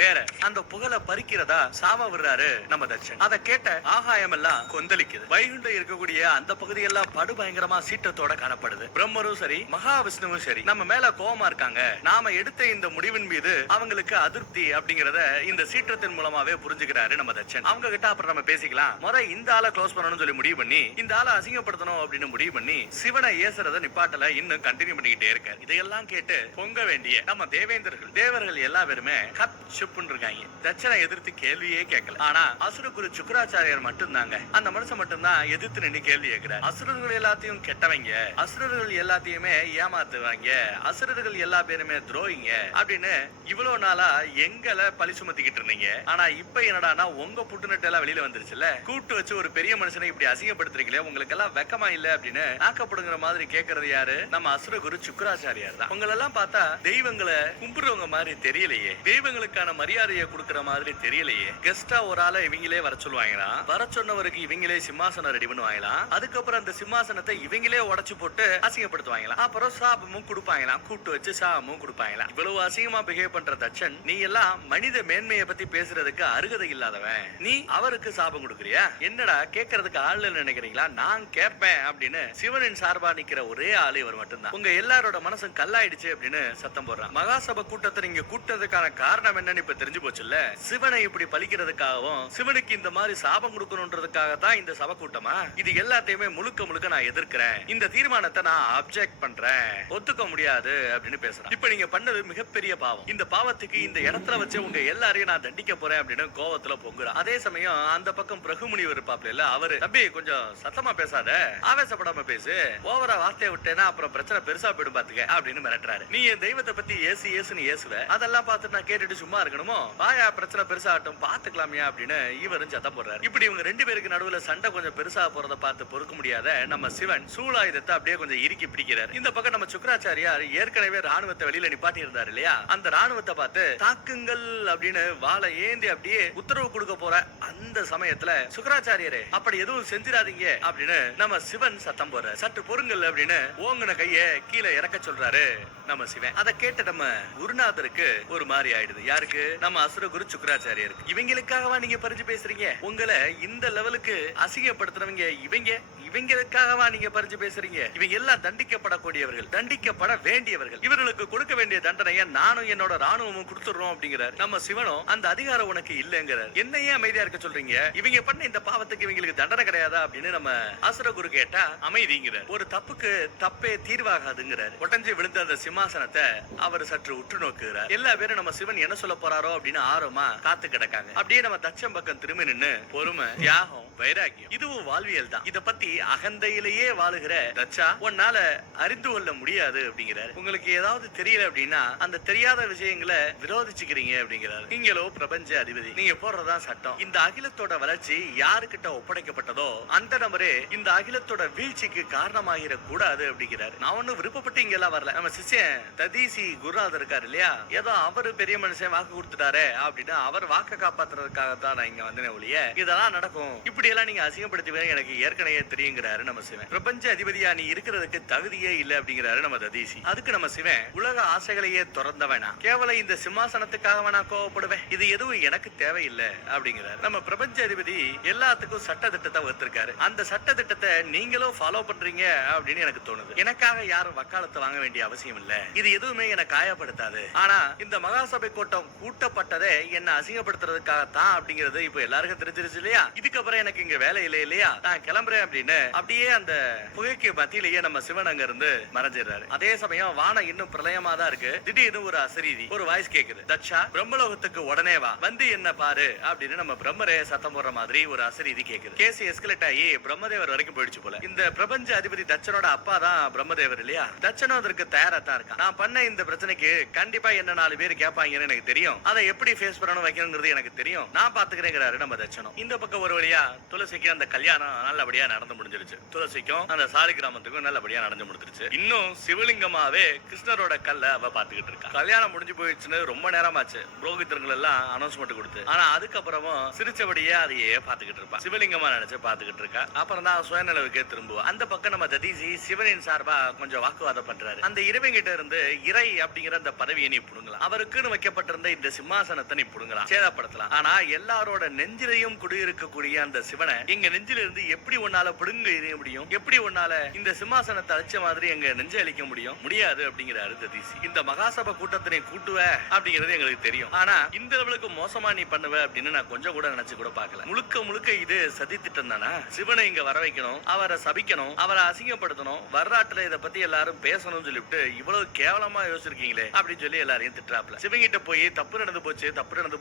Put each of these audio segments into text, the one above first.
பேரை அந்த புகழை பறிக்கிறதா சாப விடுறாரு நம்ம தட்சன். அதை கேட்ட ஆகாயம் எல்லாம் கொந்தளிக்குது. வைகுண்டம் இருக்கக்கூடிய அந்த பகுதியெல்லாம் படு பயங்கரமா சீற்றத்தோட காணப்படுது. பிரம்மரும் சரி மகாவிஷ்ணுவும் சரி நம்ம மேல கோபமா இருக்காங்க. நாம எடுத்த இந்த முடிவின் மீது அவங்களுக்கு அதிருப்தி அப்படிங்கறத இந்த சீற்றத்தின் மூலமாவே புரிஞ்சுக்கிறாரு நம்ம தட்சன். அவங்க கிட்ட அப்புறம் நம்ம பேசிக்கலாம், முறை இந்த ஆளை க்ளோஸ் பண்ணணும்னு சொல்லி முடிவு பண்ணி இந்த ஆளை அசிங்கப்படுத்தணும் அப்படின்னு முடிவு பண்ணி சிவனை ஏசுறத நிப்பாட்டல இன்னும் கண்டினியூ பண்ணிக்கிட்டே இருக்காரு. இதையெல்லாம் கேட்டு பொங்க வேண்டிய நம்ம தேவர்கள் எல்லா பேருமே கப் ஷிப்னு இருக்காங்க. தட்சனை எதிர்த்து கேள்வியே கேட்கல. ஆனா அசுரகுரு சுக்கராச்சாரியர் மட்டும்தாங்க, அந்த மனுஷன் மட்டும்தான் எதிர்த்து நின்று கேள்வி கேட்கிறார். அசுரர்கள் எல்லாத்தையும் கெட்டவங்க, அசுரர்கள் எல்லாத்தையுமே ஏமாத்துவாங்க, அசுரர்கள் எல்லா பேருமே துரோகிங்க அப்படின்னு இவ்வளவு நாளா எங்களை பழி சுமத்திக்கிட்டு இருந்தீங்க. ஆனா இப்ப என்னடானா உங்க புட்டுநட்டு எல்லாம் வெளியில வந்துருச்சுல, கூட்டு வச்சு ஒரு பெரிய மனுஷனை இப்படி அசிங்கப்படுத்துறீங்களே, உங்களுக்கு எல்லாம் வெக்கமா இல்ல அப்படின்னு ஆக்கப்படுங்கிற மாதிரி கேட்கறது யாரு? நம்ம அசுரகுரு சுக்கராச்சாரியார் தான். உங்களை எல்லாம் பார்த்தா தெய்வங்களை கும்பிடுறவங்க மாதிரி தெரியலையே, தெய்வங்களுக்கான மரியாதையை கொடுக்கற மாதிரி தெரியலையே. கெஸ்டா ஒரு ஆளை இவங்களே வர சொல்லுவாங்களா, வர சொன்னவருக்கு இவங்களே சிம்மாசனம் ரெடி பண்ணுவாங்களாம், அதுக்கப்புறம் அந்த சிம்மாசனத்தை இவங்களே உடைச்சு போட்டு அசிங்கப்படுத்துவாங்களாம், அப்புறம் சாபமும் கொடுப்பாங்களாம், கூட்டு வச்சு சாபமும் கொடுப்பாங்களாம். இவ்வளவு அசிங்கமா பிஹேவ் பண்ற தட்சன், நீ எல்லாம் மனித மேன்மையை பத்தி பேசுறதுக்கு அருகதை இல்லாதவன், நீ அவருக்கு சாபம் கொடுக்குறியா? என்னடா கேட்கறதுக்கு ஆள் நினைக்கிறீங்களா? நான் கேட்பேன் அப்படின்னு சிவனின் சார்பா நிக்கிற ஒரே ஆளு இவர் மட்டும்தான். உங்க எல்லாரோட மனசும் கல்லாயிடுச்சு அப்படின்னு சத்தம் போடுறான். மகாசபை கூட்டத்தை நீங்க கூட்டதுக்கான காரணம் என்னன்னு இப்ப தெரிஞ்சு போச்சுல்ல. சிவனை இப்படி பலிக்கிறதுக்காகவும் சிவனுக்கு இந்த மாதிரி சாபம் கொடுக்கணும்ன்றதுக்காக தான் இந்த சபை கூட்டமா? இது எல்லாத்தையுமே முழுக்க முழுக்க நான் எதிர்க்கிறேன். இந்த தீர்மானத்தை நான் அப்செக்ட் பண்றேன், ஒத்துக்க முடியாது அப்படின்னு பேசுறேன். இப்ப நீங்க பண்ணது மிகப்பெரிய பாவம். இந்த பாவத்துக்கு இந்த இடத்துல வச்சு உங்க எல்லாரையும் நான் தண்டிக்க போறேன் அப்படின்னு கோவத்துல பொங்குறான். அதே சமயம் அந்த பக்கம் பிரகுமுனிவர் இருப்பாப்ல, அவரு தம்பி கொஞ்சம் சத்தமா பேசாத, ஆவேசப்படாம பேசு, ஓவரா வார்த்தையை விட்டேன்னா அப்புறம் பிரச்சனை பெருசா போயிடும் பாத்துக்க அப்படின்னு மிரட்டுறாரு. நீ என் தெய்வத்தை பத்தி ஏசுன்னு ஏசுவ, அதெல்லாம் பார்த்துட்டு நான் கேட்டுட்டு சும்மா இருக்கணுமோ? வாயா பிரச்சனை பெருசாகட்டும் பாத்துக்கலாமியா அப்படின்னு இவரும் சத்தம் போடுறாரு. இப்படி இவங்க ரெண்டு பேருக்கு நடுவுல சண்டை கொஞ்சம் பெருசா போறத பார்த்து பொறுக்க முடியாத நம்ம சிவன் சூலாயுதத்தை அப்படியே கொஞ்சம் இறுக்கி பிடிக்கிறார். இந்த பக்கம் நம்ம சுக்கராச்சாரியார் ஏற்கனவே ராணுவத்தை வெளியில நிப்பாட்டி இருந்தாரு இல்லையா, அந்த ராணுவத்தை பார்த்து தாக்குங்கள் அப்படின்னு வாளை ஏந்தி அப்படியே உத்தரவு கொடுக்க போற அந்த சமயத்துல சுக்கராச்சாரியரே அப்படி எதுவும் செஞ்சிடாதீங்க அப்படின்னு நம்ம சிவன் சத்தம் போடுறாரு. சற்று பொறுங்கள் அப்படின்னு ஓங்குன கைய கீழே இறக்க சொல்றாரு நம்ம சிவன். அதை கேட்ட நம்ம குருநாதருக்கு ஒரு மாதிரி ஆயிடுது. யாருக்கு? நம்ம அசுரகுரு சுக்கராச்சாரியருக்கு. இவங்களுக்காகவா நீங்க பறிஞ்சு பேசுறீங்க? உங்களை இந்த லெவலுக்கு அசிங்கப்படுத்துறவங்க இவங்களுக்காகவா நீங்க பறிஞ்சு பேசுறீங்க? இவங்க எல்லாம் தண்டிக்கப்படக்கூடியவர்கள், தண்டிக்கப்பட வேண்டியவர்கள். இவர்களுக்கு கொடுக்க வேண்டிய தண்டனையை நானும் என்னோட ராணுவமும் கொடுத்துடுறோம் அப்படிங்கிறார். நம்ம சிவனும் அந்த அதிகாரம் உனக்கு இல்லங்கிறார். என்னையே அமைதியா இருக்க சொல்றீங்க? இவங்க பண்ண இந்த பாவத்துக்கு இவங்களுக்கு தண்டனை கிடையாதா அப்படின்னு நம்ம அசுரகுரு கேட்டா அமைதிங்கிறார். ஒரு தப்புக்கு தப்பே தீர்வாகாதுங்கிறார். உடஞ்சு விழுந்த அந்த சிம்மாசனத்தை அவர் சற்று உற்று நோக்குகிறார். எல்லா பேரும் நம்ம சிவன் என்ன சொல்ல போறாரோ அப்படின்னு ஆர்வமா காத்து கிடக்காங்க. அப்படியே நம்ம தச்சம் பக்கம் திரும்பி நின்னு பொறுமை, தியாகம், வைராக்கியம் இதுவும் வாழ்வியல் தான். இத பத்தி அகந்தையிலேயே வாழுகிற தச்சா உன்னால அறிந்து கொள்ள முடியாது அப்படிங்கிறார். உங்களுக்கு ஏதாவது தெரியல அப்படின்னா அந்த தெரியாத விஷயங்களை விரோதிச்சுக்கிறீங்க அப்படிங்கிறார். நீங்களோ பிரபஞ்ச அதிபதி, நீங்க போடுறதா சட்டம். இந்த அகிலத்தோட வளர்ச்சி யாருக்கிட்ட ஒப்படைக்கப்பட்டதோ அந்த நபரே இந்த அகிலத்தோட வீழ்ச்சிக்கு காரணமாகிற கூடாது அப்படிங்கிறார். நான் ஒன்னும் விருப்பப்பட்டு இங்க எல்லாம் வரல. நம்ம சிஷ்யன் ததீசி குருநாதர் இருக்காரு இல்லையா, ஏதோ அவரு பெரிய மனுஷன் வாக்கு கொடுத்துட்டாரு அப்படின்னு அவர் வாக்க காப்பாத்துறதுக்காக தான் நான் இங்க வந்தேன் ஒழிய இதெல்லாம் நடக்கும் இப்படி எல்லாம் நீங்க அசிங்கப்படுத்துவீங்க எனக்கு ஏற்கனவே தெரியுங்கிறாரு நம்ம சிவன். பிரபஞ்ச அதிபதியா நீ இருக்கிறதுக்கு தகுதியே இல்ல அப்படிங்கிறாரு நம்ம ததீசி. அதுக்கு நம்ம சிவன் உலக ஆசைகளையே திறந்தவனா, கேவலம் இந்த சிம்மாசனத்துக்காக நான் கோவப்படுவேன், இது எதுவும் எனக்கு தேவையில்லை அப்படிங்கிறாரு. நம்ம பிரபஞ்ச அதிபதி எல்லாத்துக்கும் சட்ட திட்டத்தை வகுத்திருக்காரு. அந்த சட்ட திட்டத்தை நீங்களும் ஃபாலோ பண்றீங்க அப்படின்னு எனக்கு தோணுது. எனக்காக யாரும் வக்காலத்தை வாங்க வேண்டிய அவசியம் இல்ல, இது எதுவுமே எனக்கு காயப்படுத்தாது. ஆனா இந்த மகாசபை கூட்டம் கூட்டப்பட்டதே என்ன அசிங்கப்படுத்துறதுக்காக தான் அப்படிங்கிறது இப்ப எல்லாருக்கும் தெரிஞ்சிருச்சு இல்லையா. இதுக்கப்புறம் எனக்கு இங்க வேலை இல்லை இல்லையா, நான் கிளம்புறேன் அப்படின்னு அப்படியே அந்த புகைக்கு மத்தியிலேயே நம்ம சிவன் அங்க இருந்து மறைஞ்சிடறாரு. அதே சமயம் வானம் இன்னும் பிரளயமா தான் இருக்கு. திடீர்னு ஒரு அசரீதி, ஒரு வாய்ஸ் கேக்குது, தட்சா பிரம்மலோகத்துக்கு உடனே வா, வந்து என்ன பாரு அப்படின்னு நம்ம பிரம்மரே சத்தம் போடுற மாதிரி ஒரு அசரீதி கேக்குது. கேஸ் எஸ்கலேட் ஆகி பிரம்மதேவர் வரைக்கும் போயிடுச்சு போல. இந்த பிரபஞ்ச அதிபதி தட்சனோட அப்பா தான் பிரம்மதேவர் இல்லையா. தட்சனும் அதற்கு தயாரா தான் இருக்கான். நான் பண்ண இந்த பிரச்சனைக்கு கண்டிப்பா என்ன 4 பேர் கேட்பாங்கன்னு எனக்கு தெரியும், அதை எப்படி ஃபேஸ் பண்ணணும் வைக்கணுங்கிறது எனக்கு தெரியும், நான் பாத்துக்கிறேங்கிறாரு நம்ம தட்சனும். இந்த பக்கம் ஒரு வழியா துளசிக்கு அந்த கல்யாணம் நல்லபடியா நடந்து முடிஞ்சிருச்சு. துளசிக்கும் அந்த சாலி கிராமத்துக்கும் நல்லபடியா நடந்து முடிஞ்சிருச்சு. இன்னும் சிவலிங்கமாவே கிருஷ்ணரோட கல்ல அவ பாத்துக்கிட்டு இருக்கா. கல்யாணம் முடிஞ்சு போயிடுச்சுன்னு ரொம்ப நேரமாச்சு புரோகிதர்கள் எல்லாம் அனௌன்ஸ்மெண்ட் கொடுத்து. ஆனா அதுக்கப்புறமும் சிரிச்சபடியே அதையே பாத்துக்கிட்டு இருப்பா. சிவலிங்கமா நினைச்சு பாத்துக்கிட்டு இருக்கா. அப்புறம் தான் சுயநலவுக்கே திரும்புவா. அந்த பக்கம் நம்ம ததீசி சிவனின் சார்பா கொஞ்சம் வாக்குவாதம் பண்றாரு. அந்த இறைவன் கிட்ட இருந்து இறை அப்படிங்கிற அந்த பதவியை நீ புடுங்கலாம், அவருக்குன்னு வைக்கப்பட்டிருந்த இந்த சிம்மாசனத்தை நீ புடுங்கலாம், சேதப்படுத்தலாம். ஆனா எல்லாரோட நெஞ்சிலையும் குடியிருக்கக்கூடிய அந்த சிவனை எங்க நெஞ்சில இருந்து எப்படி உன்னால பிடுங்க எறிய முடியும்? எப்படி உன்னால இந்த சிம்மாசனத்தை அழிச்ச மாதிரி எங்க நெஞ்சை அழிக்க முடியும்? முடியாது அப்படிங்கிறாரு ததீசி. இந்த மகாசபை கூட்டத்தினை கூட்டுவ அப்படிங்கிறது எங்களுக்கு தெரியும். ஆனா இந்த அளவுக்கு மோசமா நீ பண்ணுவ அப்படின்னு நான் கொஞ்சம் கூட நினைச்சு கூட பார்க்கல. முழுக்க முழுக்க இது சதி திட்டம் தானா? சிவனை இங்க வர வைக்கணும், அவரை சபிக்கணும், அவரை அசிங்கப்படுத்தணும், வரலாற்றுல இதை பத்தி எல்லாரும் பேசணும்னு சொல்லிட்டு இவ்வளவு கேவலமா யோசிச்சிருக்கீங்களே அப்படின்னு சொல்லி எல்லாரையும் திட்டுறாப்ல. சிவங்கிட்ட போய் தப்பு நடந்து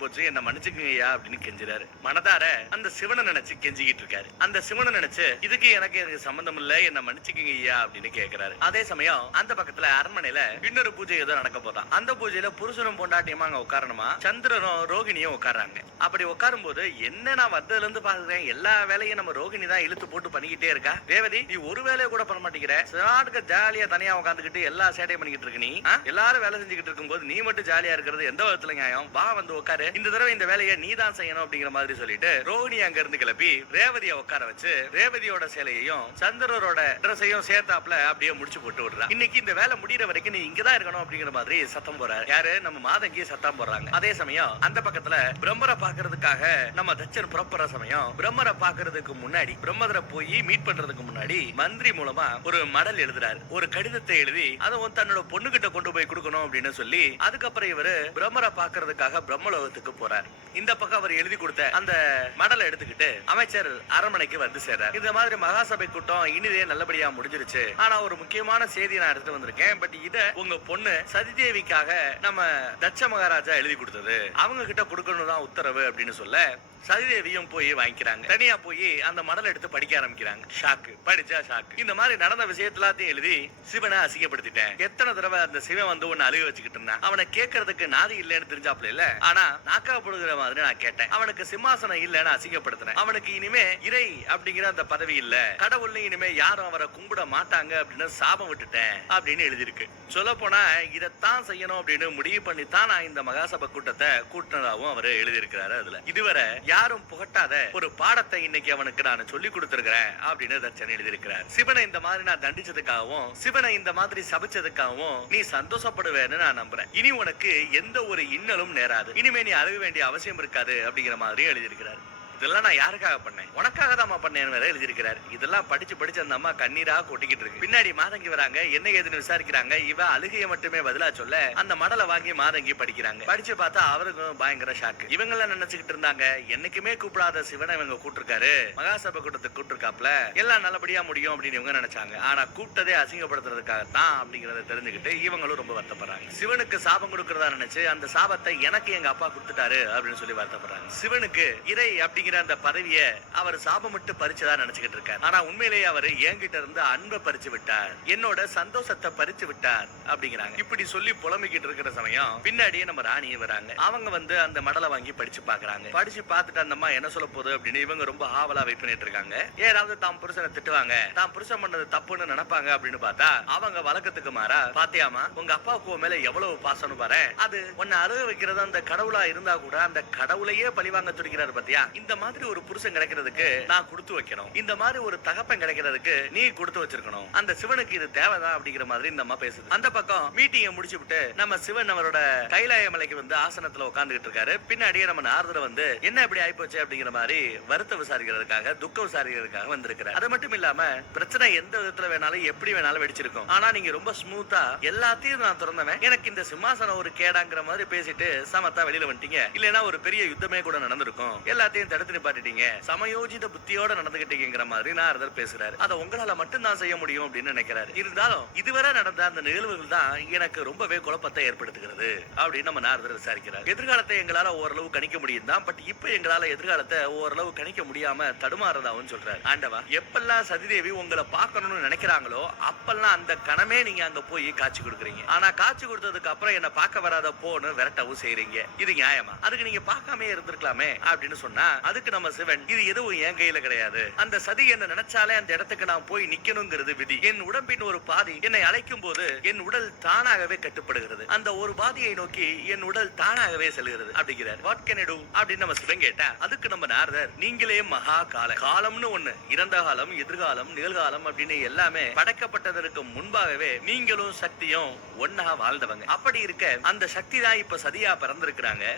போச்சு என்ன மன்னிச்சுக்கங்கய்யா அப்படின்னு கெஞ்சுறாரு. மனதார அந்த சிவனை நினைச்சு கெஞ்சிக்கிட்டு இருக்காரு. அந்த சிவனை நினைச்சு இதுக்கு எனக்கு சம்பந்தம் இல்ல, என்ன மன்னிச்சுக்கங்கய்யா அப்படின்னு கேக்குறாரு. அதே சமயம் அந்த பக்கத்துல அரண்மனையில இன்னொரு பூஜை ஏதோ நடக்க போதான். அந்த பூஜையில புருஷனும் பொண்டாட்டியமா அங்க உட்காரணுமா, சந்திரனும் ரோகிணியும் உட்கார்றாங்க. அப்படி உட்காரும் போது என்ன நான் வந்ததுல இருந்து பாக்குறேன், எல்லா வேலையும் நம்ம ரோகிணி தான் இழுத்து போட்டு பண்ணிக்கிட்டே இருக்கா. ரேவதி நீ ஒரு வேலையை கூட பண்ண மாட்டேங்கிற, சாட்டுக்கு ஜாலியா தனியா உட்காந்துக்கிட்டு எல்லா சேட்டையும் பண்ணிக்கிட்டு இருக்கு. நீ எல்லாரும் வேலை செஞ்சுக்கிட்டு இருக்கும் போது நீ மட்டும் ஜாலியா இருக்கிறது எந்த விதத்துல நியாயம்? வா வந்து உட்காரு, இந்த தடவை இந்த வேலையை நீ தான் செய்யணும் அப்படிங்கிற மாதிரி சொல்லிட்டு ரோகிணி அங்க இருந்து கிளப்பி ரேவதியை உட்கார வச்சு ரேவதியோட சேலையையும் சந்திரரோட ட்ரெஸ்ஸையும் சேர்த்தாப்ல அப்படியே முடிச்சு போட்டு விடுறா. இன்னைக்கு இந்த வேலை முடிகிற வரைக்கும் நீ இங்கதான் இருக்கணும் அப்படிங்கிற மாதிரி சத்தம் போறாரு. யாரு? நம்ம மாதங்கி சத்தம் போடுறாங்க. அதே சமயம் அந்த பக்கத்துல பிரம்மரை பாக்குறதுக்காக நம்ம தச்சன் புறப்படுற சமயம் பிரம்மரை பாக்குறதுக்கு முன்னாடி, பிரம்மரை போய் மீட் பண்றதுக்கு முன்னாடி மந்திரி மூலமா ஒரு மடல் எழுதுறாரு. ஒரு கடிதத்தை எழுதி அதுவும் தன்னோட பொண்ணு கிட்ட கொண்டு போய் கொடுக்கணும் அப்படின்னு சொல்லி அதுக்கப்புறம் இவரு பிரம்மரை பாக்குறதுக்காக பிரம்மலோகத்துக்கு போறாரு. இந்த பக்கம் அவர் எழுதி கொடுத்த அந்த மடலை எடுத்துக்கிட்டு அமைச்சர் அரண்மனைக்கு வந்து சேர்றார். இந்த மாதிரி மகாசபை கூட்டம் இனிதே நல்லபடியா முடிஞ்சிருச்சு. ஆனா ஒரு முக்கியமான செய்தி நான் எடுத்துட்டு வந்திருக்கேன். பட் இத உங்க பொண்ணு சதிதேவிக்காக நம்ம தட்ச மகாராஜா எழுதி கொடுத்தது, அவங்க கிட்ட கொடுக்கணும் தான் உத்தரவு அப்படின்னு சொல்ல சதிதேவியும் போய் வாங்கிக்கிறாங்க. தனியா போய் அந்த மடலை எடுத்து படிக்க ஆரம்பிக்கிறாங்க. ஷாக்கு, படிச்சா ஷாக்கு. இந்த மாதிரி நடந்த விஷயத்த எல்லாத்தையும் எழுதி சிவனை அசிங்கப்படுத்திட்டேன். எத்தனை தடவை அந்த சிவன் வந்து உன்னை அழுக வச்சுக்கிட்டு இருந்தான். அவனை கேட்கறதுக்கு நாதி இல்லைன்னு தெரிஞ்சாப்ல இல்ல, ஆனா நாக்காப்படுகிற மாதிரி நான் கேட்டேன். அவனுக்கு சிம்மாசனம் இல்லைன்னு அசிங்கப்படுத்தினேன். அவனுக்கு இனிமே இறை அப்படிங்கிற அந்த பதவி இல்ல, கடவுள்னு இனிமே யாரும் அவரை கும்பிட மாட்டாங்க அப்படின்னு சாபம் விட்டுட்டேன் அப்படின்னு எழுதியிருக்கு. சொல்ல போனா இதைத்தான் செய்யணும் அப்படின்னு முடிவு பண்ணித்தான் நான் இந்த மகாசபை கூட்டத்தை கூட்டினதாகவும் அவர் எழுதியிருக்கிறாரு. அதுல இதுவரை யாரும் புகட்டாத ஒரு பாடத்தை இன்னைக்கு அவனுக்கு நான் சொல்லி கொடுத்திருக்கிறேன் அப்படின்னு தட்சன் எழுதியிருக்கிறார். சிவனை இந்த மாதிரி நான் தண்டிச்சதுக்காகவும் சிவனை இந்த மாதிரி சபிச்சதுக்காகவும் நீ சந்தோஷப்படுவேன்னு நான் நம்புறேன். இனி உனக்கு எந்த ஒரு இன்னலும் நேராது, இனிமே நீ அழுக வேண்டிய அவசியம் இருக்காது அப்படிங்கிற மாதிரி எழுதியிருக்கிறார். இதெல்லாம் நான் யாருக்காக பண்ணேன், உனக்காக தான் பண்ணேன் வேற எழுதியிருக்கிறாரு. இதெல்லாம் படிச்சு படிச்சு அந்த அம்மா கண்ணீரா கொட்டிக்கிட்டு இருக்கு. பின்னாடி மாதங்கி வராங்க, என்ன ஏதுன்னு விசாரிக்கிறாங்க. இவ அழுகைய மட்டுமே பதிலா சொல்ல அந்த மடலை வாங்கி மாதங்கி படிக்கிறாங்க. படிச்சு பார்த்தா அவருக்கும் பயங்கர ஷாக்கு. இவங்க எல்லாம் நினைச்சுக்கிட்டு இருந்தாங்க என்னைக்குமே கூப்பிடாத சிவனை இவங்க கூட்டிருக்காரு, மகாசபை கூட்டத்துக்கு கூட்டிருக்காப்ல, எல்லாம் நல்லபடியா முடியும் அப்படின்னு இவங்க நினைச்சாங்க. ஆனா கூப்பிட்டதே அசிங்கப்படுத்துறதுக்காக தான் அப்படிங்கறத தெரிஞ்சுக்கிட்டு இவங்களும் ரொம்ப வருத்தப்படுறாங்க. சிவனுக்கு சாபம் கொடுக்கறதா நினைச்சு அந்த சாபத்தை எனக்கு எங்க அப்பா கொடுத்துட்டாரு அப்படின்னு சொல்லி வருத்தப்படுறாங்க. சிவனுக்கு இறை அப்படி அந்த பதவியை அவர் சாபமிட்டு பறிச்சதா நினைச்சுக்கிட்டு இருக்காரு. ஆனா உண்மையிலேயே அவர் என்கிட்ட இருந்து அன்பை பறிச்சு விட்டார், என்னோட சந்தோஷத்தை பறிச்சு விட்டார் அப்படிங்கிறாங்க. இப்படி சொல்லி புலம்பிக்கிட்டு இருக்கிற சமயம் பின்னாடியே நம்ம ராணியே வராங்க. அவங்க வந்து அந்த மடலை வாங்கி படிச்சு பாக்குறாங்க. படிச்சு பார்த்துட்டு அந்த அம்மா என்ன சொல்ல போகுது அப்படின்னு இவங்க ரொம்ப ஆவலா வெயிட் பண்ணிட்டு இருக்காங்க. ஏதாவது தாம் புருஷனை திட்டுவாங்க, தாம் புருஷன் பண்ணது தப்புன்னு நினைப்பாங்க அப்படின்னு பார்த்தா அவங்க வழக்கத்துக்கு மாறா, பாத்தியாமா உங்க அப்பாவுக்கு மேல எவ்வளவு பாசம் பாரு, அது உன்னை அழுக வைக்கிறது அந்த கடவுளா இருந்தா கூட அந்த கடவுளையே பழிவாங்க துடிக்கிறாரு பாத்தியா. இந்த மாதிரி ஒரு புருஷன் கிடைக்கிறதுக்கு நான் கொடுத்து வைக்கணும், இந்த மாதிரி ஒரு தகப்பன் கிடைக்கிறதுக்கு நீ கொடுத்து வச்சிருக்கணும், அந்த சிவனுக்கு இது தேவைதான் அப்படிங்கிற மாதிரி இந்த அம்மா பேசுது. அந்த பக்கம் மீட்டிங்கை முடிச்சு விட்டு நம்ம சிவன் அவரோட கைலாய மலைக்கு வந்து ஆசனத்துல உட்கார்ந்துட்டு இருக்காரு. பின்னாடியே நம்ம நாரதர் வந்து என்ன இப்படி ஆயிப்போச்சு அப்படிங்கிற மாதிரி வருத்த விசாரிக்கிறதுக்காக துக்க விசாரிக்கிறதுக்காக வந்திருக்கிறார். அது மட்டும் இல்லாம பிரச்சனை எந்த விதத்துல வேணாலும் எப்படி வேணாலும் வெடிச்சிருக்கும், ஆனா நீங்க ரொம்ப ஸ்மூத்தா எல்லாத்தையும் நான் திறந்தவன், எனக்கு இந்த சிம்மாசனம் ஒரு கேடாங்கிற மாதிரி பேசிட்டு சமத்தா வெளியில வந்துட்டீங்க, இல்லைன்னா ஒரு பெரிய யுத்தமே கூட நடந்திருக்கும், எல்லாத்தையும் தடுத்து நிப்பாட்டிட்டீங்க, சமயோஜித புத்தியோட நடந்துகிட்டீங்கிற மாதிரி நாரதர் பேசுறாரு. அதை உங்களால மட்டும் தான் செய்ய முடியும் அப்படின்னு நினைக்கிறாரு. இருந்தாலும் இதுவரை நடந்த அந்த நிகழ்வுகள் தான் எனக்கு ரொம்பவே குழப்பத்தை ஏற்படுத்துகிறது அப்படின்னு நம்ம நாரதர் விசாரிக்கிறார். எதிர்காலத்தை எங்களால ஓரளவு கணிக்க முடியும் தான், பட் இப்ப எங்களால எதிர்காலத்தை ஓரளவு கணிக்க முடியாம தடுமாறதாவும் சொல்றாரு. ஆண்டவா, எப்பெல்லாம் சதிதேவி உங்களை பார்க்கணும்னு நினைக்கிறாங்களோ அப்பெல்லாம் அந்த கணமே நீங்க அங்க போய் காட்சி கொடுக்குறீங்க, ஆனா காட்சி கொடுத்ததுக்கு அப்புறம் என்ன பார்க்க வராத போன்னு விரட்டவும் செய்றீங்க. இது நியாயமா? அதுக்கு நீங்க பார்க்காம இருந்திருக்கலாமே அப்படின்னு சொன்னா அதுக்கு நம்ம சிவன், இது எதுவும் என் கையில கிடையாது. அந்த சதி என்ன நினைச்சாலே அந்த இடத்துக்கு நான் போய் நிக்கணுங்கிறது விதி. என் உடம்பின் ஒரு பாதி என்னை அழைக்கும் போது என் உடல் தானாகவே கட்டுப்படுகிறது. அந்த ஒரு பாதியை நோக்கி என் உடல் தானாகவே செல்கிறது அப்படிங்கிறார். வாட் கேன் ஐ டு அப்படின்னு நம்ம சிவன் கேட்டா, அதுக்கு நம்ம நாரதர், நீங்களே மகா காலம்னு ஒண்ணு, இறந்த காலம், எதிர்காலம், நிகழ்காலம் அப்படின்னு எல்லாமே படைக்கப்பட்டதற்கு முன்பாகவே நீங்களும் சக்தியும் ஒன்னா வாழ்ந்தவங்க. அப்படி இருக்க அந்த சக்தி தான் இப்ப சதியா பிறந்திருக்கிறாங்க.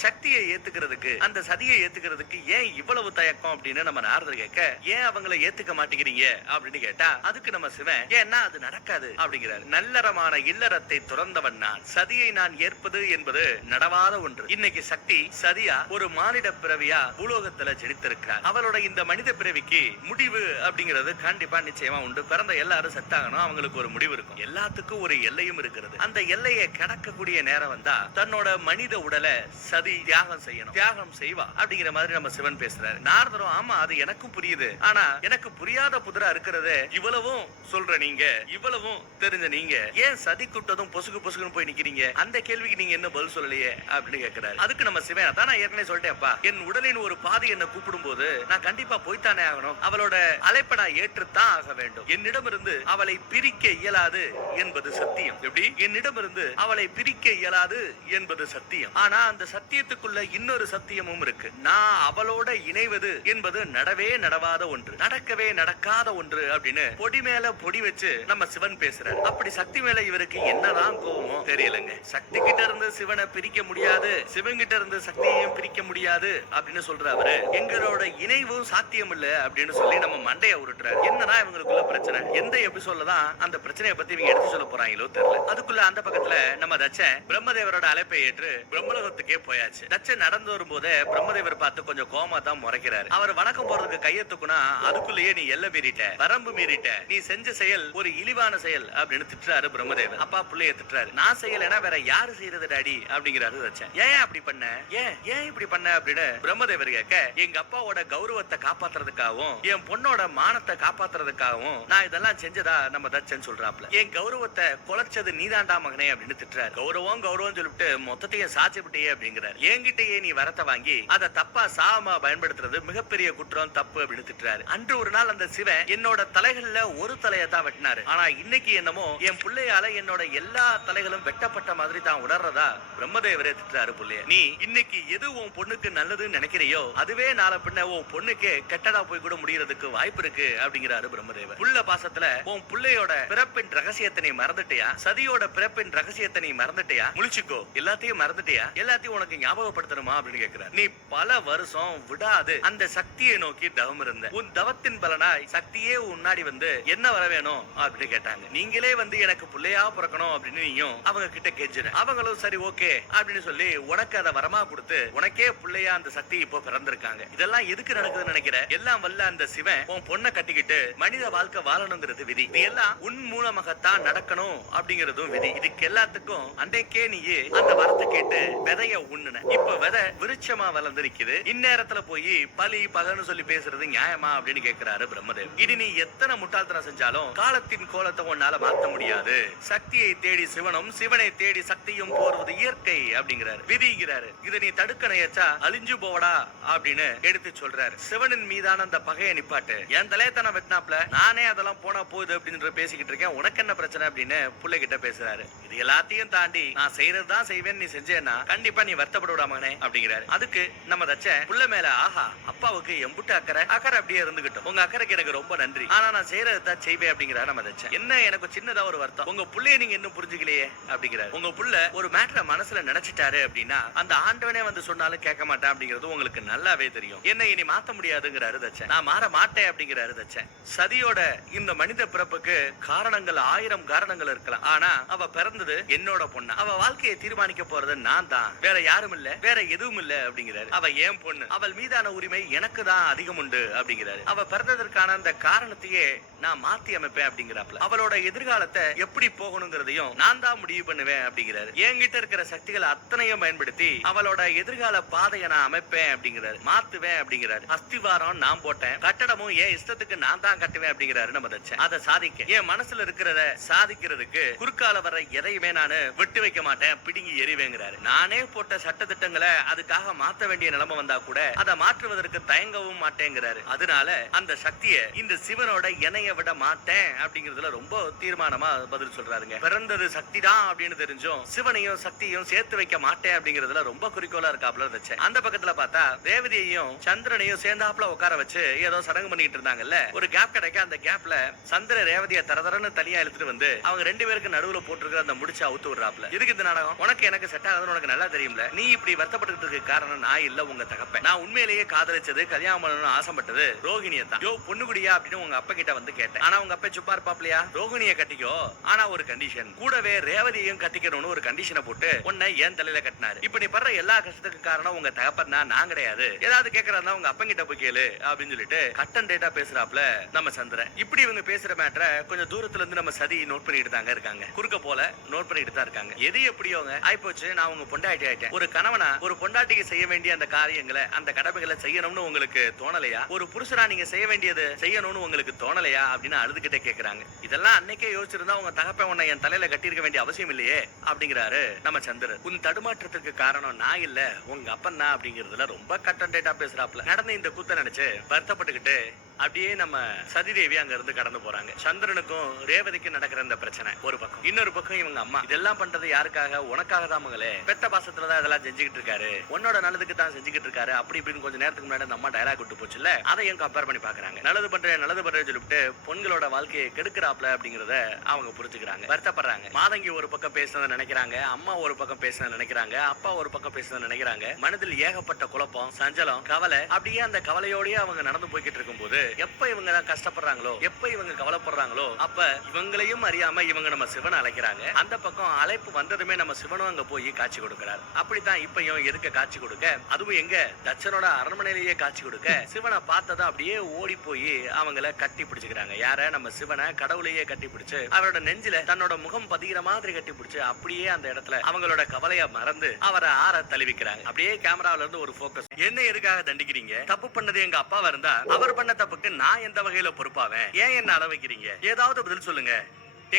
சக்தியை ஏத்துக்கிறதுக்கு, அந்த சதியை ஏத்துக்கிறதுக்கு ஏன் இவ்வளவு தயக்கம் அப்படின்னு நம்ம நாரதர் கேட்க, ஏன் அவங்கள ஏத்துக்க மாட்டேங்கிறீங்க அப்படின்னு கேட்டா, அதுக்கு நம்ம சிவன், ஏன்னா அது நடக்காது அப்படிங்கிறார். நல்லறமான இல்லறத்தை துறந்தவன் நான், சதியை நான் ஏற்பது என்பது நடவாத ஒன்று. இன்னைக்கு சக்தி சதியா ஒரு மானிட பிறவியா பூலோகத்துல ஜெனித்திருக்கிறார். அவளோட இந்த மனித பிறவிக்கு முடிவு அப்படிங்கிறது கண்டிப்பா நிச்சயமா உண்டு. பிறந்த எல்லாரும் செத்தாகணும், அவங்களுக்கு ஒரு முடிவு இருக்கும். எல்லாத்துக்கும் ஒரு எல்லையும் இருக்கிறது. அந்த எல்லையை கடக்கக்கூடிய நேரம் வந்தா தன்னோட மனித உடலை சதி தியாகம் செய்யணும், தியாகம் செய்வா அப்படிங்கிற மாதிரி நம்ம சிவன் பேசுறாரு. நாரதரும், ஆமா அது எனக்கும் புரியுது, ஆனா எனக்கு புரியாத புதிரா இருக்கிறது இவ்வளவும் சொல்ற நீங்க, இவ்வளவும் தெரிஞ்ச நீங்க ஏன் சதி கூட்டதும் பொசுக்கு பொசுக்குன்னு போய் நிக்கிறீங்க? அந்த கேள்விக்கு நீங்க என்ன பதில் சொல்லலையே அப்படின்னு கேட்கிறாரு. அதுக்கு நம்ம சிவன், அதான் நான் ஏற்கனவே சொல்லிட்டேன்ப்பா, என் உடலின் ஒரு பாதி என்ன கூப்பிடும் போது நான் கண்டிப்பா போய்த்தானே ஆகணும். அவளோட அழைப்பை நான் ஏற்றுத்தான் ஆக வேண்டும். என்னிடமிருந்து அவளை பிரிக்க இயலாது என்பது சத்தியம். எப்படி? என்னிடமிருந்து அவளை பிரிக்க இயலாது என்பது சத்தியம். ஆனா அந்த சத்தியத்துக்குள்ள இன்னொரு சத்தியமும் இருக்கு. நான் அவளோட இணைவது என்பது நடவே நடவாத ஒன்று, நடக்கவே நடக்காத ஒன்று அப்படின்னு பொடி மேல பொடி வச்சு நம்ம சிவன் பேசுறாரு. அப்படி சக்தி மேல இவருக்கு என்னதான் கோவமோ தெரியலங்க. சக்தி கிட்ட இருந்து சிவனை பிரிக்க முடியாது, சிவன் கிட்ட இருந்து சக்தியையும் பிரிக்க முடியாது அப்படின்னு சொல்ற அவரு, எங்களோட இணைவும் சாத்தியம் இல்ல அப்படின்னு சொல்லி நம்ம மண்டைய உருட்டுறாரு. என்னன்னா இவங்களுக்குள்ள பிரச்சனை, எந்த எபிசோட்ல தான் அந்த பிரச்சனையை பத்தி இவங்க எடுத்து சொல்ல போறாங்களோ தெரியல. அதுக்குள்ள அந்த பக்கத்துல நம்ம தட்சன் பிரம்மதேவரோட அழைப்பை ஏற்று பிரம்மலோகத்துக்கே போயாச்சு. தட்சன் நடந்து வரும்போதே பிரம்மதேவர் பார்த்து கொஞ்சம் கோமா தான் முறைக்கிறாரு. அவர் வணக்கம் போறதுக்கு கையை தூக்குனா அதுக்குள்ளேயே நீ எல்லை மீறிட்ட, வரம்பு மீறிட்ட, நீ செஞ்ச செயல் ஒரு இழிவான செயல் அப்படின்னு திட்டுறாரு பிரம்மதேவர். அப்பா புள்ளைய திட்டுறாரு. நான் செய்யலைன்னா வேற யாரு செய்யறது டாடி அப்படிங்கிறாரு தட்சன். ஏன் அப்படி பண்ண, ஏன் இப்படி பண்ண அப்படின்னு பிரம்மதேவர் கேட்க, எங்க அப்பாவோட கௌரவத்தை காப்பாத்துறதுக்காகவும் என் பொண்ணோட மானத்தை காப்பாத்துறதுக்காகவும் நான் இதெல்லாம் செஞ்சதா நம்ம தட்சன் சொல்றாப்ல. என் கௌரவத்தை குலைச்சது நீதாண்டா மகனே அப்படின்னு திட்டுறாரு. கௌரவம் கௌரவம் சொல்லிட்டு மொத்தத்தையும் சாட்சிப்பட்டியே அப்படிங்கிறாரு. என்கிட்டயே நீ வரத்தை வாங்கி அதை தப்பா சாமா பயன்படுத்துறது மிகப்பெரிய குற்றம், தப்பு அப்படின்னு திட்டுறாரு. அன்று ஒரு நாள் அந்த சிவன் என்னோட தலைகள்ல ஒரு தலையை தான் வெட்டினாரு, ஆனா இன்னைக்கு என்னமோ என் பிள்ளையால என்னோட எல்லா தலைகளும் வெட்டப்பட்ட மாதிரி தான் உணர்றதா பிரம்மதேவரே திட்டுறாரு புள்ளைய. நீ இன்னைக்கு எது உன் பொண்ணுக்கு நல்லதுன்னு நினைக்கிறியோ அதுவே நாளை பின்ன உன் பொண்ணுக்கே கெட்டதா போய் கூட முடியறதுக்கு வாய்ப்பு இருக்கு அப்படிங்கிறாரு பிரம்மதேவர். புள்ள பாசத்துல உன் பிள்ளையோட பிறப்பின் ரகசியத்தை நீ மறந்துட்டியா? சதியோட பிறப்பின் ரகசியத்தை நீ மறந்துட்டியா? முழிச்சுக்கோ, எல்லாத்தையும் மறந்துட்டியா? எல்லாத்தையும் உனக்கு ஞாபகப்படுத்தணுமா அப்படின்னு கேட்கிறார். நீ பல வருஷம் விடாது அந்த சக்தியை நோக்கி தவம் இருந்த, உன் தவத்தின் பலனாய் சக்தியே உன்னாடி வந்து என்ன வர வேணும் அப்படின்னு கேட்டாங்க. நீங்களே வந்து எனக்கு பிள்ளையா பிறக்கணும் அப்படின்னு நீயும் அவங்க கிட்ட கெஞ்சின. அவங்களும் சரி ஓகே அப்படின்னு சொல்லி உனக்கு அதை வரமா கொடுத்து உனக்கே பிள்ளையா அந்த சக்தி இப்போ பிறந்திருக்காங்க. இதெல்லாம் எதுக்கு நடக்குதுன்னு நினைக்கிற? எல்லாம் வல்ல அந்த சிவன் உன் பொண்ணை கட்டிக்கிட்டு மனித வாழ்க்கை வாழணுங்கிறது விதி. இது எல்லாம் உன் மூலமாகத்தான் நடக்கணும் அப்படிங்கறதும் விதி. இதுக்கு எல்லாத்துக்கும் அன்றைக்கே நீ அந்த வரத்தை கேட்டு விதைய உண்ணுன. இப்ப விதை விருட்சமா வளர்ந்து நிக்குது. இந்நேரத்துல போய் பலி பகன்னு சொல்லி பேசுறது நியாயமா அப்படின்னு கேட்கிறாரு பிரம்மதேவ். இனி நீ எத்தனை முட்டாள்தனம் செஞ்சாலும் காலத்தின் கோலத்தை உன்னால மாத்த முடியாது. சக்தியை தேடி சிவனும், சிவனை தேடி சக்தியும் போறது இயற்கை அப்படிங்கிறாரு, விதிங்கிறாரு. இதை நீ தடுக்க நினைச்சா அழிஞ்சு போவடா அப்படின்னு எடுத்து சொல்றாரு. சிவனின் மீதான அந்த பகையை நிப்பாட்டு. என் தலையத்தனை வெட்டினாப்ல நானே அதெல்லாம் போனா போகுது அப்படின்னு பேசிக்கிட்டு இருக்கேன், உனக்கு என்ன பிரச்சனை அப்படின்னு பிள்ளை கிட்ட பேசுறாரு. இது எல்லாத்தையும் தாண்டி நான் செய்யறதுதான் செய்வேன், நீ செஞ்சேன்னா கண்டிப்பா நீ வருத்தப்பட விடாமனே அப்படிங்கிறாரு. அதுக்கு நம்ம தச்சன் புள்ள மேல, ஆஹா அப்பாவுக்கு எம்புட்டு அக்கறை அப்படியே இருந்துகிட்டோம், உங்க அக்கறைக்கு எனக்கு ரொம்ப நன்றி, ஆனா நான் செய்யறதுதான் செய்வேன் அப்படிங்கிறாரு நம்ம தச்சன். என்ன எனக்கு சின்னதா ஒரு வருத்தம், உங்க புள்ளைய நீங்க இன்னும் புரிஞ்சுக்கலையே அப்படிங்கிறாரு. உங்க புள்ள ஒரு மேட்டரை மனசுல நினைச்சிட்டாரு அப்படின்னா அந்த ஆண்டவனே வந்து சொன்னாலும் கேட்க மாட்டேன் அப்படிங்கிறது உங்களுக்கு நல்லாவே தெரியும். என்ன இனி மாத்த முடியாதுங்கிறாரு தச்சன். நான் மாற மாட்டேன் அப்படிங்கிறாரு தச்சன். சதியோட இந்த மனித பிறப்புக்கு காரணங்கள் 1000 காரணங்கள் இருக்கலாம், ஆனா அவ பிறந்தது என்னோட பொண்ணு, அவ வாழ்க்கையை தீர்மானிக்க போறது நான் தான், வேற யாரும் இல்ல, வேற எதுவும் இல்ல அப்படிங்கிறாரு. அவ ஏன் பொண்ணு, அவள் மீதான உரிமை எனக்கு தான் அதிகம் உண்டு அப்படிங்கிறாரு. அவ பிறந்ததற்கான அந்த காரணத்தையே நான் மாத்தி அமைப்பேன் அப்படிங்கிறாப்ல. அவளோட எதிர்காலத்தை எப்படி போகணுங்கிறதையும் நான் தான் முடிவு பண்ணுவேன் அப்படிங்கிறாரு. என்கிட்ட இருக்கிற சக்திகளை அத்தனையும் பயன்படுத்தி அவளோட எதிர்கால பாதையை நான் அமைப்பேன் அப்படிங்கிறாரு, மாத்துவேன் அப்படிங்கிறாரு. அஸ்திவாரம் நான் போட்டேன், கட்டடமும் என் இஷ்டத்துக்கு நான் தான் கட்டுவேன் அப்படிங்கிறாரு நம்ம தச்சன். அதை சாதிக்க என் மனசுல இருக்கிறத சாதிக்கிறதுக்கு குறுக்கால வர எதையுமே நானு விட்டு வைக்க மாட்டேன், பிடுங்கி எறிவேங்கிறாரு. நானே போட்ட சட்டதிட்டங்களை அதுக்காக மாத்த வேண்டிய நிலைமை வந்தா கூட அதை மாற்றுவதற்கு தயங்கவும் மாட்டேங்கிறாரு. அதனால அந்த சக்தியை இந்த சிவனோட இணைய விட மாட்டேன் அப்படிங்கறதுல ரொம்ப தீர்மானமா பதில் சொல்றாருங்க. பிறந்தது சக்தி தான் அப்படின்னு தெரிஞ்சும் சிவனையும் சக்தியையும் சேர்த்து வைக்க மாட்டேன் அப்படிங்கறதுல ரொம்ப குறிக்கோளா இருக்காப்ல இருந்துச்சு. அந்த பக்கத்துல பார்த்தா ரேவதியையும் சந்திரனையும் சேர்ந்தாப்புல உட்கார வச்சு ஏதோ சடங்கு பண்ணிட்டு இருந்தாங்கல்ல. ஒரு கேப் கிடைக்க அந்த கேப்ல சந்திர ரேவதியை தரதரன்னு தனியா இழுத்துட்டு வந்து அவங்க ரெண்டு பேருக்கு நடுவுல போட்டுருக்கிற அந்த முடிச்சு அவுத்து விடுறாப்ல. இதுக்கு இந்த நாடகம் உனக்கு எனக்கு செட் ஆகுதுன்னு உனக்கு நல்லா தெரியும்ல. நீ இப்படி வருத்தப்பட்டு இருக்க காரணம் நான் இல்ல, உங்க தகப்பன். நான் உண்மையிலேயே காதலிச்சது கல்யாணம் பண்ணணும்னு ஆசைப்பட்டது ரோகிணியை தான். யோ பொண்ணுகுடியா அப்படின்னு உங்க அப்பா கிட்ட வந்து கேட்டேன். ஆனா உங்க அப்பா சுப்பா இருப்பாப்லையா? ரோகிணியை கட்டிக்கோ, ஆனா ஒரு கண்டிஷன், கூடவே ரேவதியையும் கட்டிக்கணும்னு ஒரு கண்டிஷனை போட்டு உன்னை ஏன் தலையில கட்டினாரு. இப்ப நீ படுற எல்லா கஷ்டத்துக்கு காரணம் உங்க தகப்பன் தான், நான் கிடையாது. ஏதாவது கேட்கறதா உங்க அப்பா கிட்ட போய் கேளு அப்படின்னு சொல்லிட்டு கட்டன் டேட்டா பேசுறாப்ல நம்ம சந்திரன். இப்படி இவங்க பேசுற மேட்டரை கொஞ்சம் தூரத்துல இருந்து நம்ம சதி நோட் பண்ணிட்டு தாங்க இருக்காங்க. குறுக்க போல நோட் பண்ணிட்டு தான் இருக்காங்க. எது எப்படியோங்க ஆயிப்போச்சு, நான் உங்க பொண்டாட்டி ஆயிட்டேன். ஒரு கணவனா ஒரு பொண்டாட்டிக்கு செய்ய வேண்டிய அந்த காரியங்களை அந்த கடமைகளை செய்யணும்னு உங்களுக்கு தோணலையா? ஒரு புருஷனா நீங்க செய்ய வேண்டியது செய்யணும்னு உங்களுக்கு தோணலையா அப்படின்னு அழுதுகிட்டே கேக்குறாங்க. இதெல்லாம் அன்னைக்கே யோசிச்சிருந்தா உங்க தகப்பன் உன்னை என் தலையில கட்டியிருக்க வேண்டிய அவசியம் இல்லையே அப்படிங்கிறாரு நம்ம சந்திரன். உன் தடுமாற்றத்துக்கு காரணம் நான் இல்ல, உங்க அப்பன் தான் அப்படிங்கறதுல ரொம்ப கட்டன் டேட்டா பேசுறாப்ல. நடந்த இந்த கூத்த நினைச்சு வருத்தப்பட்டுக்கிட்டு அப்படியே நம்ம சதிதேவி அங்க இருந்து கடந்து போறாங்க. சந்திரனுக்கும் ரேவதிக்கும் நடக்கிற இந்த பிரச்சனை ஒரு பக்கம், இன்னொரு பக்கம் இவங்க அம்மா இதெல்லாம் பண்றது யாருக்காக? உனக்காக தான் மகளே, பெத்த பாசத்துலதான் இதெல்லாம் செஞ்சுக்கிட்டு இருக்காரு, உன்னோட நல்லதுக்கு தான் செஞ்சுக்கிட்டு இருக்காரு அப்படி இப்படின்னு கொஞ்சம் நேரத்துக்கு முன்னாடி அந்த அம்மா டயலாக் விட்டு போச்சுல்ல, அதையும் கம்பேர் பண்ணி பாக்குறாங்க. நல்லது பண்றேன்னு சொல்லிட்டு பொண்களோட வாழ்க்கையை கெடுக்கிறாப்ல அப்படிங்கறத அவங்க புரிஞ்சுக்கிறாங்க, வருத்தப்படுறாங்க. மாதங்கி ஒரு பக்கம் பேசுனதை நினைக்கிறாங்க, அம்மா ஒரு பக்கம் பேசுனதை நினைக்கிறாங்க, அப்பா ஒரு பக்கம் பேசுனதை நினைக்கிறாங்க. மனதில் ஏகப்பட்ட குழப்பம், சஞ்சலம், கவலை. அப்படியே அந்த கவலையோடய அவங்க நடந்து போய்கிட்டு இருக்கும் போது எப்ப இவங்க தான் கஷ்டப்படுறாங்களோ, எப்ப இவங்க கவலைப்படுறாங்களோ அப்ப இவங்களையும் அறியாம இவங்க நம்ம சிவனை அழைக்கிறாங்க. அந்த பக்கம் அழைப்பு வந்ததுமே நம்ம சிவனும் அங்க போய் காட்சி கொடுக்கிறார். அப்படித்தான் இப்பயும் எதுக்க காட்சி கொடுக்க, அதுவும் எங்க தட்சனோட அரண்மனையிலேயே காட்சி கொடுக்க, சிவனை பார்த்ததா அப்படியே ஓடி போய் அவங்கள கட்டி பிடிச்சுக்கிறாங்க. யார? நம்ம சிவனை கடவுளையே கட்டி பிடிச்சு அவரோட நெஞ்சில தன்னோட முகம் பதிகிற மாதிரி கட்டி பிடிச்சு அப்படியே அந்த இடத்துல அவங்களோட கவலைய மறந்து அவரை ஆற தழுவிக்கிறாங்க. அப்படியே கேமரால இருந்து ஒரு போக்கஸ். என்ன எதுக்காக தண்டிக்கிறீங்க? தப்பு பண்ணது எங்க அப்பாவா இருந்தா அவர் பண்ண தப்புக்கு நான் எந்த வகையில பொறுப்பாவேன்? ஏன் என்ன அள வைக்கிறீங்க? ஏதாவது பதில் சொல்லுங்க.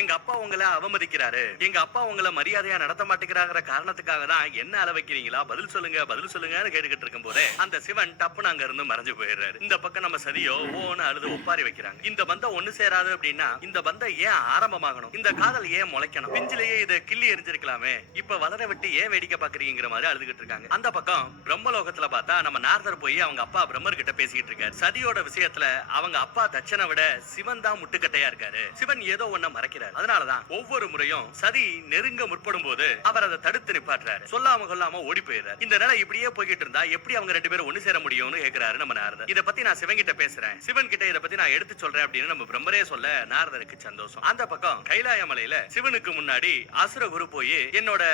எங்க அப்பா உங்களை அவமதிக்கிறாரு, எங்க அப்பா உங்களை மரியாதையா நடத்த மாட்டேங்கிறாங்கிற காரணத்துக்காக தான் என்ன அள வைக்கிறீங்களா? பதில் சொல்லுங்க பதில் சொல்லுங்கன்னு கேட்டுக்கிட்டு இருக்கும் போதே அந்த சிவன் டப்புன்னு அங்க இருந்து மறைஞ்சு போயிடுறாரு. இந்த பக்கம் நம்ம சதியோ ஓன்னு அழுது ஒப்பாரி வைக்கிறாங்க. இந்த பந்தம் ஒண்ணு சேராது அப்படின்னா இந்த பந்தம் ஏன் ஆரம்பமாகணும்? இந்த காதல் ஏன் முளைக்கணும்? பிஞ்சிலேயே இதை கிள்ளி எரிஞ்சிருக்கலாமே, இப்ப வளர விட்டு ஏன் வேடிக்கை பாக்குறீங்கிற மாதிரி அழுதுகிட்டு இருக்காங்க. அந்த பக்கம் பிரம்மலோகத்துல பார்த்தா நம்ம நாரதர் போய் அவங்க அப்பா பிரம்மர் கிட்ட பேசிக்கிட்டு இருக்காரு. சதியோட விஷயத்துல அவங்க அப்பா தட்சனை விட சிவன் தான் முட்டுக்கட்டையா இருக்காரு. சிவன் ஏதோ ஒன்ன மறைக்கிறார். அதனாலதான் ஒவ்வொரு முறையும் சதி நெருங்க முற்படும் போது அவர் அதை தடுத்து நிப்பாட்டுறாரு, சொல்லாம கொல்லாம ஓடி போயிடுறாரு. இந்த நிலை இப்படியே போய்கிட்டு இருந்தா எப்படி அவங்க ரெண்டு பேரும் ஒண்ணு சேர முடியும்னு கேக்குறாரு நம்ம நாரதர். இத பத்தி நான் சிவன் கிட்ட பேசுறேன், சிவன் கிட்ட இத பத்தி நான் எடுத்து சொல்றேன் அப்படின்னு நம்ம பிரம்மரே சொல்ல நாரதருக்கு சந்தோஷம். அந்த பக்கம் கைலாய மலையில சிவனுக்கு முன்னாடி அசுர குரு போய் என்னோட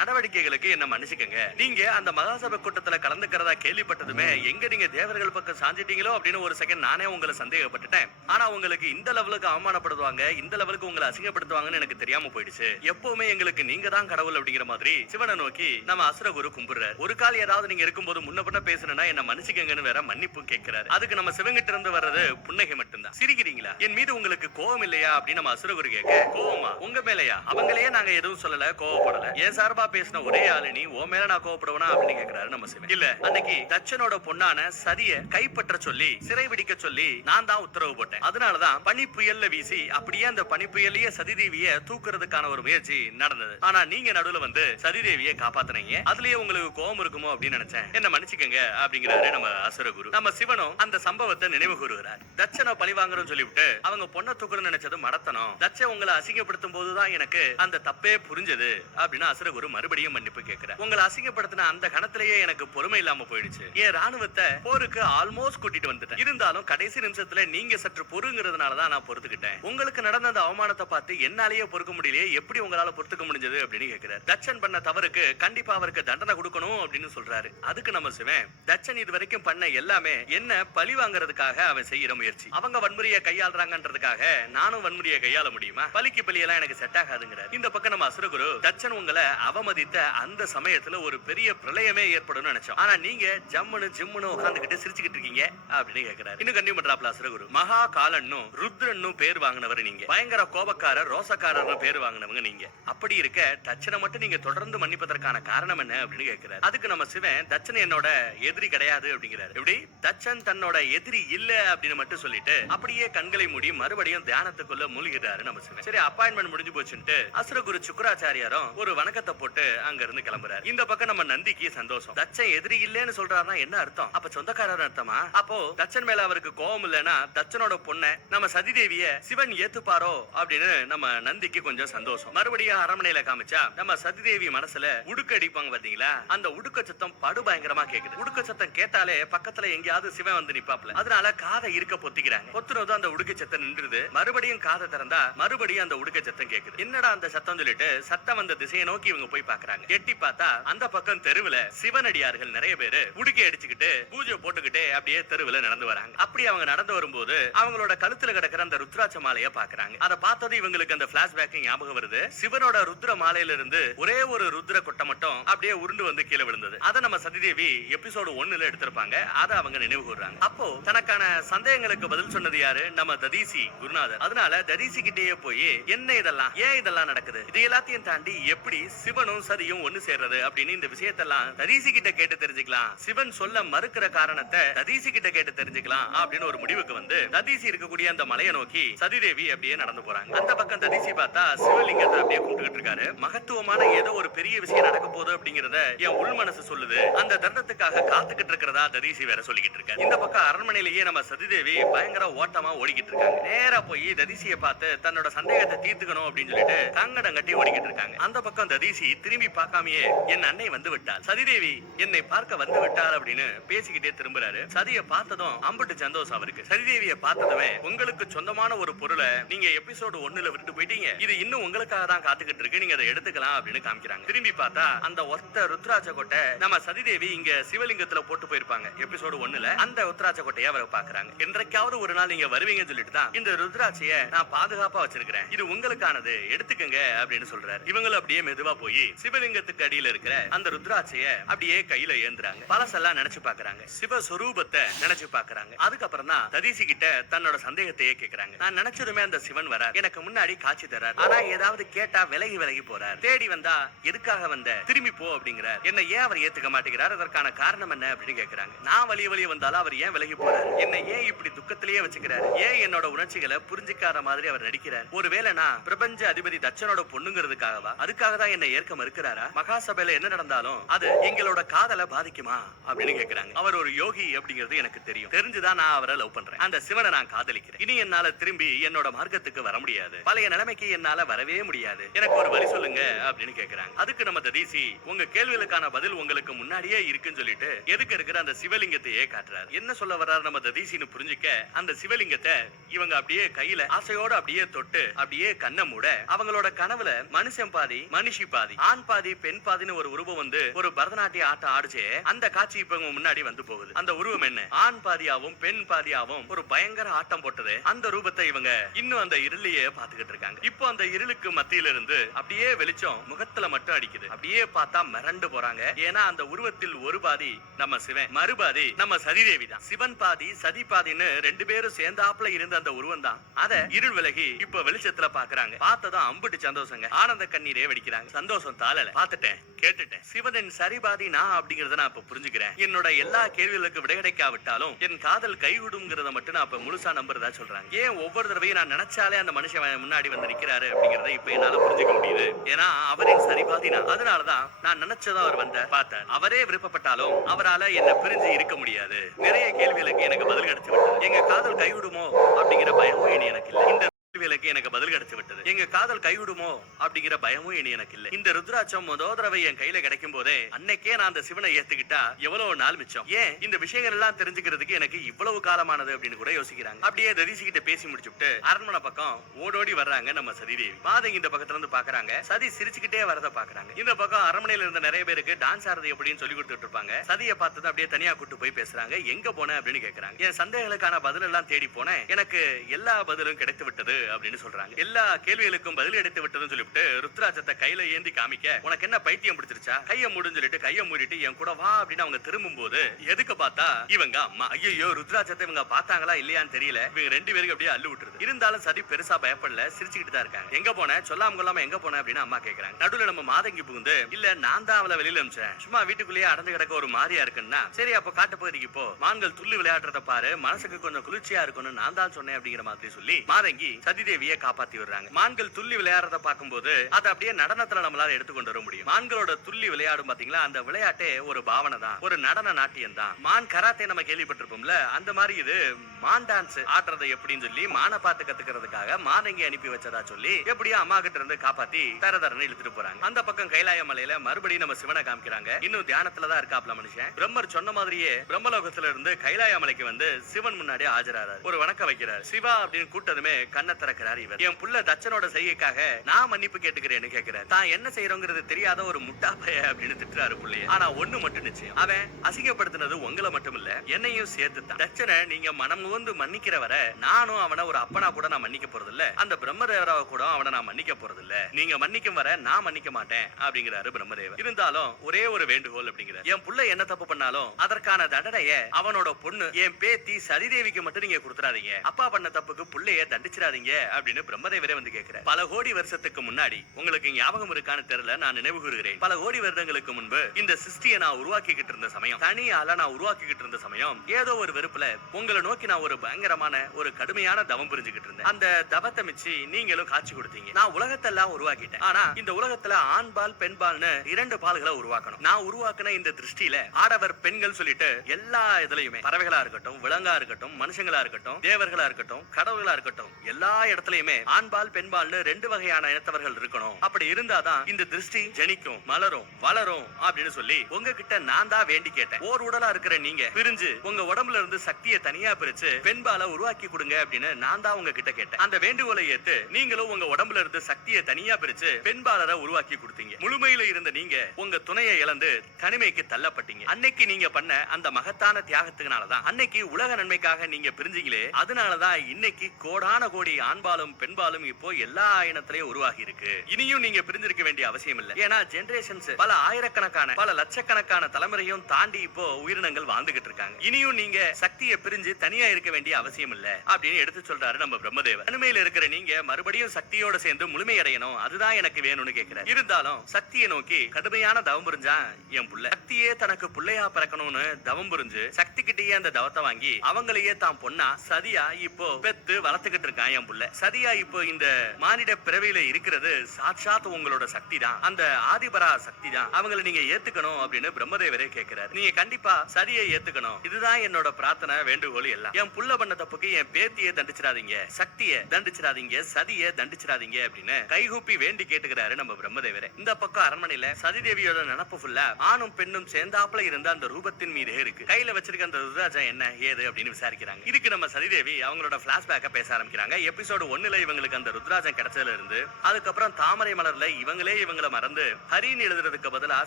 நடவடிக்கைகளுக்கு என்ன மன்னிச்சுக்கங்க, நீங்க அந்த மகாசபை கூட்டத்துல கலந்துக்கிறதா கேள்விப்பட்டதுமே எங்க நீங்க தேவர்கள் பக்கம் சாஞ்சிட்டீங்களோ அப்படின்னு ஒரு செகண்ட் நானே உங்களை சந்தேகப்பட்டுட்டேன். ஆனா உங்களுக்கு இந்த லெவலுக்கு அவமானப்படுத்துவாங்க, இந்த லெவலுக்கு உங்களை அசிங்கப்படுத்துவாங்கன்னு எனக்கு தெரியாம போயிடுச்சு. எப்பவுமே எங்களுக்கு நீங்க தான் கடவுள் அப்படிங்கிற மாதிரி சிவனை நோக்கி நம்ம அசுரகுரு கும்பிடுறாரு. ஒரு கால் ஏதாவது நீங்க இருக்கும்போது முன்ன பின்ன பேசுனா என்ன மன்னிச்சுக்கங்கன்னு வேற மன்னிப்பு கேட்கிறாரு. அதுக்கு நம்ம சிவங்கிட்ட இருந்து வர்றது புன்னகை மட்டும்தான். சிரிக்கிறீங்களா? என் மீது உங்களுக்கு கோபம் இல்லையா அப்படின்னு நம்ம அசுரகுரு கேட்க, கோவமா உங்க மேலையா? அவங்களையே நாங்க எதுவும் சொல்லல, கோவப்படல. ஏன் சார்பா பேசின ஒரே ஆளு நீ, ஓ மேல நான் கோவப்படுவனா அப்படின்னு கேட்கிறாரு நம்ம சிவன். இல்ல, அன்னைக்கு தட்சனோட பொண்ணான சதிய கைப்பற்ற சொல்லி சிறை பிடிக்க சொல்லி நான் தான் உத்தரவு போட்டேன். அதனாலதான் பனி புயல்ல வீசி அப்படியே அந்த பனி புயலையே சதிதேவிய தூக்குறதுக்கான ஒரு முயற்சி நடந்தது. ஆனா நீங்க நடுவுல வந்து சதிதேவியை காப்பாத்துனீங்க. அதுலயே உங்களுக்கு கோபம் இருக்குமோ அப்படின்னு நினைச்சேன், என்ன மன்னிச்சுக்கங்க அப்படிங்கிறாரு நம்ம அசுரகுரு. நம்ம சிவனும் அந்த சம்பவத்தை நினைவு கூறுகிறார். தட்சனை பழி வாங்குறோம் சொல்லிவிட்டு அவங்க பொண்ணை தூக்குறன்னு நினைச்சது மடத்தனம். தட்ச உங்களை அசிங்கப்படுத்தும் போதுதான் எனக்கு அந்த தப்பே புரிஞ்சது அப்படின்னு அசுரகுரு மறுபடியும் மன்னிப்பு கேட்கிறார். உங்களை அசிங்கப்படுத்தின அந்த கணத்திலேயே எனக்கு பொறுமை இல்லாம போயிடுச்சு. என் ராணுவத்தை போருக்கு ஆல்மோஸ்ட் கூட்டிட்டு வந்துட்டேன். இருந்தாலும் கடைசி நிமிஷத்துல நீங்க சற்று பொறுங்கிறதுனாலதான் நான் பொறுத்துக்கிட்டேன். உங்களுக்கு நடந்த அந்த அவமானத்தை பார்த்து என்னாலேயே பொறுக்க முடியலையே, எப்படி உங்களால பொறுத்துக்க முடிஞ்சது அப்படின்னு கேட்கிறார். தட்சன் பண்ண தவறுக்கு கண்டிப்பா அவருக்கு தண்டனை கொடுக்கணும் அப்படின்னு சொல்றாரு. அதுக்கு நம்ம சிவன், தட்சன் இது வரைக்கும் பண்ண எல்லாமே என்ன பழி வாங்குறதுக்காக அவன் செய்யற முயற்சி. அவங்க வன்முறையை கையாளுறாங்கன்றதுக்காக நானும் வன்முறையை கையாள முடியுமா? பலிக்கு பலியெல்லாம் எனக்கு செட் ஆகாதுங்கிறார். இந்த பக்கம் நம்ம அசுரகுரு, தட்சன் உங்களை அவமதித்த அந்த சமயத்துல ஒரு பெரிய பிரளயமே ஏற்படும் நினைச்சோம். ஆனா நீங்க ஜம்முன்னு ஜிம்முன்னு உட்கார்ந்துகிட்டு சிரிச்சுக்கிட்டு இருக்கீங்க அப்படின்னு கேட்கிறாரு. இன்னும் கண்டிப்பா பண்றாப்ல அசுரகுரு. மகா காலன்னும் ருத்ரன்னும் பேர் வாங்கினவர் நீங்க. பயங்கர கோபக்கார கோபக்காரர், ரோசக்காரர்னு பேர் வாங்கினவங்க நீங்க. அப்படி இருக்க தட்சனை மட்டும் நீங்க தொடர்ந்து மன்னிப்பதற்கான காரணம் என்ன அப்படின்னு கேட்கிறாரு. அதுக்கு நம்ம சிவன் தட்சன் என்னோட எதிரி கிடையாது அப்படிங்கிறாரு. எப்படி தட்சன் தன்னோட எதிரி இல்ல அப்படின்னு மட்டும் சொல்லிட்டு அப்படியே கண்களை மூடி மறுபடியும் தியானத்துக்குள்ள மூழ்கிறாரு நம்ம சிவன். சரி, அப்பாயின்மெண்ட் முடிஞ்சு போச்சுட்டு அசுரகுரு சுக்கராச்சாரியாரும் ஒரு வணக்கத்தை போட்டு அங்க இருந்து கிளம்புறாரு. இந்த பக்கம் நம்ம நந்திக்கு சந்தோஷம். தட்சன் எதிரி இல்லன்னு சொல்றாருன்னா என்ன அர்த்தம்? அப்ப சொந்தக்காரர் அர்த்தமா? அப்போ தட்சன் மேல அவருக்கு கோபம் இல்லைன்னா தட்சனோட பொண்ணை நம்ம சதிதேவிய சிவன் ஏத்துப்பாரோ அப்படின்னு நம்ம நந்திக்கு கொஞ்சம் சந்தோஷம். மறுபடியும் அரண்மனையில காமிச்சா நம்ம சதிதேவி மனசுல உடுக்க அடிப்பாங்க பாத்தீங்களா, அந்த உடுக்க சத்தம் படு பயங்கரமா கேக்குது. உடுக்க சத்தம் கேட்டாலே பக்கத்துல எங்கேயாவது சிவன் வந்து நிப்பாப்ல. அதனால காதை இருக்க பொத்திக்கிறாங்க. பொத்துனதும் அந்த உடுக்க சத்தம் நின்றுது. மறுபடியும் காதை திறந்தா மறுபடியும் அந்த உடுக்க சத்தம் கேக்குது. என்னடா அந்த சத்தம் சொல்லிட்டு சத்தம் வந்த திசையை நோக்கி இவங்க போய் பாக்குறாங்க. எட்டி பார்த்தா அந்த பக்கம் தெருவுல சிவனடியார்கள் நிறைய பேரு உடுக்கை அடிச்சுக்கிட்டு பூஜை போட்டுக்கிட்டே அப்படியே தெருவுல நடந்து வராங்க. அப்படி அவங்க நடந்து வரும்போது அவங்களோட கழுத்துல கிடக்கிற அந்த ருத்ராட்ச மாலைய பாக்குறாங்க. அதை பார்த்தது இவங்களுக்கு அந்த பிளாஷ்பேக் ஞாபகம் வருது. சிவனோட ருத்ர மாலையில இருந்து ஒரே ஒரு ருத்ர கொட்டை மட்டும் அப்படியே உருண்டு வந்து கீழே விழுந்தது. அதை நம்ம சதிதேவி எபிசோடு 1ல எடுத்திருப்பாங்க. அதை அவங்க நினைவு கூர்றாங்க. அப்போ தனக்கான சந்தேகங்களுக்கு பதில் சொன்னது யாரு? நம்ம ததீசி குருநாதர். அதனால ததீசி கிட்டேயே போய் என்ன இதெல்லாம், ஏன் இதெல்லாம் நடக்குது, இது எல்லாத்தையும் தாண்டி எப்படி சிவனும் சதியும் ஒண்ணு சேர்றது அப்படின்னு இந்த விஷயத்தெல்லாம் ததீசி கிட்ட கேட்டு தெரிஞ்சுக்கலாம். சிவன் சொல்ல மறுக்கிற காரணத்தை ததீசி கிட்ட கேட்டு தெரிஞ்சுக்கலாம் அப்படின்னு ஒரு முடிவுக்கு வந்து ததீசி இருக்கக்கூடிய அந்த மலையை நோக்கி சதிதேவி அப்படியே நடந்து போறாங்க. அந்த பக்கம் ததீசி பார்த்தா சிவலிங்கத்தை அப்படியே கும்பிட்டுக்கிட்டு இருக்காரு. மகத்துவமான ஏதோ ஒரு பெரிய விஷயம் நடக்க போகுது அப்படிங்கறத என் உள் மனசு சொல்லுது. அந்த தருணத்துக்காக காத்துக்கிட்டு இருக்கிறதா ததீசி வேற சொல்லிக்கிட்டு இருக்காரு. இந்த பக்கம் அரண்மனையிலேயே நம்ம சதிதேவி பயங்கர ஓட்டமா ஓடிக்கிட்டு இருக்காங்க. நேரா போய் ததீசியை பார்த்து தன்னோட சந்தேகத்தை தீர்த்துக்கணும் அப்படின்னு சொல்லிட்டு கங்கடம் கட்டி ஓடிக்கிட்டு இருக்காங்க. அந்த பக்கம் ததீசி திரும்பி பார்க்காமயே என் அன்னை வந்து விட்டாள், சதிதேவி என்னை பார்க்க வந்து விட்டாள் அப்படின்னு பேசிக்கிட்டே திரும்புறாரு. சதியை பார்த்ததும் அம்புட்டு சந்தோஷம் அவருக்கு. சதிதேவியை பார்த்ததுமே உங்களுக்கு சொந்தமான ஒரு பொருளை நீங்க எபிசோடு 1ல விட்டு போயிட்டீங்க, இது இன்னும் உங்களுக்காக தான் காத்துக்கிட்டு இருக்கு, நீங்க அதை எடுத்துக்கலாம் அப்படின்னு காமிக்கிறாங்க. திரும்பி பார்த்தா அந்த ஒத்த ருத்ராட்ச கொட்டை நம்ம சதிதேவி இங்க சிவலிங்கத்துல போட்டு போயிருப்பாங்க எபிசோடு 1ல. அந்த ருத்ராட்ச கொட்டையை அவரை பாக்குறாங்க. என்றைக்காவது ஒரு நாள் நீங்க வருவீங்கன்னு சொல்லிட்டு தான் இந்த ருத்ராட்சைய நான் பாதுகாப்பா வச்சிருக்கிறேன், இது உங்களுக்கானது, எடுத்துக்கங்க அப்படின்னு சொல்றாரு. இவங்களும் அப்படியே மெதுவா போய் சிவலிங்கத்துக்கு அடியில இருக்கிற அந்த ருத்ராட்சைய அப்படியே கையில ஏந்துறாங்க. பழசெல்லாம் நினைச்சு பாக்குறாங்க, சிவஸ்வரூபத்தை நினைச்சு பாக்குறாங்க. அதுக்கப்புறம் தான் ததீசி கிட்ட தன்னோட சந்தேகத்தையே கேக்குறாங்க. நான் நினைச்சதுமே அந்த சிவன் வரார், எனக்கு முன்னாடி காட்சி தரார், ஆனா ஏதாவது கேட்டா விலகி விலகி போறார், தேடி வந்தா எதுக்காக வந்த, திரும்பி போ அப்படிங்கிறார். என்ன ஏன் அவர் ஏத்துக்க மாட்டேங்கிறார், அதற்கான காரணம் என்ன அப்படின்னு கேக்குறாங்க. நான் வழிய வந்தாலும் அவர் ஏன் விலகி போறார், என்ன ஏன் இப்படி துக்கத்திலேயே வச்சுக்கிறார், ஏன் என்னோட உணர்ச்சிகளை புரிஞ்சுக்காத மாதிரி அவர் நடிக்கிறார், ஒருவேளை நான் பிரபஞ்ச அதிபதி தட்சனோட பொண்ணுங்கிறதுக்காகவா, அதுக்காக தான் என்ன ஏற்க மறுக்கிறாரா, மகாசபையில என்ன நடந்தாலும் அது எங்களோட காதலை பாதிக்குமா அப்படின்னு கேக்குறாங்க. அவர் ஒரு யோகி அப்படிங்கிறது எனக்கு தெரியும், தெரிஞ்சுதான் நான் அவரை லவ் பண்றேன், அந்த சிவனை நான் காதலிக்கிறேன், இனி என்னால திரும்பி என்னோட மார்க்கத்துக்கு வர முடியாது, பழைய நிலைமைக்கு என்னால வரவே முடியாது, எனக்கு ஒரு வழி சொல்லுங்க அப்படின்னு கேக்குறாங்க. அதுக்கு நம்ம ததீசி உங்க கேள்விகளுக்கான பதில் உங்களுக்கு முன்னாடியே இருக்குன்னு சொல்லிட்டு எதுக்கு இருக்கிற அந்த சிவலிங்கத்தையே காட்டுறாரு. என்ன சொல்ல வர்றாரு நம்ம ததீசின்னு புரிஞ்சுக்க அந்த சிவலிங்கத்தை இவங்க அப்படியே கையில ஆசையோட அப்படியே தொட்டு அப்படியே கண்ணை மூட அவங்களோட கனவுல மனுஷன் பாதி மனுஷி பாதி, ஆண் பாதி பெண் பாதின்னு ஒரு உருவம் வந்து ஒரு பரதநாட்டிய ஆட்டம் ஆடுச்சே, அந்த காட்சி இப்ப முன்னாடி வந்து போகுது. அந்த உருவம் என்ன, ஆண் பாதியாவும் பெண் பாதியாவும் ஒரு பயங்கர ஆட்டம் போட்டது. அந்த ரூபத்தை இவங்க இன்னும் அந்த இருளையே பாத்துக்கிட்டு இருக்காங்க. இப்போ அந்த இருளுக்கு மத்தியில இருந்து அப்படியே வெளிச்சம் முகத்துல மட்டும் அடிக்குது. அப்படியே பார்த்தா மிரண்டு போறாங்க. ஏன்னா அந்த உருவத்தில் ஒரு பாதி நம்ம சிவன், மறுபாதி நம்ம சதிதேவி தான். சிவன் பாதி சதி பாதின்னு ரெண்டு பேரும் சேர்ந்தாப்புல இருந்த அந்த உருவம் தான். அத இருள் விலகி இப்ப வெளிச்சத்துல பாக்குறாங்க. பார்த்ததும் அம்புட்டு சந்தோஷங்க, ஆனந்த கண்ணீரே வெடிக்கிறாங்க. சந்தோஷம் தாளல. பார்த்துட்டேன், கேட்டுட்டேன், சிவனின் சரிபாதி நான் அப்படிங்கறத நான் இப்ப புரிஞ்சுக்கிறேன். என்னோட எல்லா கேள்விகளுக்கு விடை கிடைக்காவிட்டாலும் என் காதல் கைவிடுங்கிறத மட்டும் நான் இப்ப முழுசா நம்புறதா சொல்றாங்க. ஏன் ஒவ்வொரு தடவையும் நான் நினைச்சாலே அந்த மனுஷன் முன்னாடி வந்து நிக்கிறாரு அப்படிங்கறத இப்ப என்னால புரிஞ்சுக்க முடியுது. ஏன்னா அவரின் சரிபாதி நான். அதனாலதான் நான் நினைச்சதான் அவர் வந்த பார்த்தார். அவரே விருப்பப்பட்டாலும் அவரால என்ன பிரிஞ்சு இருக்க முடியாது. நிறைய கேள்விகளுக்கு எனக்கு பதில் கிடைச்சு விட்டது. எங்க காதல் கைவிடுமோ அப்படிங்கிற பயமும் இனி எனக்கு இல்லை. இந்த கேள்விகளுக்கு எனக்கு பதில் கிடைச்சு விட்டது. எங்க காதல் கைவிடுமோ அப்படிங்கிற பயமும் இனி எனக்கு இல்லை. இந்த ருத்ராட்சம் முதல் தடவை என் கையில கிடைக்கும் போதே அன்னைக்கே நான் அந்த சிவனை ஏத்துக்கிட்டா எவ்வளவு நாள் மிச்சம். ஏன் இந்த விஷயங்கள் எல்லாம் தெரிஞ்சுக்கிறதுக்கு எனக்கு இவ்வளவு காலமானது அப்படின்னு கூட யோசிக்கிறாங்க. அப்படியே தரிசி கிட்ட பேசி முடிச்சுட்டு அரண்மனை பக்கம் ஓடோடி வர்றாங்க நம்ம சதிதேவி. மாதங்கி இந்த பக்கத்துல இருந்து பாக்குறாங்க. சதி சிரிச்சுக்கிட்டே வரத பாக்குறாங்க. இந்த பக்கம் அரண்மனையில இருந்த நிறைய பேருக்கு டான்ஸ் ஆடுறது எப்படின்னு சொல்லி கொடுத்துட்டு இருப்பாங்க. சதியை பார்த்தது அப்படியே தனியா கூட்டு போய் பேசுறாங்க. எங்க போன அப்படின்னு கேக்குறாங்க. என் சந்தேகங்களுக்கான பதில் எல்லாம் தேடி போனேன், எனக்கு எல்லா பதிலும் கிடைத்து விட்டது அப்படின்னு சொல்றாங்க. எல்லா கேள்விகளுக்கும் பதில் எடுத்து விட்டதுன்னு சொல்லிவிட்டு ருத்ராட்சத்தை கையில ஏந்தி காமிக்க, உனக்கு என்ன பைத்தியம் பிடிச்சிருச்சா, கைய மூடுன்னு சொல்லிட்டு கைய மூடிட்டு என் கூட வா அப்படின்னு அவங்க திரும்பும் போது எதுக்கு பார்த்தா இவங்க அம்மா. ஐயோ, ருத்ராட்சத்தை இவங்க பார்த்தாங்களா இல்லையான்னு தெரியல. இவங்க ரெண்டு பேருக்கு அப்படியே அள்ளு விட்டுருது. இருந்தாலும் சதி பெருசா பயப்படல, சிரிச்சுக்கிட்டு தான் இருக்காங்க. எங்க போன, சொல்லாம கொள்ளாம எங்க போன அப்படின்னு அம்மா கேக்குறாங்க. நடுவுல நம்ம மாதங்கி புகுந்து, இல்ல நான் தான் அவளை வெளியில அனுப்பிச்சேன், சும்மா வீட்டுக்குள்ளேயே அடைஞ்சு கிடக்க ஒரு மாதிரியா இருக்குன்னா, சரி அப்ப காட்டு பகுதிக்கு போ, மான்கள் துள்ளி விளையாடுறத பாரு, மனசுக்கு கொஞ்சம் குளிர்ச்சியா இருக்கும்னு நான் தான் சொன்னேன் அப்படிங்கிற மாதிரி சொல்லி மாதங்கி சதிதேவியை காப்பாத்தி விடுறாங்க. மான்கள் துள்ளி விளையாடுறத பார்க்கும்போது அதை அப்படியே நடனத்துல நம்மளால எடுத்துக்கொண்டு வர முடியும். மான்களோட துள்ளி விளையாடும் பாத்தீங்களா, அந்த விளையாட்டே ஒரு பாவனை தான், ஒரு நடன நாட்டியம் தான். மான் கராத்தே நம்ம கேள்விப்பட்டிருப்போம்ல, அந்த மாதிரி இது மான் டான்ஸ் ஆடுறதை எப்படின்னு சொல்லி மானை பார்த்து கத்துக்கிறதுக்காக மாதங்கி அனுப்பி வச்சதா சொல்லி எப்படியோ அம்மா கிட்ட இருந்து காப்பாத்தி தரதரன்னு இழுத்துட்டு போறாங்க. அந்த பக்கம் கைலாய மலையில மறுபடியும் நம்ம சிவனை காமிக்கிறாங்க. இன்னும் தியானத்துலதான் இருக்காப்ல மனுஷன். பிரம்மர் சொன்ன மாதிரியே பிரம்மலோகத்துல இருந்து கைலாய மலைக்கு வந்து சிவன் முன்னாடி ஆஜராறாரு. ஒரு வணக்கம் வைக்கிறார். சிவா அப்படின்னு கூட்டதுமே கண்ணை திறக்கிறார். இவர் என் புள்ள தச்சனோட செய்கைக்காக நான் மன்னிப்பு கேட்டுக்கிறேன்னு கேட்கிறார். தான் என்ன செய்யறோங்கிறது தெரியாத ஒரு முட்டா பைய அப்படின்னு திட்டுறாரு புள்ளைய. ஆனா ஒண்ணு மட்டும் நிச்சயம், அவன் அசிங்கப்படுத்தினது உங்களை மட்டும் இல்ல என்னையும் சேர்த்து தான். தச்சனை நீங்க மனம் வந்து மன்னிக்கிற வரை நானும் அவனை ஒரு அப்பனா கூட நான் மன்னிக்க போறது இல்ல, அந்த பிரம்மதேவராவை கூட அவனை நான் மன்னிக்க போறது இல்ல, நீங்க மன்னிக்கும் வரை நான் மன்னிக்க மாட்டேன் அப்படிங்கிறாரு பிரம்மதேவர். இருந்தாலும் ஒரே ஒரு வேண்டுகோள் அப்படிங்கிறார், என் புள்ள என்ன தப்பு பண்ணாலும் அதற்கான தண்டனைய அவனோட பொண்ணு என் பேத்தி சதிதேவிக்கு மட்டும் நீங்க கொடுத்துறாதீங்க, அப்பா பண்ண தப்புக்கு புள்ளைய தண்டிச்சிடாதீங்க அப்படின்னு பிரம்மதேவரே வந்து கேட்கிறார். பல கோடி வருஷத்துக்கு முன்னாடி உங்களுக்கு ஞாபகம் இருக்கான்னு தெரியல, நான் நினைவு கூறுகிறேன். பல கோடி வருடங்களுக்கு முன்பு இந்த சிருஷ்டியை நான் உருவாக்கிக்கிட்டு இருந்த சமயம், தனியால நான் உருவாக்கிக்கிட்டு இருந்த சமயம், ஏதோ ஒரு வெறுப்புல உங்களை நோக்கி நான் ஒரு பயங்கரமான ஒரு கடுமையான தவம் புரிஞ்சுக்கிட்டு இருந்தேன். அந்த தவத்தை மிச்சு நீங்களும் காட்சி கொடுத்தீங்க. நான் உலகத்தெல்லாம் உருவாக்கிட்டேன். ஆனா இந்த உலகத்துல ஆண்பால் பெண்பால்னு இரண்டு பால்களை உருவாக்கணும். நான் உருவாக்கின இந்த திருஷ்டியில ஆடவர் பெண்கள் சொல்லிட்டு எல்லா இதுலயுமே, பறவைகளா இருக்கட்டும், விலங்கா இருக்கட்டும், மனுஷங்களா இருக்கட்டும், தேவர்களா இருக்கட்டும், கடவுளா இருக்கட்டும், எல்லா இடத்துலயுமே ஆண்பால் பெண்பால்னு ரெண்டு வகையான இனத்தவர்கள் இருக்கணும். அப்படி இருந்தாதான் இந்த திருஷ்டி ஜனிக்கும், மலரும், வளரும் அப்படின்னு சொல்லி உங்ககிட்ட நான் தான் வேண்டி கேட்டேன். ஓர் உடலா இருக்கிற நீங்க பிரிஞ்சு உங்க உடம்புல இருந்து சக்தியை தனியா பிரிச்சு பெண்பால உருவாக்கி கொடுங்க அப்படின்னு நான் தான் உங்ககிட்ட கேட்டேன். அந்த வேண்டுகோளை ஏத்து நீங்களும் உங்க உடம்புல இருந்து சக்தியை தனியா பிரிச்சு பெண்பாலரை உருவாக்கி கொடுத்தீங்க. முழுமையில இருந்த நீங்க உங்க துணையை இழந்து தனிமைக்கு தள்ளப்பட்டீங்க. அன்னைக்கு நீங்க பண்ண அந்த மகத்தான தியாகத்துக்குனாலதான் அன்னைக்கு உலக நன்மைக்காக நீங்க பிரிஞ்சீங்களே, அதனாலதான் இன்னைக்கு கோடான கோடி ஆண்பாலும் பெண்பாலும் இப்போ எல்லா இனத்திலையும் உருவாகி இருக்கு. இனியும் நீங்க பிரிஞ்சிருக்க வேண்டிய அவசியம் இல்லை. ஏன்னா ஜெனரேஷன்ஸ் பல ஆயிரக்கணக்கான பல லட்சக்கணக்கான தலைமுறையும் தாண்டி இப்போ உயிரினங்கள் வாழ்ந்துகிட்டு இருக்காங்க. இனியும் நீங்க சக்தியை பிரிஞ்சு தனியா இருக்க வேண்டிய அவசியம் இல்ல அப்படின்னு எடுத்து சொல்றாரு நம்ம பிரம்மதேவர். தனிமையில இருக்கிற நீங்க மறுபடியும் சக்தியோட சேர்ந்து முழுமை அடையணும், அதுதான் எனக்கு வேணும்னு கேட்கிறார். இருந்தாலும் சக்தியை நோக்கி கடுமையான தவம் புரிஞ்சா என் புள்ள, சக்தியே தனக்கு புள்ளையா பிறக்கணும்னு தவம் புரிஞ்சு சக்தி கிட்டேயே அந்த தவத்தை வாங்கி அவங்களையே தான் பொண்ணா சதியா இப்போ பெத்து வளர்த்துக்கிட்டு இருக்கான் என் புள்ள. சதியா இப்போ இந்த மானிட பிறவியில இருக்கிறது சாட்சாத் உங்களோட சக்தி தான், அந்த ஆதிபரா சக்தி தான். அவங்களை நீங்க ஏத்துக்கணும் அப்படின்னு பிரம்மதேவரே கேட்கிறார். நீங்க கண்டிப்பா சதியை ஏத்துக்கணும், இதுதான் என்னோட பிரார்த்தனை, வேண்டுகோள் எல்லாம். என் புள்ள பண்ண தப்புக்கு என் பேத்தியை தண்டிச்சிடாதீங்க, சக்தியை தண்டிச்சிடாதீங்க, சதியை தண்டிச்சிடாதீங்க அப்படின்னு கைகூப்பி வேண்டி கேட்டுக்கிறாரு நம்ம பிரம்மதேவரே. இந்த பக்கம் அரண்மனையில சதிதேவியோட நினப்பு ஃபுல்லா ஆணும் பெண்ணும் சேர்ந்தாப்புல இருந்த அந்த ரூபத்தின் மீதே இருக்கு. கையில வச்சிருக்க அந்த ருத்ராட்சம் என்ன ஏது அப்படின்னு விசாரிக்கிறாங்க. இதுக்கு நம்ம சதிதேவி அவங்களோட பிளாஷ்பேக்க பேச ஆரம்பிக்கிறாங்க. எபிசோடு 1ல இவங்களுக்கு அந்த ருத்ராட்சம் கிடைச்சதுல இருந்து அதுக்கப்புறம் தாமரை மலர்ல இவங்களே இவங்களை மறந்து ஹரின்னு எழுதுறதுக்கு பதிலா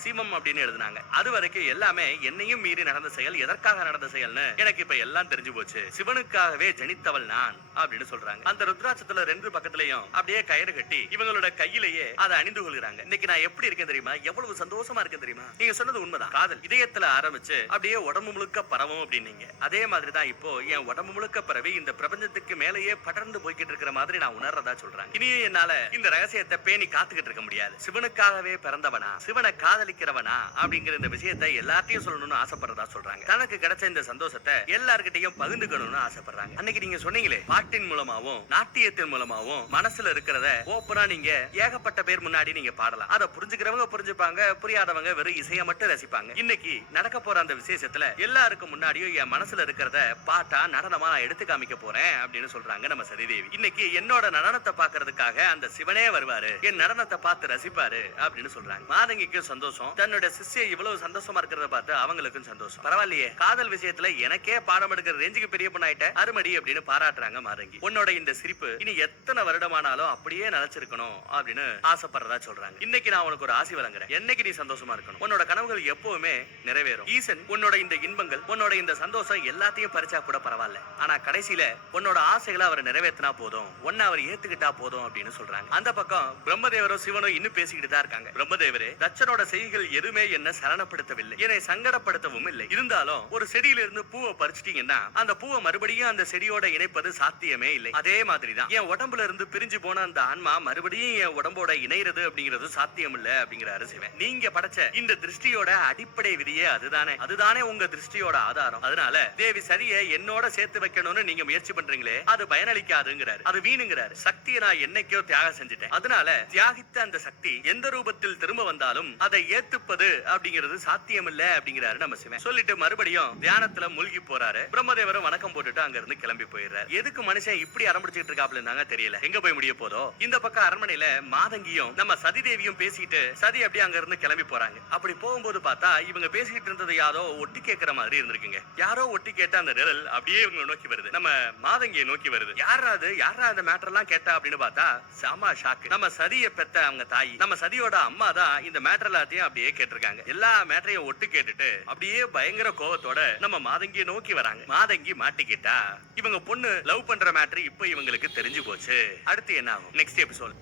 சிவம் அப்படின்னு எழுதினாங்க. அது வரைக்கும் எல்லாமே என்னையும் மீறி நடந்த செயல், எதற்காக நடந்த செயல்னு எனக்கு இப்ப எல்லாம் தெரிஞ்சு போச்சு, சிவனுக்காகவே ஜனித்தவள் நான் அப்படின்னு சொல்றாங்க. அந்த ருத்ராட்சத்துல ரெண்டு பக்கத்துலயும் அப்படியே கயிறு கட்டி இவங்களோட கையிலேயே அதை அணிந்து கொள்கிறாங்க. இன்னைக்கு நான் எப்படி இருக்கேன் தெரியுமா, எவ்வளவு சந்தோஷமா இருக்கேன் தெரியுமா. நீங்க சொன்னது உண்மைதான், காதல் இதயத்துல ஆரம்பிச்சு அப்படியே உடம்பு முழுக்க பரவும் அப்படின்னீங்க. அதே மாதிரிதான் இப்போ என் உடம்பு முழுக்க பரவி இந்த பிரபஞ்சத்துக்கு மேலேயே படர்ந்து போய்கிட்டு இருக்கிற மாதிரி நான் உணர்றதா சொல்றேன். இனியும் என்னால இந்த ரகசியத்தை பேணி காத்துக்கிட்டு இருக்க முடியாது. சிவனுக்காகவே பிறந்தவனா, சிவனை காதலிக்கிறவனா அப்படிங்கிற இந்த விஷயத்தை எல்லாத்தையும் சொல்லணும்னு ஆசைப்படுறதா சொல்றாங்க. தனக்கு கிடைச்ச இந்த சந்தோஷத்தை எல்லார்கிட்டையும் பகிர்ந்துக்கணும்னு ஆசைப்படுறாங்க. அன்னைக்கு நீங்க சொன்னீங்களே, பாட்டின் மூலமாவும் நாட்டியத்தின் மூலமாவும் மனசுல இருக்கிறத ஓப்பனா நீங்க ஏகப்பட்ட பேர் முன்னாடி நீங்க பாடலாம். அதை புரிஞ்சுக்கிறவங்க புரிஞ்சுப்பாங்க, புரியாதவங்க வெறும் இசையை மட்டும் ரசிப்பாங்க. இன்னைக்கு நடக்க போற அந்த விசேஷத்துல எல்லாருக்கும் முன்னாடியும் என் மனசுல இருக்கிறத பாட்டா நடனமா நான் எடுத்து காமிக்க போறேன் அப்படின்னு சொல்றாங்க நம்ம சதிதேவி. இன்னைக்கு என்னோட நடனத்தை பாக்குறதுக்காக அந்த சிவனே வருவாரு, என் நடனத்தை பார்த்து ரசிப்பாரு அப்படின்னு சொல்றாங்க. மாதங்கிக்கும் சந்தோஷம், தன்னோட சிஷ்யை இவ்வளவு சந்தோஷமா இருக்கிறத பார்த்து அவங்களுக்கும் சந்தோஷம். பரவாயில்லையே, காதல் விஷயத்துல எனக்கே பாடம் எடுக்கிற ரேஞ்சுக்கு பெரிய பொண்ணாயிட்ட, அருமடி அப்படின்னு பாராட்டுறாங்க மாதங்கி. உன்னோட இந்த சிரிப்பு இனி எத்தனை வருடமானாலும் அப்படியே நிலைச்சிருக்கணும் அப்படின்னு ஆசைப்படுறதா சொல்றாங்க. இன்னைக்கு நான் உனக்கு ஒரு ஆசி வழங்குறேன், என்னைக்கு நீ சந்தோஷமா இருக்கணும், உன்னோட கனவுகள் எப்பவுமே நிறைவேறும். ஈசன் உன்னோட இந்த இன்பங்கள், உன்னோட இந்த சந்தோஷம் எல்லாத்தையும் பறிச்சா கூட பரவாயில்ல, ஆனா கடைசியில உன்னோட ஆசைகளை அவர் நிறைவேற்றினா போதும், ஒன்ன அவர் ஏத்துக்கிட்டா போதும் அப்படின்னு சொல்றாங்க. அந்த பக்கம் பிரம்மதேவரும் சிவனும் இன்னும் பேசிக்கிட்டு தான் இருக்காங்க. பிரம்மதேவரே, தட்சனோட செய்கைகள் எதுவுமே என்ன சலனப்படுத்தவில்லை, என்னை சங்கடப்படுத்தவும் இல்லை. இருந்தாலும் ஒரு செடியில இருந்து பூவை பறிச்சிட்டீங்கன்னா அந்த பூவை மறுபடியும் அந்த செடியோட இணைப்பது சாத்தியமே இல்லை. அதே மாதிரிதான் என் உடம்புல இருந்து பிரிஞ்சு போன அந்த ஆன்மா மறுபடியும் என் உடம்போட இணைறது அப்படிங்கிறது சாத்தியம் இல்ல அப்படிங்கிறாரு சிவன். நீங்க படைச்ச இந்த திருஷ்டியோட அடிப்படை விதியே அதுதானே உங்க திருஷ்டியோட ஆதாரம். அதனால தேவி சரிய என்னோட சேர்த்து வைக்கணும்னு நீங்க முயற்சி பண்றீங்களே, அது பயனளிக்காதுங்கிறாரு. அது வீணுங்கிறாரு. சக்தியை நான் என்னைக்கோ தியாகம் செஞ்சுட்டேன். அதனால தியாகித்த அந்த சக்தி எந்த ரூபத்தில் திரும்ப வந்தாலும் அதை ஏத்துப்பது அப்படிங்கிறது சாத்தியம் இல்ல அப்படிங்கிறாரு நம்ம சிவன். சொல்லிட்டு மறுபடியும் தியானத்துல மூழ்கி போறாரு. பிரம்மதேவரும் வணக்கம் போட்டுட்டு அங்க இருந்து கிளம்பி போயிடுறாரு. எதுக்கு மனுஷன் இப்படி அரம்பிடிச்சிட்டு இருக்காப்ல தாங்க தெரியல. எங்க போய் முடிய போதோ. இந்த பக்கம் அரண்மனையில மாதங்கியும் நம்ம சதி தேவியும் பேசிட்டு சதி அப்படியே அங்க இருந்து கிளம்பி போறாங்க. அப்படி போகும்போது பார்த்தா இவங்க பேசிட்டு இருந்தது யாரோ ஒட்டி கேட்கிற மாதிரி இருந்திருக்குங்க. யாரோ ஒட்டி கேட்ட அந்த நிழல் அப்படியே இவங்க நோக்கி வருது, நம்ம மாதங்கியை நோக்கி வருது. யாரா அந்த மேட்டர் எல்லாம் கேட்டா அப்படின்னு பார்த்தா சாமா ஷாக்கு. நம்ம சதியை பெத்த அவங்க தாய், நம்ம சதியோட அம்மா தான் இந்த மேட்டர் எல்லாத்தையும் அப்படியே கேட்டிருக்காங்க. எல்லா மேட்டரையும் ஒட்டு கேட்டுட்டு அப்படியே பயங்கர கோவத்தோட நம்ம மாதங்கியை நோக்கி வராங்க. மாதங்கி மாட்டிக்கிட்டா இவங்க பொண்ணு லவ் பண்ற மேட்டர் இப்ப இவங்களுக்கு தெரிஞ்சு போச்சு. அடுத்து என்ன ஆகும் நெக்ஸ்ட் எபிசோட்.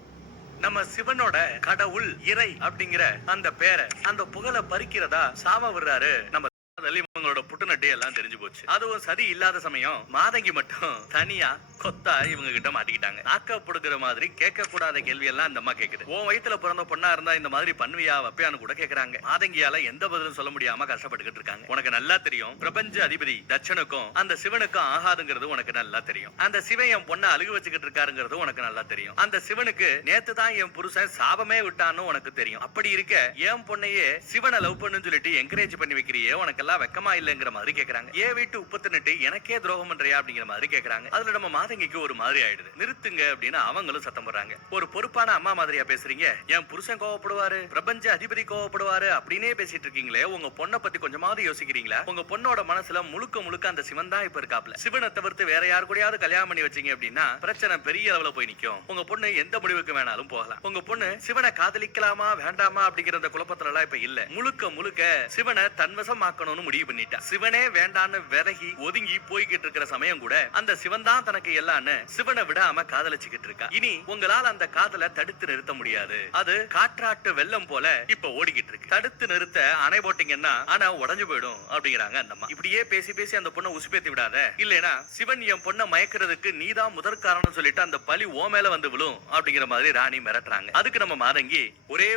நம்ம சிவனோட கடவுள் இறை அப்படிங்கிற அந்த பேரை, அந்த புகழை பறிக்கிறதா சாம விடுறாரு நம்ம. இவங்களோட புட்டுநட்டி எல்லாம் தெரிஞ்சு போச்சு. அதுவும் சதி இல்லாத சமயம் மாதங்கி மட்டும் தனியா கொத்தா இவங்க கிட்ட மாட்டிக்கிட்டாங்க. நாக்க புடுக்கிற மாதிரி கேட்க கூடாத கேள்வி எல்லாம் இந்த அம்மா கேக்குது. உன் வயித்துல பிறந்த பொண்ணா இருந்தா இந்த மாதிரி பண்ணுவியா வப்பியான்னு கூட கேக்குறாங்க. மாதங்கியால எந்த பதிலும் சொல்ல முடியாம கஷ்டப்பட்டுக்கிட்டு இருக்காங்க. உனக்கு நல்லா தெரியும் பிரபஞ்ச அதிபதி தட்சனுக்கும் அந்த சிவனுக்கும் ஆகாதுங்கிறது உனக்கு நல்லா தெரியும். அந்த சிவன் என் பொண்ணை அழுகு வச்சுக்கிட்டு இருக்காருங்கிறது உனக்கு நல்லா தெரியும். அந்த சிவனுக்கு நேத்து தான் என் புருஷன் சாபமே விட்டான்னு உனக்கு தெரியும். அப்படி இருக்க என் பொண்ணையே சிவனை லவ் பண்ணுன்னு சொல்லிட்டு என்கரேஜ் பண்ணி வைக்கிறியே, உனக்கு எல்லாம் வெக்கமா இல்லங்கிற மாதிரி கேக்குறாங்க. ஏன் வீட்டு உப்பு தின்னுட்டு எனக்கே துரோகம் பண்றியா அப்படிங்கிற மாதிரி கேக்குறாங்க. அதுல நம்ம மாதங்கிக்கு ஒரு மாதிரி ஆயிடுது. நிறுத்துங்க அப்படின்னு அவங்களும் சத்தம் போடுறாங்க. ஒரு பொறுப்பான அம்மா மாதிரியா பேசுறீங்க, என் புருஷன் கோவப்படுவாரு, பிரபஞ்ச அதிபதி கோவப்படுவாரு அப்படின்னே பேசிட்டு இருக்கீங்களே, உங்க பொண்ணை பத்தி கொஞ்சமாவது யோசிக்கிறீங்களா? உங்க பொண்ணோட மனசுல முழுக்க அந்த சிவன் தான் இப்ப இருக்காப்ல. சிவனை தவிர்த்து வேற யாரு கூடயாவது கல்யாணம் பண்ணி வச்சீங்க அப்படின்னா பிரச்சனை பெரிய அளவுல போய் நிக்கும். உங்க பொண்ணு எந்த முடிவுக்கு வேணாலும் போகலாம். உங்க பொண்ணு சிவனை காதலிக்கலாமா வேண்டாமா அப்படிங்கிற அந்த குழப்பத்துல எல்லாம் இப்ப இல்ல. முழுக்க சிவனை தன்வசம் ஆக்கணும்னு முடிவு பண்ணிட்டா. சிவனே வேண்டான்னு விலகி ஒதுங்கி போய்கிட்டு இருக்கிற சமயம் கூட அந்த சிவன் தான் தனக்கு எல்லான்னு சிவனை விடாம காதலிச்சுக்கிட்டு இருக்கா. இனி உங்களால அந்த காதலை தடுத்து நிறுத்த முடியாது. அது காற்றாட்டு வெள்ளம் போல இப்ப ஓடிக்கிட்டு இருக்கு. தடுத்து நிறுத்த அணை போட்டீங்கன்னா ஆனா உடஞ்சு போயிடும் அப்படிங்கிறாங்க அந்த அம்மா. இப்படியே பேசி அந்த பொண்ணை உசுப்பேத்தி விடாத, இல்லைன்னா சிவன் என் பொண்ணை மயக்கிறதுக்கு நீதான் முதற் காரணம் சொல்லிட்டு அந்த பழி ஓ மேல வந்து விழும் அப்படிங்கிற மாதிரி ராணி மிரட்டுறாங்க. அதுக்கு நம்ம மாதங்கி ஒரே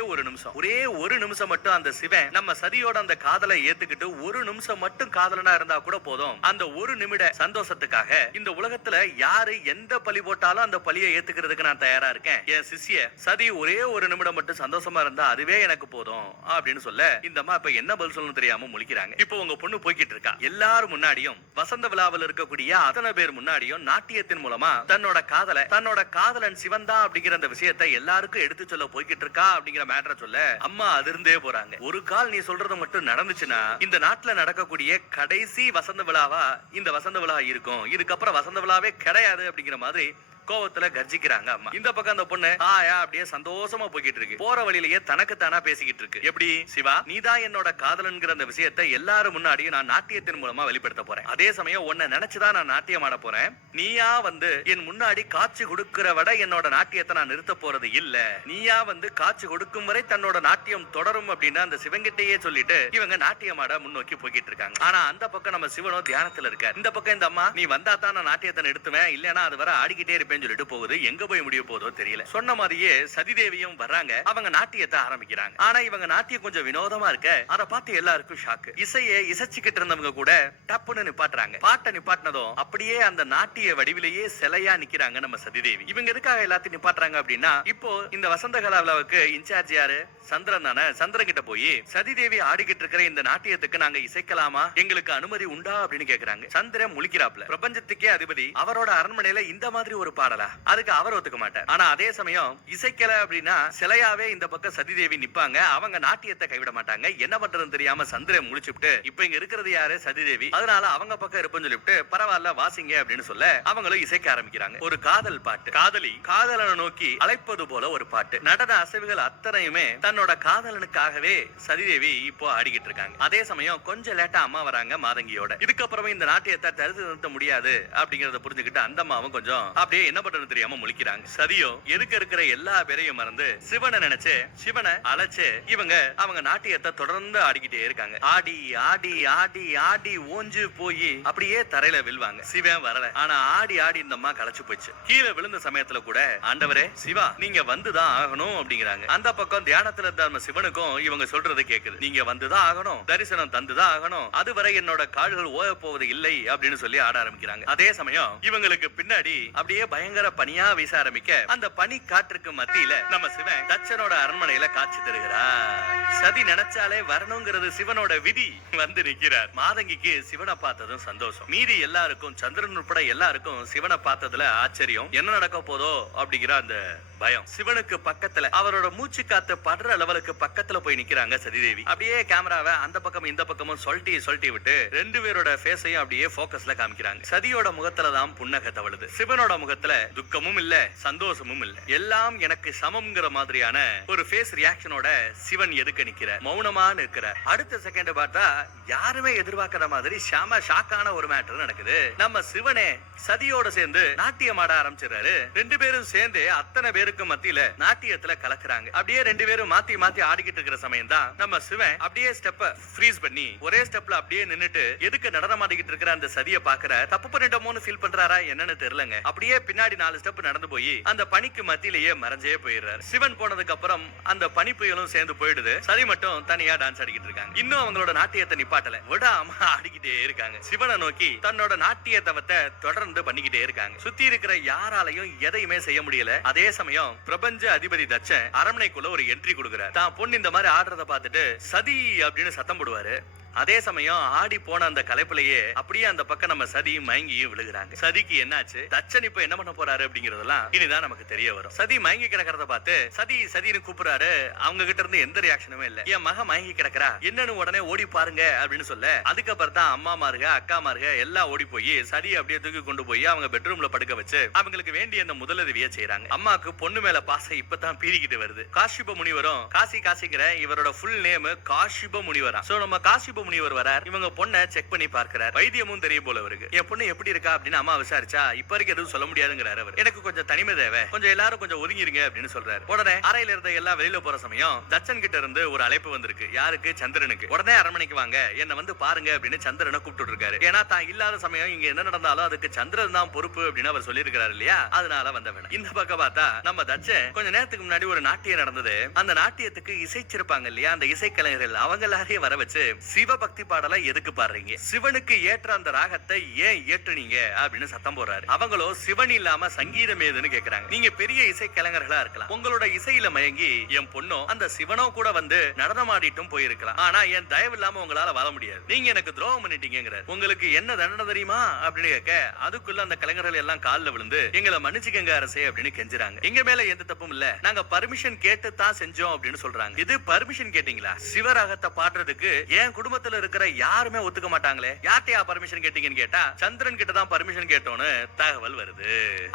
ஒரு நிமிஷம் மட்டும் அந்த சிவன் நம்ம சதியோட அந்த காதலை ஏத்துக்கிட்டு ஒரு நிமிஷம் மட்டும் காதலனா இருந்தா கூட போதும். அந்த ஒரு நிமிட சந்தோஷத்துக்காக இந்த உலகத்துல யாரு எந்த பழி போட்டாலும் அந்த பழியை ஏத்துக்கிறதுக்கு நான் தயாரா இருக்கேன். என் சிஷ்ய சதி ஒரே ஒரு நிமிடம் மட்டும் சந்தோஷமா இருந்தா அதுவே எனக்கு போதும் அப்படின்னு சொல்ல இந்த அம்மா இப்ப என்ன பதில் சொல்லணும் தெரியாம முழிக்கிறாங்க. இப்போ உங்க பொண்ணு போய்கிட்டு இருக்கா. எல்லாரும் முன்னாடியும் வசந்த விழாவில் இருக்கக்கூடிய அத்தனை பேர் முன்னாடியும் நாட்டியத்தின் மூலமா தன்னோட காதலன் சிவன் தான் அப்படிங்கிற அந்த விஷயத்தை எல்லாருக்கும் எடுத்து சொல்ல போய்கிட்டு இருக்கா அப்படிங்கிற மேட்டரை சொல்ல அம்மா அதிர்ந்தே போறாங்க. ஒரு கால் நீ சொல்றது மட்டும் நடந்துச்சுன்னா இந்த நாட்டுல நடக்கக்கூடிய கடைசி வசந்த விழாவா இந்த வசந்த விழா இருக்கும். இதுக்கப்புறம் வசந்த விழாவே கிடையாது அப்படிங்கிற மாதிரி கோவத்துல கர்ஜிக்கிறாங்க அம்மா. இந்த பக்கம் அந்த பொண்ணு ஆயா அப்படியே சந்தோஷமா போய்கிட்டு இருக்கு. போற வழியிலேயே தனக்கு தானா பேசிக்கிட்டு இருக்கு. எப்படி சிவா, நீதான் என்னோட காதலன்கிற அந்த விஷயத்தை எல்லாரும் முன்னாடியும் நான் நாட்டியத்தின் மூலமா வெளிப்படுத்த போறேன். அதே சமயம் உன்னை நினைச்சுதான் நான் நாட்டியம் ஆட போறேன். நீயா வந்து என் முன்னாடி காட்சி கொடுக்கிற விட என்னோட நாட்டியத்தை நான் நிறுத்த போறது இல்ல. நீயா வந்து காட்சி கொடுக்கும் வரை தன்னோட நாட்டியம் தொடரும் அப்படின்னு அந்த சிவங்கிட்டையே சொல்லிட்டு இவங்க நாட்டியம் ஆட முன்னோக்கி போய்கிட்டு இருக்காங்க. ஆனா அந்த பக்கம் நம்ம சிவனோ தியானத்துல இருக்காரு. இந்த பக்கம் இந்த அம்மா நீ வந்தா தான் நான் நாட்டியத்தை நிறுத்துவேன், இல்லன்னா அது வர ஆடிக்கிட்டே இருப்பேன் சொல்லிட்டு போகுது. எங்க போய் முடிய போதோ தெரியல. சொன்ன மாதிரியே சதிதேவியும் வர்றாங்க. அவங்க நாட்டியத்தை ஆரம்பிக்கிறாங்க. ஆனா இவங்க நாட்டியம் கொஞ்சம் வினோதமா இருக்க. அதை பார்த்து எல்லாருக்கும் ஷாக்கு. இசையை இசைச்சுக்கிட்டு இருந்தவங்க கூட டப்புன்னு நிப்பாட்டுறாங்க. பாட்டை நிப்பாட்டினதும் அப்படியே அந்த நாட்டிய வடிவிலேயே சிலையா நிக்கிறாங்க நம்ம சதிதேவி. இவங்க எதுக்காக எல்லாத்தையும் நிப்பாட்டுறாங்க அப்படின்னா இப்போ இந்த வசந்த கலாவிழாவுக்கு இன்சார்ஜ் யாரு? சந்திரன் தானே. சந்திரன் கிட்ட போய் சதிதேவி ஆடிக்கிட்டு இருக்கிற இந்த நாட்டியத்துக்கு நாங்க இசைக்கலாமா, எங்களுக்கு அனுமதி உண்டா அப்படின்னு கேக்குறாங்க. சந்திரன் முழிக்கிறாப்ல. பிரபஞ்சத்துக்கே அதிபதி அவரோட அரண்மனையில இந்த மாதிரி ஒரு பாடலா? அதுக்கு அவர் ஒத்துக்க மாட்டார். ஆனா அதே சமயம் இசைக்கல அப்படின்னா சிலையாவே இந்த பக்கம் சதிதேவி நிப்பாங்க. அவங்க நாட்டியத்தை கைவிட மாட்டாங்க. என்ன பண்றதுன்னு தெரியாம சந்திரன் முழிச்சுட்டு இப்ப இங்க இருக்கிறது யாரு? சதிதேவி. அதனால அவங்க பக்கம் இருப்புன்னு சொல்லிட்டு பரவாயில்ல வாசிங்க அப்படின்னு சொல்ல அவங்களும் இசைக்க ஆரம்பிக்கிறாங்க. ஒரு காதல் பாட்டு. காதலி காதலனை நோக்கி அழைப்பது போல ஒரு பாட்டு. நடன அசைவுகள் அத்தனையுமே தன்னோட காதலனுக்காகவே சதிதேவி இப்போ ஆடிக்கிட்டு இருக்காங்க. அதே சமயம் கொஞ்சம் லேட்டா அம்மா வராங்க மாதங்கியோட. இதுக்கப்புறமே இந்த நாட்டியத்தை தடுத்து நிறுத்த முடியாது அப்படிங்கறத புரிஞ்சுக்கிட்டு அந்த அம்மாவும் கொஞ்சம் அப்படியே என்ன பண்றது தெரியாம முழிக்கிறாங்க. சதியோ எதுக்கு இருக்கிற எல்லா பேரையும் மறந்து சிவனை நினைச்சு சிவனை அழைச்சு இவங்க அவங்க நாட்டியத்தை தொடர்ந்து ஆடிக்கிட்டே இருக்காங்க. ஆடி ஆடி ஆடி ஆடி ஓஞ்சு போய் அப்படியே தரையில விழுவாங்க. சிவன் வரல. ஆனா ஆடி ஆடி இந்த அம்மா களைச்சு போச்சு. கீழே விழுந்த சமயத்துல கூட ஆண்டவரே சிவா நீங்க வந்துதான் ஆகணும் அப்படிங்கிறாங்க. அந்த பக்கம் தியானத்துல இருந்த நம்ம சிவனுக்கும் இவங்க சொல்றது கேக்குது. நீங்க வந்துதான் ஆகணும், தரிசனம் தந்துதான் ஆகணும், அதுவரை என்னோட கால்கள் ஓய போவது இல்லை அப்படின்னு சொல்லி ஆட ஆரம்பிக்கிறாங்க. அதே சமயம் இவங்களுக்கு பின்னாடி அப்படியே பயங்கர பனியா வீச ஆரம்பிக்க அந்த பனி காற்றுக்கு மத்தியில நம்ம சிவன் தட்சனோட அரண்மனையில காட்சி தருகிறார். சதி நினைச்சாலே வரணுங்கிறது சிவனோட விதி. வந்து நிக்கிறார். மாதங்கிக்கு சிவனை பார்த்ததும் சந்தோஷம். மீதி எல்லாருக்கும் சந்திரன் உட்பட எல்லாருக்கும் சிவனை பார்த்ததுல ஆச்சரியம். என்ன நடக்க போதோ அப்படிங்கிற அந்த பயம். சிவனுக்கு பக்கத்துல அவரோட மூச்சு காத்து படுற லெவலுக்கு பக்கத்துல போய் நிக்கிறாங்க சதிதேவி. அப்படியே கேமராவை அந்த பக்கம் இந்த பக்கமும் சொல்லிட்டி விட்டு ரெண்டு பேரோட ஃபேஸையும் அப்படியே போக்கஸ்ல காமிக்கிறாங்க. சதியோட முகத்துல தான் புன்னகை தவழுது. சிவனோட முகத்துல துக்கமும் இல்ல சந்தோஷமும் இல்ல. எல்லாம் எனக்கு சமம்ங்கிற மாதிரியான ஒரு ஃபேஸ் ரியாக்ஷனோட சிவன் எதுக்கு நிக்கிறார், மௌனமா நிற்கிறார். அடுத்த செகண்ட் பார்த்தா யாருமே எதிர்பார்க்காத மாதிரி ஷாம ஷாக்கான ஒரு மேட்டர் நடக்குது. நம்ம சிவனே சதியோட சேர்ந்து நாட்டியம் ஆட ஆரம்பிச்சிடறாரு. ரெண்டு பேரும் சேர்ந்து அத்தனை பேருக்கு மத்தியில நாட்டியத்துல கலக்குறாங்க. அப்படியே ரெண்டு பேரும் மாத்தி மாத்தி ஆடிக்கிட்டு இருக்கிற சமயம் தான் நம்ம சிவன் அப்படியே ஸ்டெப்ப ஃப்ரீஸ் பண்ணி ஒரே ஸ்டெப்ல அப்படியே நின்னுட்டு எதுக்கு நடனம் ஆடிக்கிட்டு இருக்கிற அந்த சதியை பாக்குற தப்பு பண்ணிட்டோமோன்னு ஃபீல் பண்றாரா என்னன்னு தெரியலங்க. அப்படியே பின்னாடி 4 ஸ்டெப் நடந்து போய் அந்த பனிக்கு மத்தியிலேயே மறைஞ்சே போயிடுறாரு. சிவன் போனதுக்கு அப்புறம் அந்த பனி புயலும் சேர்ந்து போயிடுது. சதி மட்டும் தனியா டான்ஸ் ஆடிக்கிட்டு இருக்காங்க. இன்னும் அவங்களோட நாட்டியத்தை நிப்பாட்டல, விடாம ஆடிக்கிட்டே இருக்காங்க. சிவனை நோக்கி தன்னோட நாட்டிய தவத்தை தொடர்ந்து பண்ணிக்கிட்டே இருக்காங்க. சுத்தி இருக்கிற யாராலையும் எதையுமே செய்ய முடியல. அதே சமயம் பிரபஞ்ச அதிபதி தட்சன் அரண்மனைக்குள்ள ஒரு என்ட்ரி கொடுக்கிறார். தான் பொண்ணு இந்த மாதிரி ஆடுறத பார்த்துட்டு சதி அப்படின்னு சத்தம் போடுவாரு. அதே சமயம் ஆடி போன அந்த கலைப்புலயே அப்படியே அந்த பக்கம் நம்ம சதி மயங்கியும் விழுகிறாங்க. சதிக்கு என்னாச்சு, தட்சன் இப்ப என்ன பண்ண போறாரு அப்படிங்கறதெல்லாம் இனிதான் நமக்கு தெரிய வரும். சதி மயங்கி கிடக்கிறத பார்த்து சதி சதின்னு கூப்பிடுறாரு. அவங்க கிட்ட இருந்து எந்த ரியாக்ஷனுமே இல்ல. என் மக மயங்கி கிடக்குறா என்னன்னு உடனே ஓடி பாருங்க அப்படின்னு சொல்ல அதுக்கப்புறம் தான் அம்மா மாருக அக்கா மாருக எல்லாம் ஓடி போய் சதி அப்படியே தூக்கி கொண்டு போய் அவங்க பெட்ரூம்ல படுக்க வச்சு அவங்களுக்கு வேண்டிய அந்த முதலுதவியை செய்யறாங்க. அம்மாக்கு பொண்ணு மேல பாசம் இப்பதான் பீறிக்கிட்டு வருது. காஷிப முனிவரும் காசிங்கிற இவரோட ஃபுல் நேம் காஷிப முனிவரா. சோ நம்ம காஷிப முனிவர் வரார். இவங்க பொண்ணை செக் பண்ணி பார்க்கிறார். வைத்தியமும் தெரியும் போல இருக்கு. என் பொண்ணு எப்படி இருக்கா அப்படின்னு அம்மா விசாரிச்சா இப்ப வரைக்கும் எதுவும் சொல்ல முடியாதுங்கிறாரு அவர். எனக்கு கொஞ்சம் தனிமை தேவை, கொஞ்சம் எல்லாரும் கொஞ்சம் ஒதுங்கிருங்க அப்படின்னு சொல்றாரு. உடனே அறையில இருந்த எல்லாம் வெளியில போற சமயம் தட்சன் கிட்ட இருந்து ஒரு அழைப்பு வந்திருக்கு. யாருக்கு, சந்திரனுக்கு. உடனே அரண்மனைக்கு வாங்க, என்ன வந்து பாருங்க அப்படின்னு சந்திரனை கூப்பிட்டு இருக்காரு. ஏன்னா தான் இல்லாத சமயம் இங்க என்ன நடந்தாலும் அதுக்கு சந்திரன் தான் பொறுப்பு அப்படின்னு அவர் சொல்லி இருக்காரு இல்லையா, அதனால வந்தவன். இந்த பக்கம் பார்த்தா நம்ம தட்சன் கொஞ்ச நேரத்துக்கு முன்னாடி ஒரு நாட்டியம் நடந்தது. அந்த நாட்டியத்துக்கு இசைச்சிருப்பாங்க இல்லையா அந்த இசைக்கலைஞர்கள், அவங்க எல்லாரையும் வர வச்சு சிவபக்தி பாடலை எதுக்கு பாடுறீங்க, சிவனுக்கு ஏற்ற அந்த ராகத்தை ஏன் ஏற்றுனீங்க அப்படின்னு சத்தம் போடுறாரு. அவங்களோ சிவன் இல்லாம சங்கீதம் ஏதுன்னு கேக்குறாங்க. நீங்க பெரிய இசை கலைஞர்களா இருக்கலாம், உங்களோட இசையில மயங்கி என் பொண்ணோ அந்த சிவனோ கூட வந்து நடனம் ஆடிட்டும் போயிருக்கலாம். ஆனா என் தயவு இல்லாம உங்களால வாழ முடியாது, நீங்க எனக்கு துரோகம் பண்ணிட்டீங்கிறார். உங்களுக்கு என்ன தண்டனை தெரியுமா அப்படின்னு கேட்க அதுக்குள்ள அந்த கலைஞர்கள் எல்லாம் காலில் விழுந்து எங்களை மன்னிச்சுக்கங்க அரசே அப்படின்னு கெஞ்சுறாங்க. எங்க மேல எந்த தப்பும் இல்ல, நாங்க பர்மிஷன் கேட்டு தான் செஞ்சோம் அப்படின்னு சொல்றாங்க. இது பர்மிஷன் கேட்டீங்களா, சிவராகத்தை பாடுறதுக்கு என் குடும்பத்துல இருக்கிற யாருமே ஒத்துக்க மாட்டாங்களே, யார்ட்டையா பர்மிஷன் கேட்டீங்கன்னு கேட்டா சந்திரன் கிட்ட தான் பர்மிஷன் கேட்டோன்னு தகவல் வருது.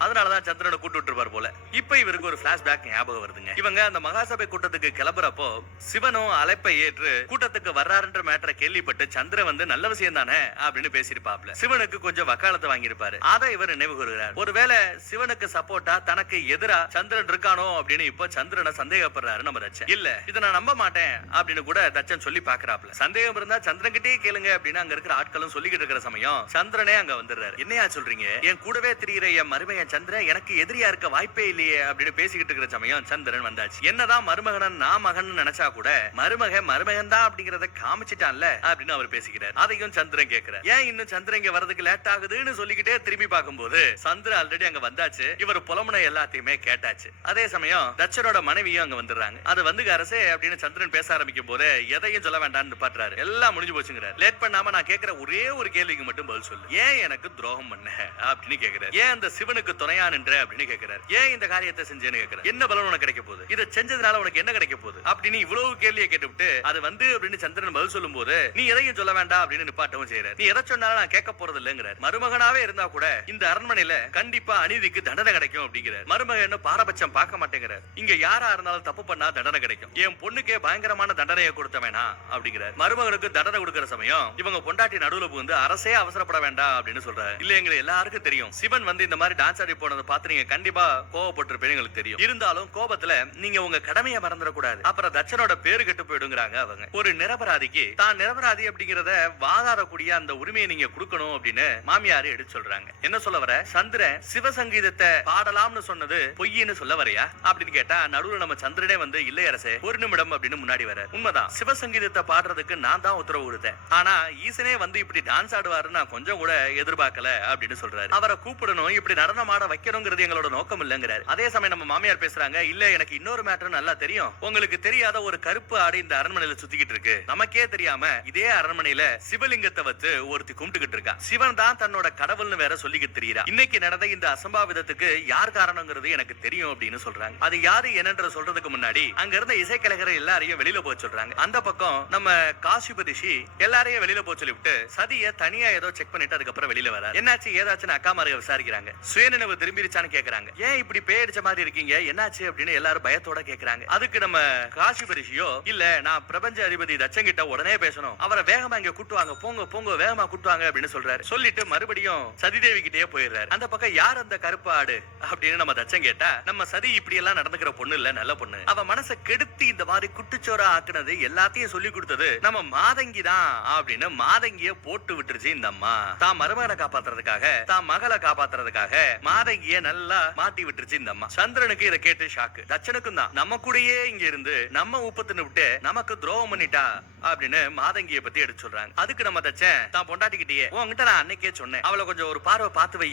அதனாலதான் சந்திரனை கூட்டு விட்டுருப்பார் போல. இப்ப இவருக்கு ஒரு பிளாஷ்பேக் ஞாபகம் வருதுங்க. இவங்க அந்த மகாசபை கூட்டத்துக்கு கிளம்புறப்போ சிவனும் அழைப்பை ஏற்று கூட்டத்துக்கு வர்றாருன்ற மேட்டரை கேள்விப்பட்டு சந்திரன் வந்து நல்ல விஷயம் தானே அப்படின்னு பேசிருப்பாப்ல. சிவனுக்கு கொஞ்சம் வக்காலத்தை வாங்கியிருப்பாரு. அதை இவர் நினைவு கூறுகிறார். ஒருவேளை சிவனுக்கு சப்போர்ட்டா தனக்கு எதிரா சந்திரன் இருக்கானோ அப்படின்னு இப்போ சந்திரனை சந்தேகப்படுறாரு நம்ம தட்சன். இல்ல இதை நான் நம்ப மாட்டேன் அப்படின்னு கூட தட்சன் சொல்லி பாக்குறாப்ல. சந்தேகம் இருந்தா சந்திரன் கிட்டே கேளுங்க அப்படின்னு அங்க இருக்கிற ஆட்களும் சொல்லிக்கிட்டு இருக்கிற சமயம் சந்திரனே அங்க வந்துடுறாரு. என்னையா சொல்றீங்க, என் கூடவே திரிகிற என் மருமகன் சந்திரன் எனக்கு எதிரியா இருக்க வாய்ப்பே இல்லையே அப்படின்னு பேசிக்கிட்டு இருக்கிற சமயம் சந்திரன் வந்தாச்சு. என்னதான் மருமகன் நான் மகன் நினைச்சா கூட மருமகன் தான் அப்படிங்கறத காமிச்சிட்டான்ல அப்படின்னு அவர் பேசிக்கிறார். அதையும் சந்திரன் கேட்கிறார். ஏன் இன்னும் சந்திரன் இங்க வரதுக்கு லேட் ஆகுதுன்னு சொல்லிக்கிட்டே திரும்பி பார்க்கும்போது சந்திரன் ஆல்ரெடி அங்க வந்தாச்சு. இவர் புலமுனை எல்லாத்தையுமே கேட்டாச்சு. அதே சமயம் தட்சனோட மனைவியும் அங்க வந்துடுறாங்க. அது வந்து அரசே அப்படின்னு சந்திரன் பேச ஆரம்பிக்கும் போது எதையும் சொல்ல வேண்டாம்னு பாட்டுறாரு. எல்லாம் முடிஞ்சு போச்சுங்கிறார். லேட் பண்ணாம நான் கேக்குற ஒரே ஒரு கேள்விக்கு மட்டும் பதில் சொல்லு, ஏன் எனக்கு துரோகம் பண்ண அப்படின்னு கேக்குறாரு. ஏன் அந்த சிவனுக்கு துணையா நின்ற அப்படின்னு கேக்குறாரு. ஏன் இந்த காரியத்தை செஞ்சேன்னு கேக்குறாரு. என்ன பலன் உனக்கு கிடைக்க போகுது, இதை செஞ்சதுனால உனக்கு என்ன கிடைக்க போகுது அப்படின்னு இவ்வளவு கேள்வியை கேட்டுவிட்டு அது வந்து அப்படின்னு சந்திரன் பதில் சொல்லும் போது நீ எதையும் சொல்ல வேண்டாம் அப்படின்னு நிப்பாட்டவும் செய்யறாரு. நீ எதை சொன்னாலும் நான் கேட்க போறது இல்லைங்கிறார். மருமகனாவே இருந்தா கூட இந்த அரண்மனையில கண்டிப்பா அநீதிக்கு தண்டனை கிடைக்கும் அப்படிங்கிறார். மருமகன் பாரபட்சம் பார்க்க மாட்டேங்கிறார். இங்க யாரா இருந்தாலும் தப்பு பண்ணா தண்டனை கிடைக்கும், என் பொண்ணுக்கே பயங்கரமான தண்டனையை கொடுத்தவனா அப்படிங்கிறார். மருமகனுக்கு தண்டனை கொடுக்கிற சமயம் இவங்க பொண்டாட்டி நடுவுல புகுந்து அரசே அவசரப்பட வேண்டாம் அப்படின்னு சொல்றாரு. இல்ல எங்க எல்லாருக்கும் தெரியும் சிவன் வந்து இந்த மாதிரி டான்ஸ் ஆடி போனதை பார்த்து நீங்க கண்டிப்பா கோவப்பட்டிருப்பேன்னு எங்களுக்கு தெரியும். இருந்தாலும் கோபத்துல நீங்க உங்க கடமையை மறந்துடக்கூடாது, அப்புறம் தட்சனோட பேரு கெட்டு போயிடுங்கிறாங்க அவங்க. ஒரு நிரபராதிக்கு தான் நிரபராதி அப்படிங்கறத வாதாடக்கூடிய அந்த உரிமையை நீங்க கொடுக்கணும் அப்படின்னு மாமியாரு எடுத்து சொல்றாங்க. என்ன சொல்ல வர? சந்திரன் சிவசங்கீதத்தை பாடலாம்னு சொன்னது பொய்ன்னு சொல்ல வரையா அப்படின்னு கேட்டா நடுவுல நம்ம சந்திரனே வந்து இல்லை அரசே ஒரு நிமிடம் அப்படின்னு முன்னாடி வர. உண்மைதான், சிவசங்கீதத்தை பாடுறதுக்கு நான் தான் உத்தரவு கொடுத்தேன், ஆனா ஈசனே வந்து இப்படி டான்ஸ் ஆடுவாருன்னு நான் கொஞ்சம் கூட எதிர்பார்க்கல அப்படின்னு சொல்றாரு. அவரை கூப்பிடணும், இப்படி நடனம் ஆட வைக்கணுங்கிறது எங்களோட நோக்கம் இல்லங்கிறாரு. அதே சமயம் நம்ம மாமியார் பேசுறாங்க, இல்ல எனக்கு இன்னொரு மேட்டர் நல்லா தெரியும், உங்களுக்கு தெரியாத ஒரு கருப்பு ஆடு இந்த அரண்மனையில சுத்திக்கிட்டு இருக்கு, நமக்கே தெரியாம இதே அரண்மனையில சிவலிங்கத்தை வச்சு ஒருத்தி கும்பிட்டுக்கிட்டு இருக்கா, சிவன் தான் தன்னோட கடவுள்னு வேற சொல்லிக்கிட்டு தெரியுறா, இன்னைக்கு நடந்த இந்த அசம்பாவிதத்துக்கு யார் காரணங்கிறது எனக்கு தெரியும் அப்படின்னு சொல்றாங்க. அது யாரு என்னன்ற சொல்றதுக்கு முன்னாடி அங்க இருந்த இசைக்கலைஞர் எல்லாரையும் வெளியில போக சொல்றாங்க. அந்த பக்கம் நம்ம காசிபதிஷி எல்லாரையும் வெளியில போக சொல்லிவிட்டு சதிய தனியா ஏதோ செக் பண்ணிட்டு அதுக்கப்புறம் வெளியில வர. என்னாச்சு ஏதாச்சுன்னு அக்கா மாரிக விசாரிக்கிறாங்க. சுயநினைவு திரும்பிருச்சான்னு கேக்குறாங்க. ஏன் இப்படி பேயடிச்ச மாதிரி இருக்கீங்க, என்னாச்சு அப்படின்னு எல்லாரும் பயத்தோட கேக்குறாங்க. அதுக்கு நம்ம காசிபதிஷியோ, இல்ல நான் பிரபஞ்ச அதிபதி தட்சன் கிட்ட உடனே பேசணும், அவரை வேகமா இங்க கூட்டுவாங்க, போங்க போங்க வேகமா கூட்டுவாங்க அப்படின்னு சொல்றாரு. சொல்லிட்டு மறுபடியும் சதிதேவி கிட்டே போயிடுறாரு. அந்த பக்கம் யார் அந்த கருப்பு ஆடு அப்படின்னு நம்ம தட்சன் கேட்டா, நம்ம சதி இப்படி எல்லாம் நடந்துக்கிற பொண்ணு இல்ல, நல்ல பொண்ணு, அவ மனசை கெடுத்து இந்த மாதிரி குட்டுச்சோரா ஆக்குனது எல்லாத்தையும் சொல்லி கொடுத்தது நம்ம மாதங்கி தான் அப்படின்னு மாதங்கிய போட்டு விட்டுருச்சு இந்த அம்மா. தான் மருமகனை காப்பாத்துறதுக்காக, தான் மகளை காப்பாத்துறதுக்காக மாதங்கிய நல்லா மாட்டி விட்டுருச்சு இந்த அம்மா. சந்திரனுக்கு இதை கேட்டு ஷாக்கு, தட்சனுக்கும் தான், நம்ம கூடயே இங்க இருந்து நம்ம உப்பத்துன்னு விட்டு நமக்கு துரோகம் பண்ணிட்டா அப்படின்னு மாதங்கிய பத்தி எடுத்து சொல்றாங்க. அதுக்கு நம்ம தச்சன் தான் பொண்டாட்டிக்கிட்டே, உன்கிட்ட நான் அன்னைக்கே சொன்னேன், அவளை கொஞ்சம் ஒரு பார்வை பார்த்து வை,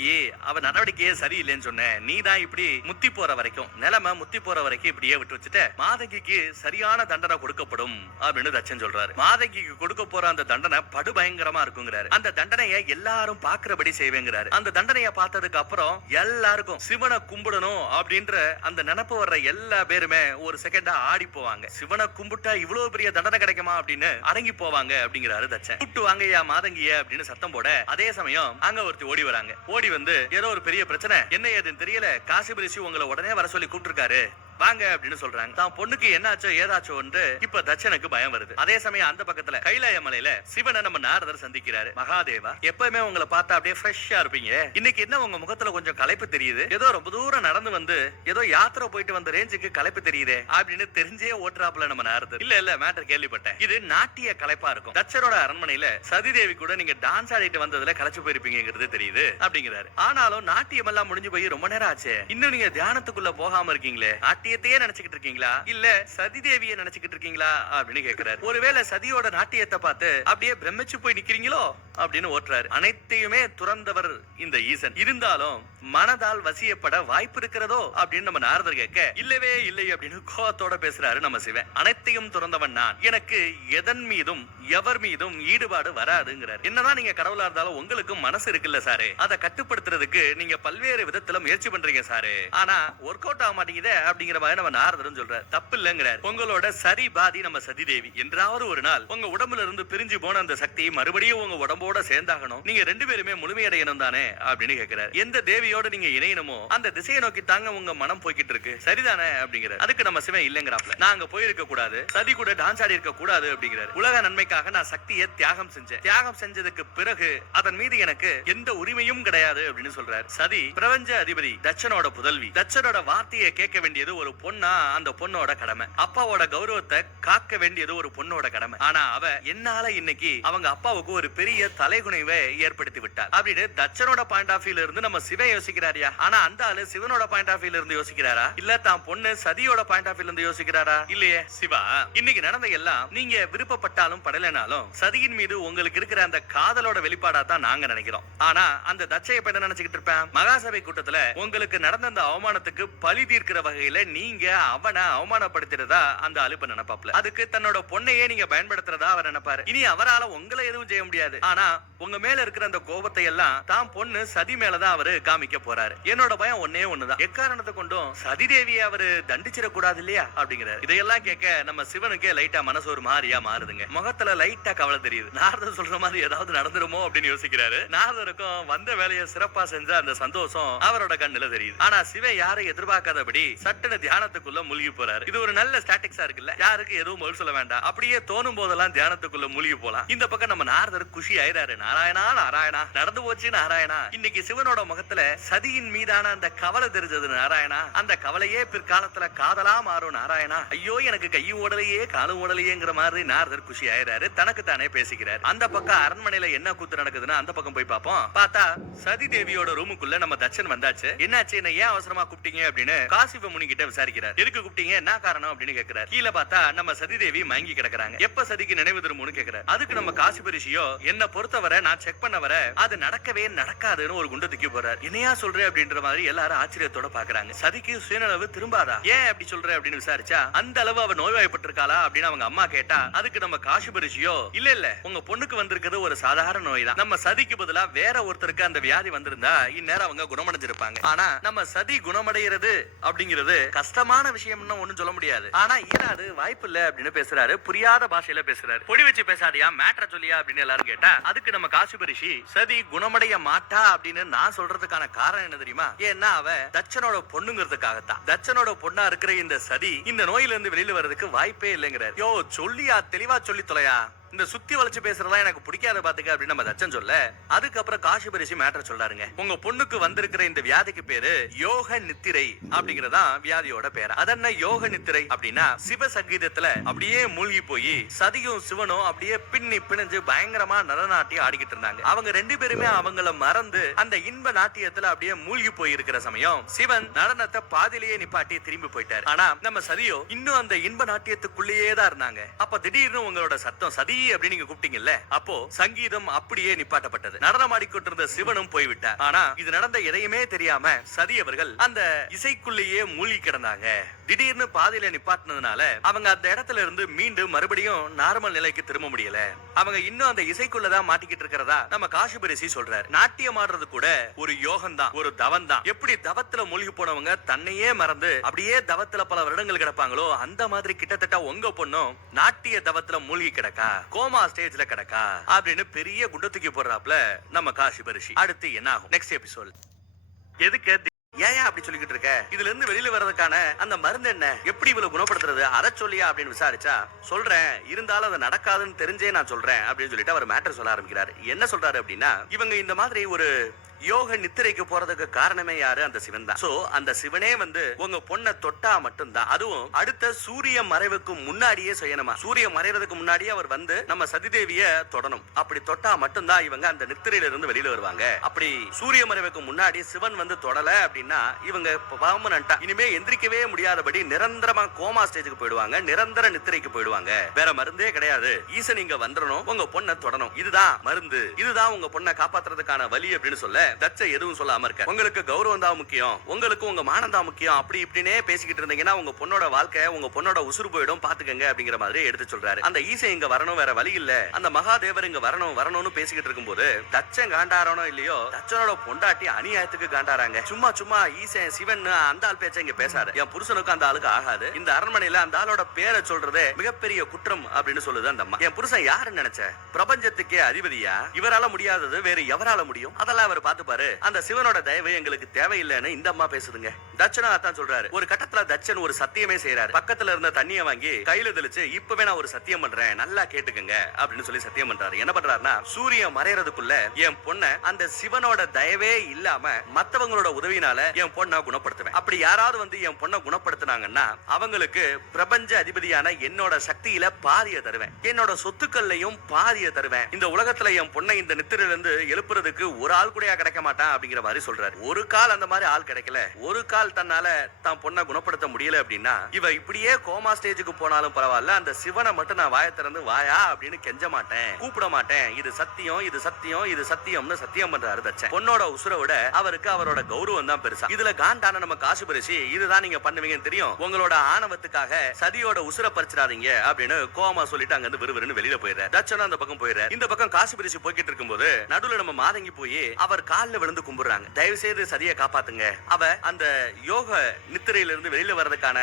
அவ நடவடிக்கையே சரியில்லைன்னு சொன்னேன், நீ தான் இப்படி முத்தி போற வரைக்கும், நிலைமை முத்தி போற வரைக்கும் இப்படியே விட்டு வச்சுட்ட, மாதங்கிக்கு சரியான தண்டனை கொடுக்கப்படும் அப்படின்னு தச்சன் சொல்றாரு. மாதங்கிக்கு கொடுக்க போற அந்த தண்டனை படு பயங்கரமா இருக்குங்கிறாரு. அந்த தண்டனையை எல்லாரும் பாக்குறபடி செய்வேங்கிறாரு. அந்த தண்டனையை பார்த்ததுக்கு அப்புறம் எல்லாருக்கும் சிவனை கும்பிடணும் அப்படின்ற அந்த நினைப்பு வர்ற எல்லா பேருமே ஒரு செகண்டா ஆடி போவாங்க. சிவனை கும்பிட்டா இவ்வளவு பெரிய தண்டனை கிடைக்குமா அப்படின்னு அடங்கி போவாங்க அப்படிங்கிறாரு தச்சன். கூப்பிட்டு வாங்கய்யா மாதங்கிய அப்படின்னு சத்தம் போட, அதே சமயம் அங்க ஒருத்தி ஓடி வராங்க. ஓடி வந்து ஏதோ ஒரு பெரிய பிரச்சனை, என்ன ஏதுன்னு தெரியல, காசிபரிசி உங்களை உடனே வர சொல்லி கூப்பிட்டுருக்காரு வாங்க அப்படின்னு சொல்றாங்க. தான் பொண்ணுக்கு என்னாச்சோ ஏதாச்சோ வந்து இப்ப தட்சனுக்கு பயம் வருது. அதே சமயம் அந்த பக்கத்துல கைலாய மலையில சிவனை நம்ம நாரதர் சந்திக்கிறாரு. மகாதேவா, எப்பவுமே உங்களை பார்த்தா அப்படியே ஃப்ரெஷ்ஷா இருப்பீங்க, இன்னைக்கு என்ன உங்க முகத்துல கொஞ்சம் களைப்பு தெரியுது, ஏதோ ரொம்ப தூரம் நடந்து வந்து ஏதோ யாத்திரை போயிட்டு வந்த ரேஞ்சுக்கு களைப்பு தெரியுதே அப்படின்னு தெரிஞ்சே ஓட்டுறாப்புல நம்ம நாரதர். இல்ல இல்ல மேட்டர் கேள்விப்பட்டேன், இது நாட்டிய களைப்பா இருக்கும், தட்சரோட அரண்மனையில சதிதேவி கூட நீங்க டான்ஸ் ஆடிட்டு வந்ததுல களைச்சு போயிருப்பீங்கிறது தெரியுது அப்படிங்கிறாரு. ஆனாலும் நாட்டியம் எல்லாம் முடிஞ்சு போய் ரொம்ப நேரம் ஆச்சு, இன்னும் நீங்க தியானத்துக்குள்ள போகாம இருக்கீங்களே, நாட்டியத்தையே நினைச்சுக்கிட்டு இருக்கீங்களா இல்ல சதிதேவியை நினைச்சுக்கிட்டு இருக்கீங்களா அப்படின்னு கேக்குறாரு. ஒருவேளை சதியோட நாட்டியத்தை பார்த்து அப்படியே பிரமிச்சு போய் நிக்கிறீங்களோ அப்படின்னு ஓட்டுறாரு. அனைத்தையுமே துறந்தவர் இந்த ஈசன், இருந்தாலும் மனதால் வசியப்பட வாய்ப்பு இருக்கிறதோ அப்படின்னு நம்ம நாரதர் கேட்க, இல்லவே இல்லை அப்படின்னு கோவத்தோட பேசுறாரு நம்ம சிவன். அனைத்தையும் துறந்தவன் நான், எனக்கு எதன் மீதும் எவர் மீதும் ஈடுபாடு வராதுங்கிறார். என்னதான் நீங்க கடவுளா இருந்தாலும் உங்களுக்கும் மனசு இருக்குல்ல சாரு, அதை கட்டுப்படுத்துறதுக்கு நீங்க பல்வேறு விதத்துல முயற்சி பண்றீங்க சாரு, ஆனா ஒர்க் அவுட் ஆக மாட்டேங்குதே அப்படிங்கிற மாதிரி நம்ம நாரதரும் சொல்றாரு. தப்பு இல்லங்கிறார். உங்களோட சரி பாதி நம்ம சதிதேவி, என்றாவது ஒரு நாள் உங்க உடம்புல இருந்து பிரிஞ்சு போன அந்த சக்தி மறுபடியும் உங்க உடம்போட சேர்ந்தாகணும், நீங்க ரெண்டு பேருமே முழுமையடையணும் தானே அப்படின்னு கேட்கிறார். எந்த தேவியோட நீங்க இணையணுமோ அந்த திசையை நோக்கி தாங்க உங்க மனம் போய்கிட்டு இருக்கு, சரிதானே அப்படிங்கிறார். அதுக்கு நம்ம சிவன் இல்லங்கிறாப்ல, நாங்க போயிருக்க கூடாது, சதி கூட டான்ஸ் ஆடி இருக்க கூடாது அப்படிங்கிறார். உலக நன்மைக்காக நான் சக்தியை தியாகம் செஞ்சேன், தியாகம் செஞ்சதுக்கு பிறகு அதன் மீது எனக்கு எந்த உரிமையும் கிடையாது அப்படின்னு சொல்றார். சதி பிரபஞ்ச அதிபதி தட்சனோட புதல்வி, தட்சனோட வார்த்தையை கேட்க வேண்டியது ஒரு பொண்ணா அந்த பொண்ணோட கடமை, அப்பாவோட கௌரவத்தை காக்க வேண்டியது ஒரு பொண்ணோட கடமை. ஆனா அவ என்னால இன்னைக்கு அவங்க அப்பாவுக்கு ஒரு பெரிய தலைகுனிவை ஏற்படுத்தி விட்டார் அப்படின்னு தட்சனோட பாயிண்ட் ஆஃப் வியூல இருந்து நம்ம சிவன் யோசிக்கிறாரியா. ஆனா அந்த ஆளு சிவனோட பாயிண்ட் ஆஃப் வியூல இருந்து யோசிக்கிறாரா இல்ல தான் பொண்ணு சதியோட பாயிண்ட் ஆஃப் வியூல இருந்து யோசிக்கிறாரா? இல்லையே. சிவா, இன்னைக்கு நடந்த எல்லாம் நீங்க விருப்பப்பட்டாலும் படலைனாலும் சதியின் மீது உங்களுக்கு இருக்கிற அந்த காதலோட வெளிப்பாடா தான் நாங்க நினைக்கிறோம். ஆனா அந்த தட்சையை என்ன நினைச்சுக்கிட்டு இருப்பேன், மகாசபை கூட்டத்துல உங்களுக்கு நடந்த அந்த அவமானத்துக்கு பழி தீர்க்கிற வகையில நீங்க அவனை அவமானப்படுத்துறதா அந்த அலுப்ப நினைப்பாப்ல, அதுக்கு தன்னோட பொண்ணையே நீங்க பயன்படுத்துறதா அவர் நினைப்பாரு. இனி அவரால உங்களை எதுவும் செய்ய முடியாது, ஆனா உங்க மேல இருக்கிற அந்த கோபத்தை எல்லாம் தான் பொண்ணு சதி மேலதான் அவரு காமிக்க போறாரு. என்னோட பயம் ஒன்னே ஒண்ணுதான், எக்காரணத்தை கொண்டும் சதி தேவியை அவரு தண்டிச்சிட கூடாது இல்லையா அப்படிங்கிறாரு. இதையெல்லாம் கேட்க நம்ம சிவனுக்கே லைட்டா மனசு ஒரு மாதிரியா மாறுதுங்க, முகத்துல லைட்டா கவலை தெரியுது. நாரதர் சொல்ற மாதிரி ஏதாவது நடந்துருமோ அப்படின்னு யோசிக்கிறாரு. நாரதருக்கும் வந்த வேலையை சிறப்பா செஞ்ச அந்த சந்தோஷம் அவரோட கண்ணுல தெரியுது. ஆனா சிவன் யாரை எதிர்பார்க்காதபடி சட்டன தியானத்துக்குள்ள மூழ்கி போறாரு. இது ஒரு நல்ல ஸ்டாட்டிக்ஸா இருக்குல்ல, யாருக்கு எதுவும் பதில் சொல்ல வேண்டாம், அப்படியே தோணும் போதெல்லாம் தியானத்துக்குள்ள மூழ்கி போலாம். இந்த பக்கம் நம்ம நாரதர் குஷி ஆயிராரு. நாராயணா நாராயணா, நடந்து போச்சு நாராயணா. இன்னைக்கு சிவனோட முகத்துல சதியின் மீதான அந்த கவலை தெரிஞ்சது நாராயணா. அந்த கவலையே பிற்காலத்துல காதலா மாறும் நாராயணா. ஐயோ எனக்கு கையும் ஓடலையே காலும் ஓடலையேங்கிற மாதிரி நாரதர் குஷி ஆயிராரு. தனக்கு தானே பேசிக்கிறார். அந்த பக்கம் அரண்மனையில என்ன கூத்து நடக்குதுன்னா அந்த பக்கம் போய் பாப்போம். பார்த்தா சதி தேவியோட ரூமுக்குள்ள நம்ம தட்சன் வந்தாச்சு. என்னாச்சு, என்ன ஏன் அவசரமா கூப்பிட்டீங்க அப்படின்னு காசிப முனி கிட்ட விசாரிக்கிறார். எதுக்கு கூப்பிட்டீங்க, என்ன காரணம் அப்படின்னு கேக்குறாரு. கீழே பார்த்தா நம்ம சதி தேவி மயங்கி கிடக்குறாங்க. எப்ப சதிக்கு நினைவு திரும்பும்னு கேக்குறாரு. அதுக்கு நம்ம காசிப ரிஷியோ என்ன பொறுத்தவரை நான் செக் பண்ண வர அது நடக்கவே நடக்காதுன்னு ஒரு குண்டை தூக்கி போறாரு. என்னையா சொல்ற அப்படின்ற மாதிரி எல்லாரும் ஆச்சரியத்தோட பாக்குறாங்க. சதிக்கு சுயநலவு திரும்பாதா, ஏன் அப்படி சொல்ற அப்படின்னு விசாரிச்சா அந்த அளவு அவ நோய்வாய்ப்பட்டிருக்காளா அப்படின்னு அவங்க அம்மா கேட்டா அதுக்கு நம்ம காசிப ரிஷியோ இல்ல இல்ல உங்க பொண்ணுக்கு வந்திருக்கிறது ஒரு சாதாரண நோய் தான். நம்ம சதிக்கு பதிலா வேற ஒருத்தருக்கு அந்த வியாதி வந்திருந்தா இந்நேரம் அவங்க குணமடைஞ்சிருப்பாங்க. ஆனா நம்ம சதி குணமடைகிறது அப்படிங்கிறது கஷ்டமான விஷயம்னு ஒண்ணும் சொல்ல முடியாது. ஆனா இயலாது, வாய்ப்பு இல்ல அப்படின்னு பேசுறாரு. புரியாத பாஷையில பேசுறாரு. பொடி வச்சு பேசாதியா, மேட்டரை சொல்லியா அப்படின்னு எல்லாரும் கேட்டா அதுக்கு நம்ம காசிப ரிஷி சதி குணமடைய மாட்டா அப்படின்னு நான் சொல்றதுக்கான காரணம் என்ன தெரியுமா, ஏன்னா அவ தட்சனோட பொண்ணுங்கிறதுக்காகத்தான். தட்சனோட பொண்ணா இருக்கிற இந்த சதி இந்த நோயில இருந்து வெளியில வர்றதுக்கு வாய்ப்பே இல்லைங்கிறார். யோ சொல்லியா, தெளிவா சொல்லி தொலையா, இந்த சுத்தி வளைச்சு பேசுறதெல்லாம் எனக்கு பிடிக்காத பாத்துக்க அப்படின்னு நம்ம தச்சன் சொல்ல அதுக்கப்புறம் காசிப ரிஷி மேட்டர் சொல்றாருங்க. உங்க பொண்ணுக்கு வந்திருக்கிற இந்த வியாதிக்கு பேரு யோக நித்திரை அப்படிங்கறதா வியாதியோட பேரா. அதென்ன யோக நித்திரை அப்படின்னா சிவ சங்கீதத்துல அப்படியே மூழ்கி போய் சதியும் சிவனும் அப்படியே பின்னி பிணைஞ்சு பயங்கரமா நடனாட்டியம் ஆடிக்கிட்டு இருந்தாங்க. அவங்க ரெண்டு பேருமே அவங்கள மறந்து அந்த இன்ப நாட்டியத்துல அப்படியே மூழ்கி போய் இருக்கிற சமயம் சிவன் நடனத்தை பாதிலேயே நிப்பாட்டி திரும்பி போயிட்டாரு. ஆனா நம்ம சதியோ இன்னும் அந்த இன்ப நாட்டியத்துக்குள்ளேயே தான் இருந்தாங்க. அப்ப திடீர்னு உங்களோட சத்தம் சதி அப்படின்னு நீங்க கூப்பிட்டீங்கல்ல, அப்போ சங்கீதம் அப்படியே நிப்பாட்டப்பட்டது. நடனம் ஆடிக்கொண்டிருந்த சிவனும் போய்விட்டார். ஆனா இது நடந்த எதையுமே தெரியாம சதி அவர்கள் அந்த இசைக்குள்ளேயே மூழ்கி கிடந்தாங்க. திடீர்னு பாதையில நிப்பாட்டினதுனால அவங்க அந்த இடத்துல இருந்து மீண்டும் மறுபடியும் நார்மல் நிலைக்கு திரும்ப முடியல. அவங்க இன்னும் அந்த இசைக்குள்ளதான் மாட்டிக்கிட்டு இருக்கிறதா நம்ம காசிப ரிஷி சொல்றாரு. நாட்டியம் ஆடுறது கூட ஒரு யோகம் தான், ஒரு தவம் தான். எப்படி தவத்துல மூழ்கி போனவங்க தன்னையே மறந்து அப்படியே தவத்துல பல வருடங்கள் கிடப்பாங்களோ அந்த மாதிரி கிட்டத்தட்ட உங்க பொண்ணும் நாட்டிய தவத்துல மூழ்கி கிடக்கா, கோமா ஸ்டேஜ்ல கிடக்கா அப்படின்னு பெரிய குண்டை தூக்கி போடுறாப்ல நம்ம காசிப ரிஷி. அடுத்து என்ன ஆகும் நெக்ஸ்ட் எபிசோட். எதுக்கு ஏன் அப்படி சொல்லிக்கிட்டு இருக்க, இதுல இருந்து வெளியில வர்றதுக்கான அந்த மருந்து என்ன, எப்படி இவ்வளவு குணப்படுத்துறது, அதை சொல்லியா அப்படின்னு விசாரிச்சா சொல்றேன், இருந்தாலும் அது நடக்காதுன்னு தெரிஞ்சே நான் சொல்றேன் அப்படின்னு சொல்லிட்டு அவர் மேட்டர் சொல்ல ஆரம்பிக்கிறாரு. என்ன சொல்றாரு அப்படின்னா இவங்க இந்த மாதிரி ஒரு யோக நித்திரைக்கு போறதுக்கு காரணமே யாரு, அந்த சிவன் தான். சோ அந்த சிவனே வந்து உங்க பொண்ணை தொட்டா மட்டும்தான், அதுவும் அடுத்த சூரிய மறைவுக்கு முன்னாடியே செய்யணுமா. சூரிய மறைறதுக்கு முன்னாடியே அவர் வந்து நம்ம சதிதேவிய தொடணும். அப்படி தொட்டா மட்டும்தான் இவங்க அந்த நித்திரையில இருந்து வெளியில வருவாங்க. அப்படி சூரிய மறைவுக்கு முன்னாடி சிவன் வந்து தொடல அப்படின்னா இவங்க பர்மனன்ட்டா இனிமே எந்திரிக்கவே முடியாதபடி நிரந்தரமா கோமா ஸ்டேஜுக்கு போயிடுவாங்க, நிரந்தர நித்திரைக்கு போயிடுவாங்க. வேற மருந்தே கிடையாது. ஈசன் இங்க வந்துடணும், உங்க பொண்ணை தொடணும், இதுதான் மருந்து, இதுதான் உங்க பொண்ணை காப்பாத்துறதுக்கான வழி அப்படின்னு சொல்ல தச்ச எதுவும் சொல்லாம இருக்க. உங்களுக்கு கௌரவம் தான் முக்கியம், உங்களுக்கு உங்க மானம் தான் முக்கியம், அப்படி இப்படினே பேசிக்கிட்டு இருந்தீங்கன்னா உங்க பொண்ணோட வாழ்க்கை உங்க பொண்ணோட உசுறு போயிடும் பாத்துக்கங்க அப்படிங்கிற மாதிரி எடுத்து சொல்றாரு. அந்த ஈசை இங்க வரணும், வேற வழி இல்ல, அந்த மகாதேவர் இங்க வரணும் வரணும்னு பேசிக்கிட்டு இருக்கும்போது தச்சன் காண்டாரானோ இல்லையோ தச்சனோட பொண்டாட்டி அநியாயத்துக்கு காண்டாராங்க. சும்மா சும்மா ஈசன் சிவன் அந்த ஆள் பேச்ச இங்க பேசாரு, என் புருஷனுக்கு அந்த ஆளுக்கு ஆகாது, இந்த அரண்மனையில அந்த ஆளோட பேரை சொல்றதே மிகப்பெரிய குற்றம் அப்படின்னு சொல்லுது அந்த அம்மா. என் புருஷன் யாருன்னு நினைச்ச, பிரபஞ்சத்துக்கே அதிபதியா, இவரால முடியாதது வேற எவரால முடியும், அதெல்லாம் அவர் பார்த்து பாரு, அந்த சிவனோட தயவு எங்களுக்கு தேவையில்லைன்னு இந்த அம்மா பேசுதுங்க. தட்சனா தான் சொல்றாரு. ஒரு கட்டத்துல தட்சன் ஒரு சத்தியமே செய்யறாரு. பக்கத்துல இருந்த தண்ணியை வாங்கி கையில தெளிச்சு இப்பவே நான் ஒரு சத்தியம் பண்றேன், நல்லா கேட்டுக்கங்க அப்படின்னு சொல்லி சத்தியம் பண்றாரு. என்ன பண்றாருன்னா சூரியன் மறையறதுக்குள்ள என் பொண்ண அந்த சிவனோட தயவே இல்லாம மத்தவங்களோட உதவினால என் பொண்ணை குணப்படுத்துவேன். அப்படி யாராவது வந்து என் பொண்ணை குணப்படுத்தினாங்கன்னா அவங்களுக்கு பிரபஞ்ச அதிபதியான என்னோட சக்தியில பாதிய தருவேன், என்னோட சொத்துக்கள்லையும் பாதிய தருவேன். இந்த உலகத்துல என் பொண்ணை இந்த நித்திரையில இருந்து எழுப்புறதுக்கு ஒரு ஆள் கூட கிடைக்க மாட்டான் அப்படிங்கிற மாதிரி சொல்றாரு. ஒரு கால் அந்த மாதிரி ஆள் கிடைக்கல, ஒரு கால் தன்னால தான் பொண்ணை குணப்படுத்த முடியல அப்படின்னா இவ இப்படியே கோமா ஸ்டேஜுக்கு போனாலும் பரவாயில்ல, அந்த சிவனை மட்டும் நான் வாயை திறந்து வாயா அப்படின்னு கெஞ்ச மாட்டேன், கூப்பிட மாட்டேன், இது சத்தியம் இது சத்தியம் இது சத்தியம்னு சத்தியம் பண்றாரு தச்சன். பொண்ணோட உசுரை விட அவருக்கு அவரோட கௌரவம் தான் பெருசா. இதுல காண்டான நம்ம காசிப ரிஷி இதுதான் நீங்க பண்ணுவீங்கன்னு தெரியும், உங்களோட ஆணவத்துக்காக சதியோட உசுரை பறிச்சிடாதீங்க அப்படின்னு கோமா சொல்லிட்டு அங்க இருந்து விறுவிறுன்னு வெளியில போயிடுறாரு. தச்சனும் அந்த பக்கம் போயிடுறாரு. இந்த பக்கம் காசிப ரிஷி போய்கிட்டு இருக்கும்போது நடுவுல நம்ம மாதங்கி போய் அவர் கால்ல விழுந்து கும்பிடுறாங்க. தயவு செய்து சதியை காப்பாத்துங்க, அவ அந்த யோக நித்திரையில இருந்து வெளியில வர்றதுக்கான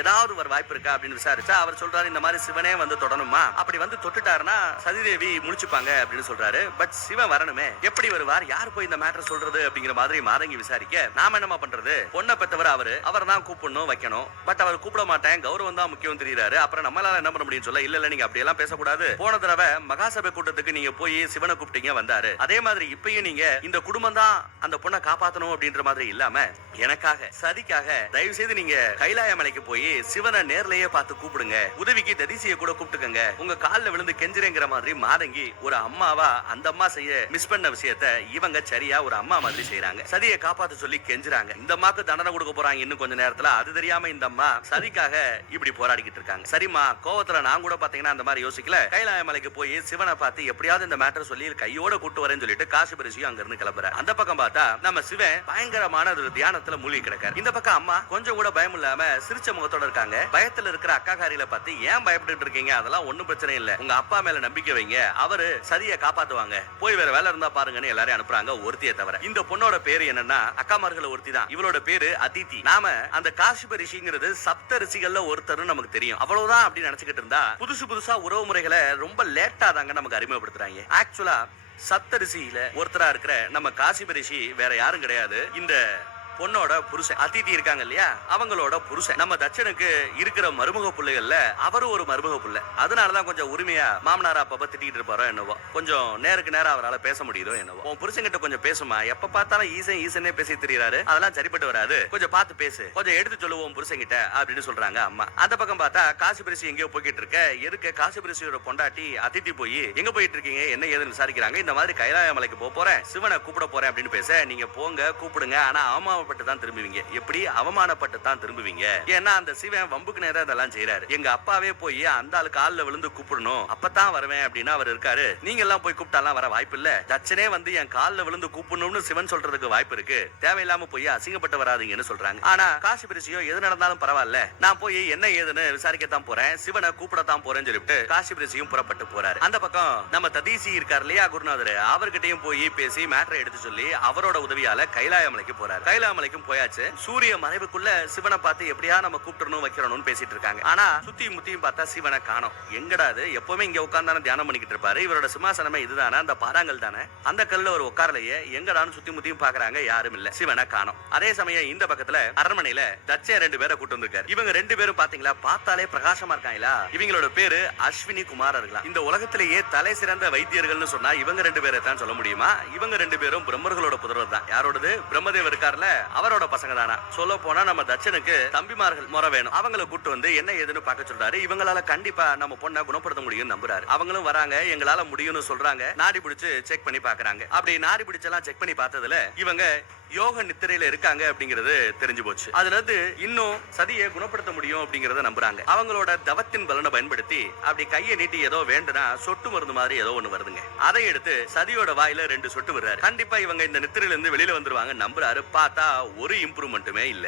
ஏதாவது ஒரு வாய்ப்பு இருக்கா அப்படின்னு விசாரிச்சா அவர் சொல்றாரு, இந்த மாதிரி சிவனே வந்து தொடணுமா, அப்படி வந்து தொட்டுட்டாருன்னா சதிதேவி முடிச்சுப்பாங்க அப்படின்னு சொல்றாரு. பட் சிவன் வரணுமே, எப்படி வருவார், யார் போய் இந்த மேட்டர் சொல்றது அப்படிங்கிற மாதிரி மாதங்கி விசாரிக்க, நாம என்னமா பண்றது, பொண்ணை பெற்றவர் அவர் தான் கூப்பிடணும் வைக்கணும், பட் அவர் கூப்பிட மாட்டேன், கௌரவம் தான் முக்கியம் தெரியுறாரு, அப்புறம் நம்மளால என்ன பண்ண முடியும் சொல்ல, இல்ல நீங்க அப்படி எல்லாம் பேசக்கூடாது, போன தடவை மகாசபை கூட்டத்துக்கு நீங்க போய் சிவனை கூப்பிட்டீங்க வந்தாரு, அதே மாதிரி இப்பயும் நீங்க இந்த குடும்பம் தான் அந்த பொண்ணை காப்பாத்தணும் அப்படின்ற மாதிரி இல்லாம எனக்காக சதிக்காக தயவு செய்து நீங்க கைலாய மலைக்கு போய் சிவனை நேர்லயே பார்த்து கூப்பிடுங்க, உதவிக்கு ததிசியை கூட கூப்பிட்டுக்கங்க, உங்க கால்ல விழுந்து கெஞ்சிரேங்கிற மாதிரி மாதங்கி ஒரு அம்மாவா அந்த அம்மா செய்ய மிஸ் பண்ண விஷயத்த இவங்க சரியா ஒரு அம்மா மாதிரி செய்யறாங்க. சதியை காப்பாத்த சொல்லி கெஞ்சுறாங்க. இந்த அம்மாக்கு தண்டனை கொடுக்க போறாங்க இன்னும் கொஞ்ச நேரத்துல, அது தெரியாம இந்த அம்மா சதிக்காக இப்படி போராடிக்கிட்டு இருக்காங்க. சரிம்மா, கோவத்துல நான் கூட பாத்தீங்கன்னா அந்த மாதிரி யோசிக்கல, கைலாய மலைக்கு போய் சிவனை பார்த்து எப்படியாவது இந்த மேட்டர் சொல்லி கையோட கூட்டு வரேன்னு சொல்லிட்டு காசி பரிசியும் அங்க இருந்து கிளம்புறாரு. அந்த பக்கம் பார்த்தா நம்ம சிவன் பயங்கரமான ஒரு தியானத்துல மூழ்கி கிடக்காரு. இந்த பக்கம் அம்மா கொஞ்சம் கூட பயம் இல்லாம சிரிச்ச முகத்தோட இருக்காங்க. பயத்துல இருக்கிற அக்காகாரியில பார்த்து ஏன் பயப்பட்டு இருக்கீங்க, அதெல்லாம் ஒண்ணும் பிரச்சனை இல்ல, உங்க அப்பா மேல நம்பிக்கை வைங்க, அவரு சதியை காப்பாத்துவாங்க, போய் வேற வேலை இருந்தா பாருங்கன்னு எல்லாரையும் அனுப்புறாங்க, ஒருத்தியை தவிர. இந்த பொண்ணோட பேரு என்னன்னா அக்காமார்கள் ஒருத்தி தான், இவளோட பேரு அதித்தி. நாம அந்த காசிப ரிஷிங்கிறது சப்த ரிஷிகள்ல ஒருத்தர் நமக்கு தெரியும், அவ்வளவுதான் அப்படின்னு நினைச்சுக்கிட்டு இருந்தா புதுசா உறவு முறைகளை ரொம்ப லேட்டா தாங்க நமக்கு அறிமுகப்படுத்துறாங்க. ஆக்சுவலா சப்த ரிஷியில ஒருத்தரா இருக்கிற நம்ம காசிப ரிஷி வேற யாரும் கிடையாது, இந்த பொண்ணோட புருஷன் அதித்தி இருக்காங்க இல்லையா, அவங்களோட புருஷன். நம்ம தட்சனுக்கு இருக்கிற மருமக பிள்ளைகள்ல அவரும் ஒரு மருமக பிள்ளை, அதனாலதான் கொஞ்சம் உரிமையா மாமனாரா அப்பப்ப திட்டிட்டு இருப்பாரோ என்னவோ, கொஞ்சம் நேருக்கு நேரம் அவரால் பேச முடியுதோ என்னவோ. உன் புருஷன் கிட்ட கொஞ்சம் பேசுமா, எப்ப பார்த்தாலும் ஈசனே பேசி தெரியாரு, அதெல்லாம் சரிப்பட்டு வராது, கொஞ்சம் பார்த்து பேசு, கொஞ்சம் எடுத்து சொல்லுவோம் புருஷன் கிட்ட அப்படின்னு சொல்றாங்க அம்மா. அந்த பக்கம் பார்த்தா காசிபரிசி எங்கேயோ போய்கிட்டு இருக்க, எதுக்கு காசிபரிசியோட பொண்டாட்டி அதித்தி போய் எங்க போயிட்டு இருக்கீங்க என்ன ஏதுன்னு விசாரிக்கிறாங்க. இந்த மாதிரி கைலாய மலைக்கு போறேன், சிவனை கூப்பிட போறேன் அப்படின்னு பேச, நீங்க போங்க கூப்பிடுங்க, ஆனா ஆமா தான் திரும்புவீங்க, எப்படி அவமானப்பட்டு தான் திரும்புவீங்க, ஏன்னா அந்த சிவன் வம்புக்கு நேரம் இதெல்லாம் செய்யறாரு, எங்க அப்பாவே போய் அந்த ஆளு காலில் விழுந்து கூப்பிடணும் அப்பதான் வருவேன் அப்படின்னு அவர் இருக்காரு, நீங்க எல்லாம் போய் கூப்பிட்டாலாம் வர வாய்ப்பு இல்ல, தட்சனே வந்து என் காலில் விழுந்து கூப்பிடணும்னு சிவன் சொல்றதுக்கு வாய்ப்பு இருக்கு, தேவையில்லாம போய் அசிங்கப்பட்டு வராதீங்கன்னு சொல்றாங்க. ஆனா காசி பரிசியோ எது நடந்தாலும் பரவாயில்ல, நான் போய் என்ன ஏதுன்னு விசாரிக்கத்தான் போறேன், சிவனை கூப்பிடத்தான் போறேன்னு சொல்லிட்டு காசி பரிசியும் புறப்பட்டு போறாரு. அந்த பக்கம் நம்ம ததீசி இருக்கார் இல்லையா குருநாதர், அவர்கிட்டயும் போய் பேசி மேட்டரை எடுத்து சொல்லி அவரோட உதவியால கைலாய மலைக்கு போறாரு. கைலாய மலைக்கும் போயாச்சு. சூரிய மறைவுக்குள்ள சிவனை பார்த்து எப்படியா நம்ம கூப்பிடணும் வைக்கிறோம்னு பேசிட்டு இருக்காங்க. ஆனா சுத்தி முத்தியும் பார்த்தா சிவனை காணோம். எங்கடாது, எப்பவுமே இங்க உட்கார்ந்தானே தியானம் பண்ணிக்கிட்டு இருப்பாரு, இவரோட சிம்மாசனமே இதுதானே, அந்த பாறாங்கல் தானே, அந்த கல்ல ஒரு உட்காரலையே, எங்கடான்னு சுத்தி முத்தியும் பாக்குறாங்க, யாரும் இல்ல, சிவனை காணோம். அதே சமயம் இந்த பக்கத்துல அரண்மனையில தட்சன் 2 பேரை கூட்டு வந்திருக்காரு. இவங்க 2 பேரும் பாத்தீங்களா பார்த்தாலே பிரகாசமா இருக்காங்களா, இவங்களோட பேரு அஸ்வினி குமாரர்களா. இந்த உலகத்திலேயே தலை சிறந்த வைத்தியர்கள்னு சொன்னா இவங்க 2 பேரை தான் சொல்ல முடியுமா. இவங்க 2 பேரும் பிரம்மர்களோட புதல்வர் தான். யாரோடது, பிரம்மதேவர் இருக்கார்ல அவரோட பசங்க தானா. சொல்ல போனா நம்ம தட்சனுக்கு தம்பிமார்கள் முறை வேணும், அவங்களை கூட்டு வந்து என்ன ஏதுன்னு பார்க்க சொல்றாரு. இவங்களால கண்டிப்பா நம்ம பொண்ணை குணப்படுத்த முடியும் நம்புறாரு. அவங்களும் வராங்க, எங்களால முடியும்னு சொல்றாங்க. நாடி பிடிச்சு செக் பண்ணி பாக்குறாங்க. அப்படி நாடி பிடிச்செல்லாம் செக் பண்ணி பார்த்ததுல இவங்க யோக நித்திரையில இருக்காங்க அப்படிங்கிறது தெரிஞ்சு போச்சு. அதுல இருந்து இன்னும் சதியை குணப்படுத்த முடியும் அப்படிங்கறத நம்புறாங்க. அவங்களோட தவத்தின் பலனை பயன்படுத்தி அப்படி கையை நீட்டி ஏதோ வேண்டுனா சொட்டு மருந்து மாதிரி ஏதோ ஒண்ணு வருதுங்க, அதை எடுத்து சதியோட வாயில 2 சொட்டு விடுறாரு. கண்டிப்பா இவங்க இந்த நித்திரையில இருந்து வெளியில வந்துருவாங்க நம்புறாரு. பார்த்தா ஒரு இம்ப்ரூவ்மெண்ட்டுமே இல்ல.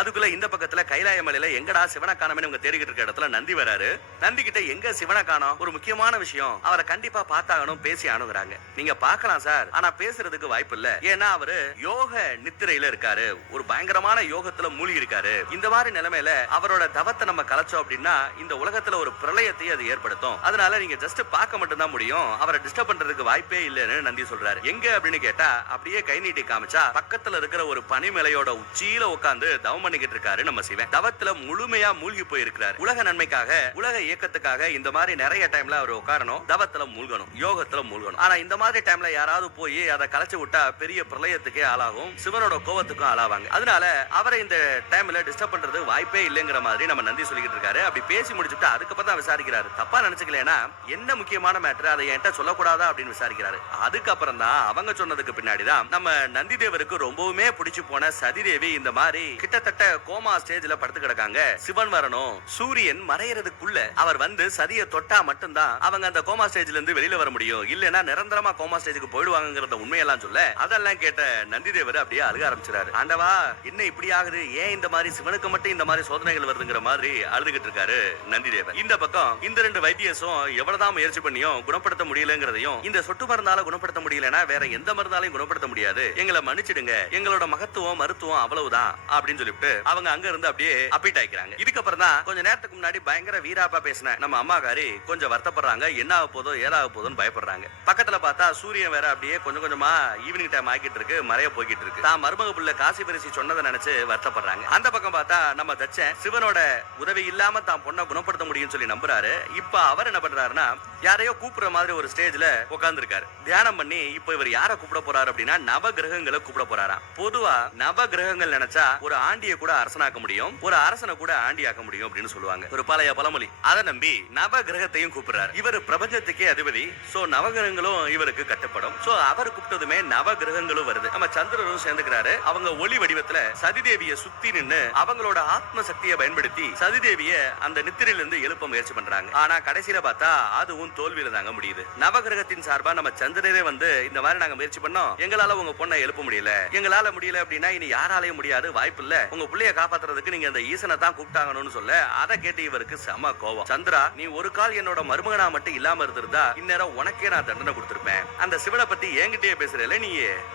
அதுக்குள்ள இந்த பக்கத்துல கைலாய மலையில எங்கடா சிவனை காணோம்னு இவங்க தேடிக்கிட்டு இருக்க இடத்துல நந்தி வராரு. நந்தி கிட்ட எங்க சிவனை காணோம், ஒரு முக்கியமான விஷயம், அவரை கண்டிப்பா பார்த்தாகணும், பேசி ஆணுங்கிறாங்க. நீங்க பார்க்கலாம் சார், ஆனா பேசுறதுக்கு வாய்ப்பு இல்ல, ஏன்னா அவரு யோக நித்திரையில இருக்காரு, ஒரு பயங்கரமான யோகத்துல மூழ்கி இருக்காரு. இந்த மாதிரி நிலைமையில அவரோட தவத்தை நம்ம கலைச்சோம் அப்படின்னா இந்த உலகத்துல ஒரு பிரளயத்தை அது ஏற்படுத்தும். அதனால நீங்க ஜஸ்ட் பார்க்க மட்டும் தான் முடியும், அவரை டிஸ்டர்ப் பண்றதுக்கு வாய்ப்பே இல்லைன்னு நந்தி சொல்றாரு. எங்க அப்படின்னு கேட்டா அப்படியே கை நீட்டி காமிச்சா பக்கத்துல இருக்கிற ஒரு பனிமலையோட உச்சியில உட்கார்ந்து தவம் பண்ணிக்கிட்டு இருக்காரு நம்ம சிவன். தவத்துல முழுமையா மூழ்கி போயிருக்கிறாரு. உலக நன்மைக்காக, உலக இயக்கத்துக்காக இந்த மாதிரி நிறைய டைம்ல அவர் உட்காரணும், தவத்துல மூழ்கணும், யோகத்துல மூழ்கணும். ஆனா இந்த மாதிரி டைம்ல யாராவது போய் அதை கலைச்சு விட்டா பெரிய பிரளயத்துக்கே ஆளாகும், சிவனோட கோபத்துக்கும் ஆளாவாங்க. அதனால அவரை இந்த டைம்ல டிஸ்டர்ப் பண்றது வாய்ப்பே இல்லைங்கிற மாதிரி நம்ம நந்தி சொல்லிக்கிட்டு இருக்காரு. அப்படி பேசி முடிச்சுட்டு அதுக்கப்புறம் தான் விசாரிக்கிறாரு, தப்பா நினைச்சுக்கலனா என்ன முக்கியமான மேட்டர், அதை என்கிட்ட சொல்லக்கூடாதா அப்படின்னு விசாரிக்கிறாரு. அதுக்கப்புறம் தான் அவங்க சொன்னதுக்கு பின்னாடிதான் நம்ம நந்தி தேவருக்கு ரொம்பவுமே பிடிச்சு போன சதிதேவி இந்த மாதிரி கிட்டத்தட்ட கோமா ஸ்டேஜ்ல படுத்து கிடக்காங்க, சிவன் வரணும், சூரியன் மறையறதுக்குள்ள அவர் வந்து சதியை தொட்டா மட்டும்தான் அவங்க அந்த கோமா ஸ்டேஜ்ல இருந்து வெளியில வர முடியும், இல்லைன்னா நிரந்தரமா கோமா ஸ்டேஜுக்கு போயிடுவாங்கிறத உண்மையெல்லாம் சொல்ல, அதெல்லாம் கேட்ட நந்தி தேவர் இவர் அப்படியே அழுக ஆரம்பிச்சாரு. ஆண்டவா என்ன இப்படி ஆகுது, ஏன் இந்த மாதிரி சிவனுக்கு மட்டும் இந்த மாதிரி சோதனைகள் வருதுங்கிற மாதிரி அழுதுகிட்டு இருக்காரு நந்திதேவர். இந்த பக்கம் இந்த ரெண்டு வைத்தியர்ஸும் எவ்வளவுதான் முயற்சி பண்ணியும் குணப்படுத்த முடியலங்கிறதையும், இந்த சொட்டு மருந்தால குணப்படுத்த முடியலன்னா வேற எந்த மருந்தாலையும் குணப்படுத்த முடியாது, எங்களை மன்னிச்சிடுங்க, எங்களோட மகத்துவம் மருத்துவம் அவ்வளவுதான் அப்படின்னு சொல்லிட்டு அவங்க அங்க இருந்து அப்படியே அப்பீட் ஆயிக்கிறாங்க. இதுக்கப்புறம் தான் கொஞ்ச நேரத்துக்கு முன்னாடி பயங்கர வீராப்பா பேசின நம்ம அம்மாக்காரி கொஞ்சம் வருத்தப்படுறாங்க. என்ன ஆக போதோ ஏதாவது போதோன்னு பயப்படுறாங்க. பக்கத்துல பார்த்தா சூரியன் வேற அப்படியே கொஞ்சம் கொஞ்சமா ஈவினிங் டைம் ஆகிட்டு இருக்கு, மறைய போய்கிட்டு இருக்கு. தான் மருமக புள்ள காசி பரிசி சொன்னதை நினைச்சு வருத்தப்படுறாங்க. அந்த பக்கம் பார்த்தா நம்ம தச்சன் சிவனோட உதவி இல்லாம தான் பொண்ணை குணப்படுத்த முடியும்னு சொல்லி நம்புறாரு. இப்ப அவர் என்ன பண்றாருன்னா, யாரையோ கூப்பிடுற மாதிரி ஒரு ஸ்டேஜ்ல உட்கார்ந்து இருக்காரு. தியானம் பண்ணி இப்ப இவர் யாரை கூப்பிட போறாரு அப்படின்னா நவ கிரகங்களை கூப்பிட போறாராம். பொதுவா நவ கிரகங்கள் நினைச்சா ஒரு ஆண்டிய கூட அரசனாக்க முடியும், ஒரு அரசனை கூட ஆண்டியாக்க முடியும் அப்படின்னு சொல்லுவாங்க, ஒரு பழைய பழமொழி. அதை நம்பி நவ கிரகத்தையும் கூப்பிடுறாரு. இவர் பிரபஞ்சத்துக்கே அதிபதி. சோ நவகிரகங்களும் இவருக்கு கட்டுப்படும். சோ அவர் கூப்பிட்டதுமே நவ கிரகங்களும் வருது. நம்ம சந்திரனும் சேர்ந்துக்கிறாரு. அவங்க ஒளி வடிவத்துல சதிதேவிய சுத்தி நின்னு அவங்களோட ஆத்ம சக்தியை பயன்படுத்தி சதிதேவிய அந்த நித்திரையில இருந்து எழுப்ப முயற்சி பண்றாங்க. ஆனா கடைசியில பார்த்தா அதுவும் தோல்வியில தாங்க முடியுது. நவகிரகத்தின் சார்பா நம்ம சந்திரரே வந்து இந்த மாதிரி நாங்க முயற்சி பண்ணோம், எங்களால உங்க பொண்ணை எழுப்ப முடியல, எங்களால முடியல அப்படின்னா இனி யாராலையும் முடியாது, வாய்ப்பு இல்ல, உங்க பிள்ளைய காப்பாத்துறதுக்கு நீங்க அந்த ஈசனை தான் கூப்பிட்டாங்கன்னு சொல்ல, அதை கேட்டு இவருக்கு செம கோவம். சந்திரா, நீ ஒரு கால் என்னோட மருமகனா மட்டும் இல்லாம இருந்திருந்தா இந்நேரம் உனக்கே நான் தண்டனை கொடுத்திருப்பேன். அந்த சிவனை பத்தி என்கிட்டயே பேசுறல, நீ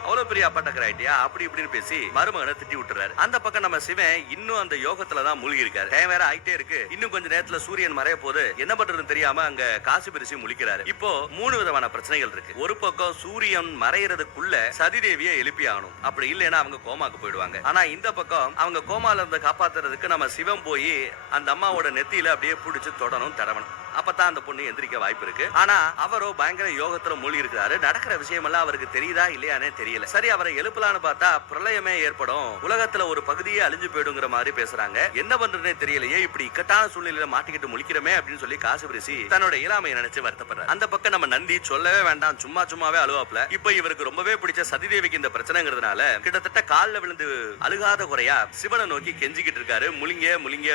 அவ்வளவு பெரிய அப்பாட்டக்கர் ஆயிட்டியா அப்படி இப்படின்னு பேசி மருமகனை திட்டி விட்டுறாரு. அந்த பக்கம் நம்ம சிவன் இன்னும் அந்த யோகத்துல தான் மூழ்கி இருக்காரு. டைம் வேற ஆயிட்டே இருக்கு. இன்னும் கொஞ்ச நேரத்துல சூரியன் மறைய போது என்ன பண்றதுன்னு தெரியாம அங்க காசி பரிசி முழிக்கிறாரு. இப்போ 3 விதமான பிரச்சனைகள் இருக்கு. ஒரு பக்கம் சூரியன் மறையறதுக்குள்ள சதிதேவியை எழுப்பி ஆகணும், அப்படி இல்லைன்னா அவங்க கோமாக்கு போயிடுவாங்க. ஆனா இந்த பக்கம் அவங்க கோமால இருந்து காப்பாத்துறதுக்கு நம்ம சிவன் போய் அந்த அம்மாவோட நெத்தியில அப்படியே புடிச்சு தொடணும் தடவணும். அப்பதான் அந்த பொண்ணு எந்திரிக்க வாய்ப்பு இருக்கு. ஆனா அவரோ பயங்கர யோகத்துல மூழ்கி இருக்கிறாரு. நடக்கிற விஷயம் எல்லாம் அவருக்கு தெரியுதா இல்லையானே தெரியல. சரி, அவரை எழுப்பலான்னு பார்த்தா பிரளயமே ஏற்படும், உலகத்துல ஒரு பகுதியே அழிஞ்சு போயிடுங்கிற மாதிரி பேசுறாங்க. என்ன பண்றதுனே தெரியலையே, இப்படி இக்கட்டான சூழ்நிலையில மாட்டிக்கிட்டு முழிக்கிறமே அப்படின்னு சொல்லி காசிபரிசி தன்னோட இயலாமையை நினைச்சு வருத்தப்படுறாரு. அந்த பக்கம் நம்ம நந்தி சொல்லவே வேண்டாம், சும்மாவே அழுவாப்ல. இப்ப இவருக்கு ரொம்பவே பிடிச்ச சதிதேவிக்கு இந்த பிரச்சனைங்கிறதுனால கிட்டத்தட்ட கால்ல விழுந்து அழுகாத குறையா சிவனை நோக்கி கெஞ்சிக்கிட்டு இருக்காரு. முழிங்க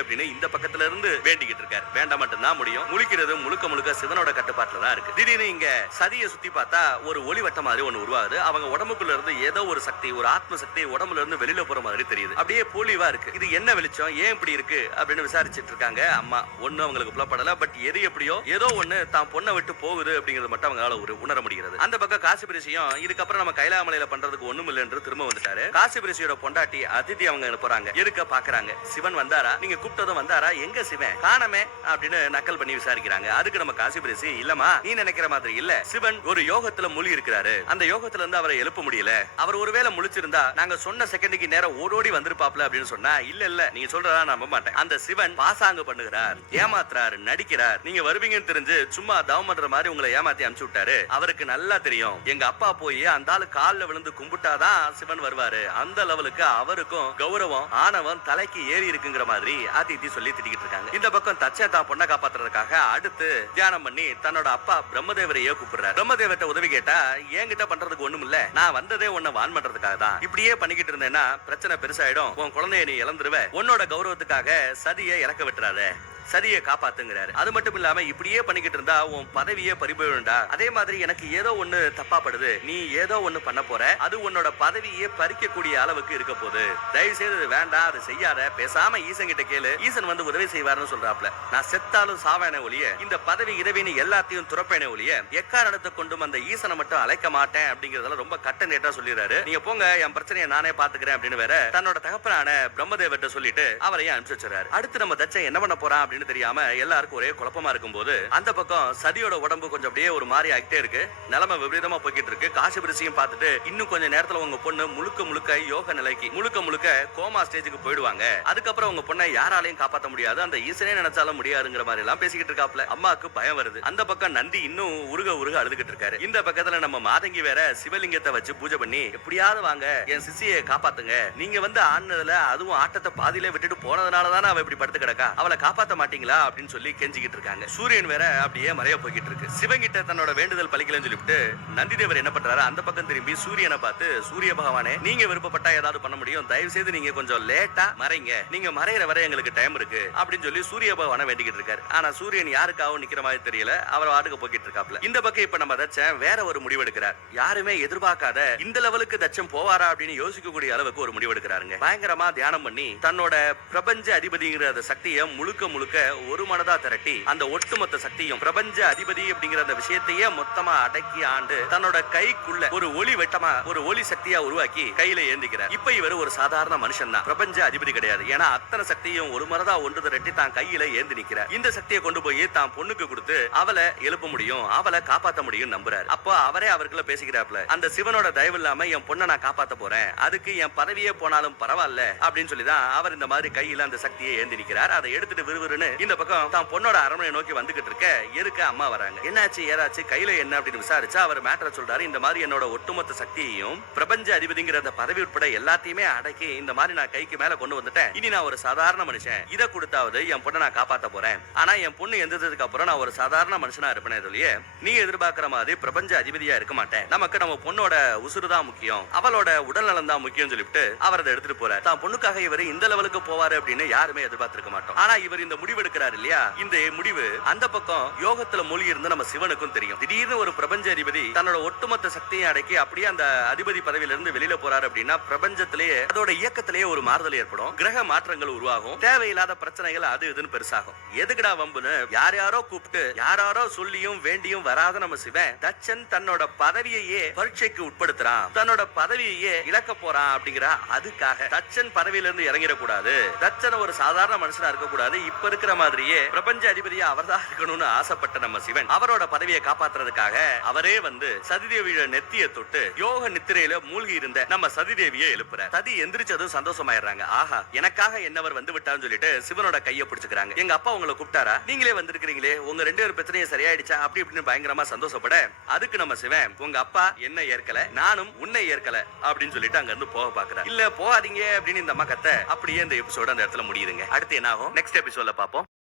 அப்படின்னு இந்த பக்கத்துல இருந்து வேண்டிக்கிட்டு இருக்காரு. வேண்டாம் மட்டும்தான் முடியும். முழுக்க சிவனோட கட்டுப்பாட்டுல தான் இருக்கு. திடீர்னு இங்க சதியை சுத்தி பார்த்தா ஒரு ஒளி வட்டம் மாதிரி ஒண்ணு உருவாகுது. அவங்க உடம்புக்குள்ள இருந்து ஏதோ ஒரு சக்தி, ஒரு ஆத்ம சக்தி உடம்புல இருந்து வெளியில போற மாதிரி தெரியுது. அப்படியே போலிவா இருக்கு. இது என்ன வெளிச்சம், ஏன் இப்படி இருக்கு அப்படின்னு விசாரிச்சுட்டு இருக்காங்க அம்மா. ஒண்ணு அவங்களுக்கு புலப்படல. பட் எது எப்படியோ ஏதோ ஒண்ணு தான் பொண்ணை விட்டு போகுது அப்படிங்கறது மட்டும் அவங்களால உணர முடிகிறது. அந்த பக்கம் காசிபரிசியும் இதுக்கப்புறம் நம்ம கைலாமலையில பண்றதுக்கு ஒண்ணும் இல்லை என்று திரும்ப வந்துட்டாரு. காசிபரிசியோட பொண்டாட்டி அதிதி அவங்க போறாங்க. இருக்க பாக்குறாங்க. சிவன் வந்தாரா, நீங்க கூப்பிட்டதும் வந்தாரா, எங்க சிவன் காணமே அப்படின்னு நக்கல் பண்ணி விசாரிக்கிறாங்க. அதுக்கு நம்ம காசிபரிசி, இல்லமா நீ நினைக்கிற மாதிரி இல்ல, சிவன் ஒரு யோகத்துல மூழ்கி இருக்கிறாரு, அந்த யோகத்துல இருந்து அவரை எழுப்ப முடியல, அவர் ஒருவேளை முழிச்சிருந்தா நாங்க சொன்ன செகண்டுக்கு நேரம் ஓடோடி வந்திருப்பாப்ல அப்படின்னு சொன்னா, இல்ல நீங்க சொல்றதா நம்ப மாட்டேன், அந்த சிவன் பாசாங்கு பண்ணுகிறார், ஏமாத்துறாரு, நடிக்கிறார், நீங்க வருவீங்கன்னு தெரிஞ்சு சும்மா தவம் பண்ற மாதிரி உங்களை ஏமாத்தி அனுப்பிச்சு விட்டாரு. அவருக்கு நல்லா தெரியும் எங்க அப்பா போய் அந்த ஆளு கால்ல விழுந்து கும்பிட்டாதான் சிவன் வருவாரு, அந்த லெவலுக்கு அவருக்கும் கௌரவம் ஆணவம் தலைக்கு ஏறி இருக்குங்கிற மாதிரி அதித்தி சொல்லி திட்டிக்கிட்டு இருக்காங்க. இந்த பக்கம் தச்சை தான் பொண்ணை காப்பாத்துறதுக்காக அடுத்து தியானம் பண்ணி தன்னோட அப்பா பிரம்மதேவரையே கூப்பிடுறாரு. பிரம்மதேவர்கிட்ட உதவி கேட்டா, என்கிட்ட பண்றதுக்கு ஒண்ணும் இல்ல, நான் வந்ததே உன்னை வான் பண்றதுக்காக தான், இப்படியே பண்ணிக்கிட்டு இருந்தேன்னா பிரச்சனை பெருசாயிடும், உன் குழந்தைய நீ இழந்துருவ, உன்னோட கௌரவத்துக்காக சதியை இறக்க விட்டுறாத, சதியை காப்பாத்துங்கிறாரு. அது மட்டும் இல்லாம இப்படியே பண்ணிக்கிட்டு இருந்தா உன் பதவியே பறிபோயிடும்டா, அதே மாதிரி எனக்கு ஏதோ ஒண்ணு தப்பா படுது, நீ ஏதோ ஒண்ணு பண்ண போற, அது உன்னோட பதவியே பறிக்கக்கூடிய அளவுக்கு இருக்க போகுது, தயவு செய்து வேண்டாம், அதை செய்யாத, பேசாம ஈசன் கிட்ட கேளு, ஈசன் வந்து உதவி செய்வாருன்னு சொல்றாப்ல. நான் செத்தாலும் சாவேனே ஒழிய இந்த பதவி இரவினி எல்லாத்தையும் துறப்பேனே ஒழிய எக்காரணத்தை கொண்டும் அந்த ஈசனை மட்டும் அழைக்க மாட்டேன் அப்படிங்கறதெல்லாம் ரொம்ப கட்ட நேட்டா சொல்லிடுறாரு. நீங்க போங்க, என் பிரச்சனையை நானே பாத்துக்கிறேன் அப்படின்னு வேற தன்னோட தகப்பனான பிரம்மதேவர்கிட்ட சொல்லிட்டு அவரையும் அனுப்பிச்சு வச்சாரு. அடுத்து நம்ம தச்சன் என்ன பண்ண போறான் அப்படின்னு தெரியாம எல்லாருக்கும் ஒரே குழப்பமா இருக்கும்போது அந்த பக்கம் சதியோட உடம்பு கொஞ்சம் அப்படியே ஒரு மாதிரி ஆகிட்டே இருக்கு, நிலைமை விபரீதமா போய்கிட்டு இருக்கு. காசிபரிசியும் பார்த்துட்டு இன்னும் கொஞ்சம் நேரத்துல உங்க பொண்ணு முழுக்க யோக நிலைக்கு முழுக்க கோமா ஸ்டேஜுக்கு போயிடுவாங்க, அதுக்கப்புறம் உங்க பொண்ணை யாராலையும் காப்பாற்ற முடியாது, அந்த ஈசனே நினைச்சாலும் முடியாதுங்கிற மாதிரி எல்லாம் பேசிக்கிட்டு இருக்காப்ல. அம்மாவுக்கு பயம் வருது. அந்த பக்கம் நந்தி இன்னும் உருக அழுதுகிட்டு இருக்காரு. இந்த பக்கத்துல நம்ம மாதங்கி வேற சிவலிங்கத்தை வச்சு பூஜை பண்ணி, எப்படியாவது வாங்க என் சிசியை காப்பாத்துங்க, நீங்க வந்து ஆடுனதுல அதுவும் ஆட்டத்தை பாதியிலே விட்டுட்டு போனதுனாலதானே அவ இப்படி படுத்து கிடக்கா, அவளை காப்பாத்த மாட்டீங்களா அப்படின்னு சொல்லி கெஞ்சிக்கிட்டு இருக்காங்க. சூரியன் வேற அப்படியே மறைய போய்கிட்டு இருக்கு. சிவன் கிட்ட தன்னோட வேண்டுதல் பலிக்கலன்னு சொல்லிட்டு நந்திதேவர் என்ன பண்றாரு, அந்த பக்கம் திரும்பி சூரியனை பார்த்து, சூரிய பகவானே நீங்க விருப்பப்பட்டா ஏதாவது பண்ண முடியும், தயவு செய்து நீங்க கொஞ்சம் லேட்டா மறைங்க, நீங்க மறையிற வரை எங்களுக்கு டைம் இருக்கு அப்படின்னு சொல்லி சூரிய பகவானை வேண்டிக்கிட்டு இருக்காரு. ஆனா சூரியன் யாருக்காகவும் நிக்கிற மாதிரி தெரியல, அவர் வாட்டுக்கு போய்கிட்டு இருக்காப்ல. இந்த பக்கம் இப்ப நம்ம தச்சன் வேற ஒரு முடிவு எடுக்கிறார். யாருமே எதிர்பார்க்காத இந்த லெவலுக்கு தச்சன் போவாரா அப்படின்னு யோசிக்கக்கூடிய அளவுக்கு ஒரு முடிவு எடுக்கிறாருங்க. பயங்கரமா தியானம் பண்ணி தன்னோட பிரபஞ்ச அதிபதிங்கிற அந்த சக்தியை முழுக்க முழுக்க ஒரு மனதா திரட்டி அந்த ஒட்டுமொத்த சக்தியும் பிரபஞ்ச அதிபதி அப்படிங்கிற அந்த விஷயத்தையே மொத்தமா அடக்கி ஆண்டு தன்னோட கைக்குள்ள ஒரு ஒளி வெட்டமா ஒரு ஒளி சக்தியா உருவாக்கி கையில ஏந்திக்கிறார். இப்ப இவர் ஒரு சாதாரண மனுஷன் தான், பிரபஞ்ச அதிபதி கிடையாது. ஏன்னா அத்தனை சக்தியும் ஒரு மனதா ஒன்று திரட்டி தான் கையில ஏந்தி நிக்கிறார். இந்த சக்தியை கொண்டு போய் தான் பொண்ணுக்கு கொடுத்து அவளை எழுப்ப முடியும், அவளை காப்பாத்த முடியும் நம்புறாரு. அப்போ அவரே அவருக்குள்ள பேசிக்கிறாப்ல, அந்த சிவனோட தயவு இல்லாம என் பொண்ணை நான் காப்பாத்த போறேன், அதுக்கு என் பதவியே போனாலும் பரவாயில்ல அப்படின்னு சொல்லிதான் அவர் இந்த மாதிரி கையில அந்த சக்தியை ஏந்தி நிக்கிறார். அதை எடுத்துட்டு விறுவிறுன்னு இந்த பக்கம் தான் பொண்ணோட அரண்மனை நோக்கி வந்துகிட்டு இருக்க எருக்க அம்மா வராங்க. என்னாச்சு ஏதாச்சு கையில என்ன அப்படின்னு விசாரிச்சா அவர் மேட்டரை சொல்றாரு. இந்த மாதிரி என்னோட ஒட்டுமொத்த சக்தியையும் பிரபஞ்ச அதிபதிங்கிற அந்த பதவி உட்பட எல்லாத்தையுமே அடக்கி இந்த மாதிரி நான் கைக்கு மேல கொண்டு வந்துட்டேன். இனி நான் ஒரு சாதாரண மனுஷன், இதை கொடுத்தாவது என் பொண்ணை நான் காப்பாத்த போறேன். ஆனா என் பொண்ணு எந்ததுக்கு அப்புறம் நான் ஒரு சாதாரண மனுஷனா இருப்பேன் சொல்லியே, நீ எதிர்பார்க்கிற மாதிரி பிரபஞ்ச அதிபதியா இருக்க மாட்டேன். நமக்கு நம்ம பொண்ணோட உசுறு தான் முக்கியம், அவளோட உடல் நலம் தான் முக்கியம் சொல்லிட்டு அவர் அதை எடுத்துட்டு போறார். தான் பொண்ணுக்காக இவர் இந்த லெவலுக்கு போவாரு அப்படின்னு யாருமே எதிர்பார்த்திருக்க மாட்டோம். ஆனா இவர் இந்த முடிவு எடுக்கிறார் இல்லையா, இந்த முடிவு அந்த பக்கம் யோகத்துல மூழ்கி இருந்த நம்ம சிவனுக்கும் தெரியும். திடீர்னு ஒரு பிரபஞ்ச அதிபதி தன்னோட ஒட்டுமொத்த சக்தியை அடக்கி அப்படியே அந்த அதிபதி பதவியில இருந்து வெளியில போறாரு அப்படின்னா பிரபஞ்சத்திலேயே அதோட இயக்கத்திலேயே ஒரு மாறுதல் ஏற்படும், கிரக மாற்றங்கள் உருவாகும், தேவையில்லாத பிரச்சனைகள் அது இதுன்னு பெருசாகும். எதுக்குடா வம்புன்னு யாரோ கூப்பிட்டு யாரோ சொல்லியும் வேண்டியும் வராத நம்ம சிவன் தச்சன் தன்னோட பதவியையே பரீட்சைக்கு உட்படுத்துறான், தன்னோட பதவியையே இழக்க போறான் அப்படிங்கிற அதுக்காக தச்சன் பதவியில இருந்து இறங்கிடக்கூடாது, தச்சன் ஒரு சாதாரண மனுஷனா இருக்க கூடாது, இப்ப இருக்கிற மாதிரியே பிரபஞ்ச அதிபதியா அவர்தான் இருக்கணும்னு ஆசைப்பட்ட நம்ம சிவன் அவரோட பதவியை காப்பாத்துறதுக்காக அவரே வந்து சதிதேவியோட நெத்திய தொட்டு யோக நித்திரையில மூழ்கி இருந்த நம்ம சதிதேவியை எழுப்புறார். சதி எந்திரிச்சதும் சந்தோஷமாயிடுறாங்க. ஆஹா, எனக்காக என்னவர் வந்து விட்டான்னு சொல்லிட்டு சிவனோட கையை பிடிச்சுக்கிறாங்க. எங்க அப்பா உங்களை கூப்பிட்டாரா, நீங்களே வந்திருக்கீங்களே, உங்க ரெண்டு பேரும் பிரச்சனையும் சரியாயிடுச்சா அப்படி இப்படின்னு பயங்கரமா சந்தோஷப்பட, அதுக்கு நம்ம சிவன் உங்க அப்பா என்ன ஏற்கல, நானும் உன்னை ஏற்கல அப்படின்னு சொல்லிட்டு அங்க இருந்து போக பாக்குறாரு. இல்ல போகாதீங்க அப்படின்னு இந்த அம்மா கத்த, அப்படியே இந்த எபிசோட அந்த இடத்துல முடியுதுங்க. அடுத்து என்ன ஆகும் நெக்ஸ்ட் எபிசோட்ல பாப்போம்.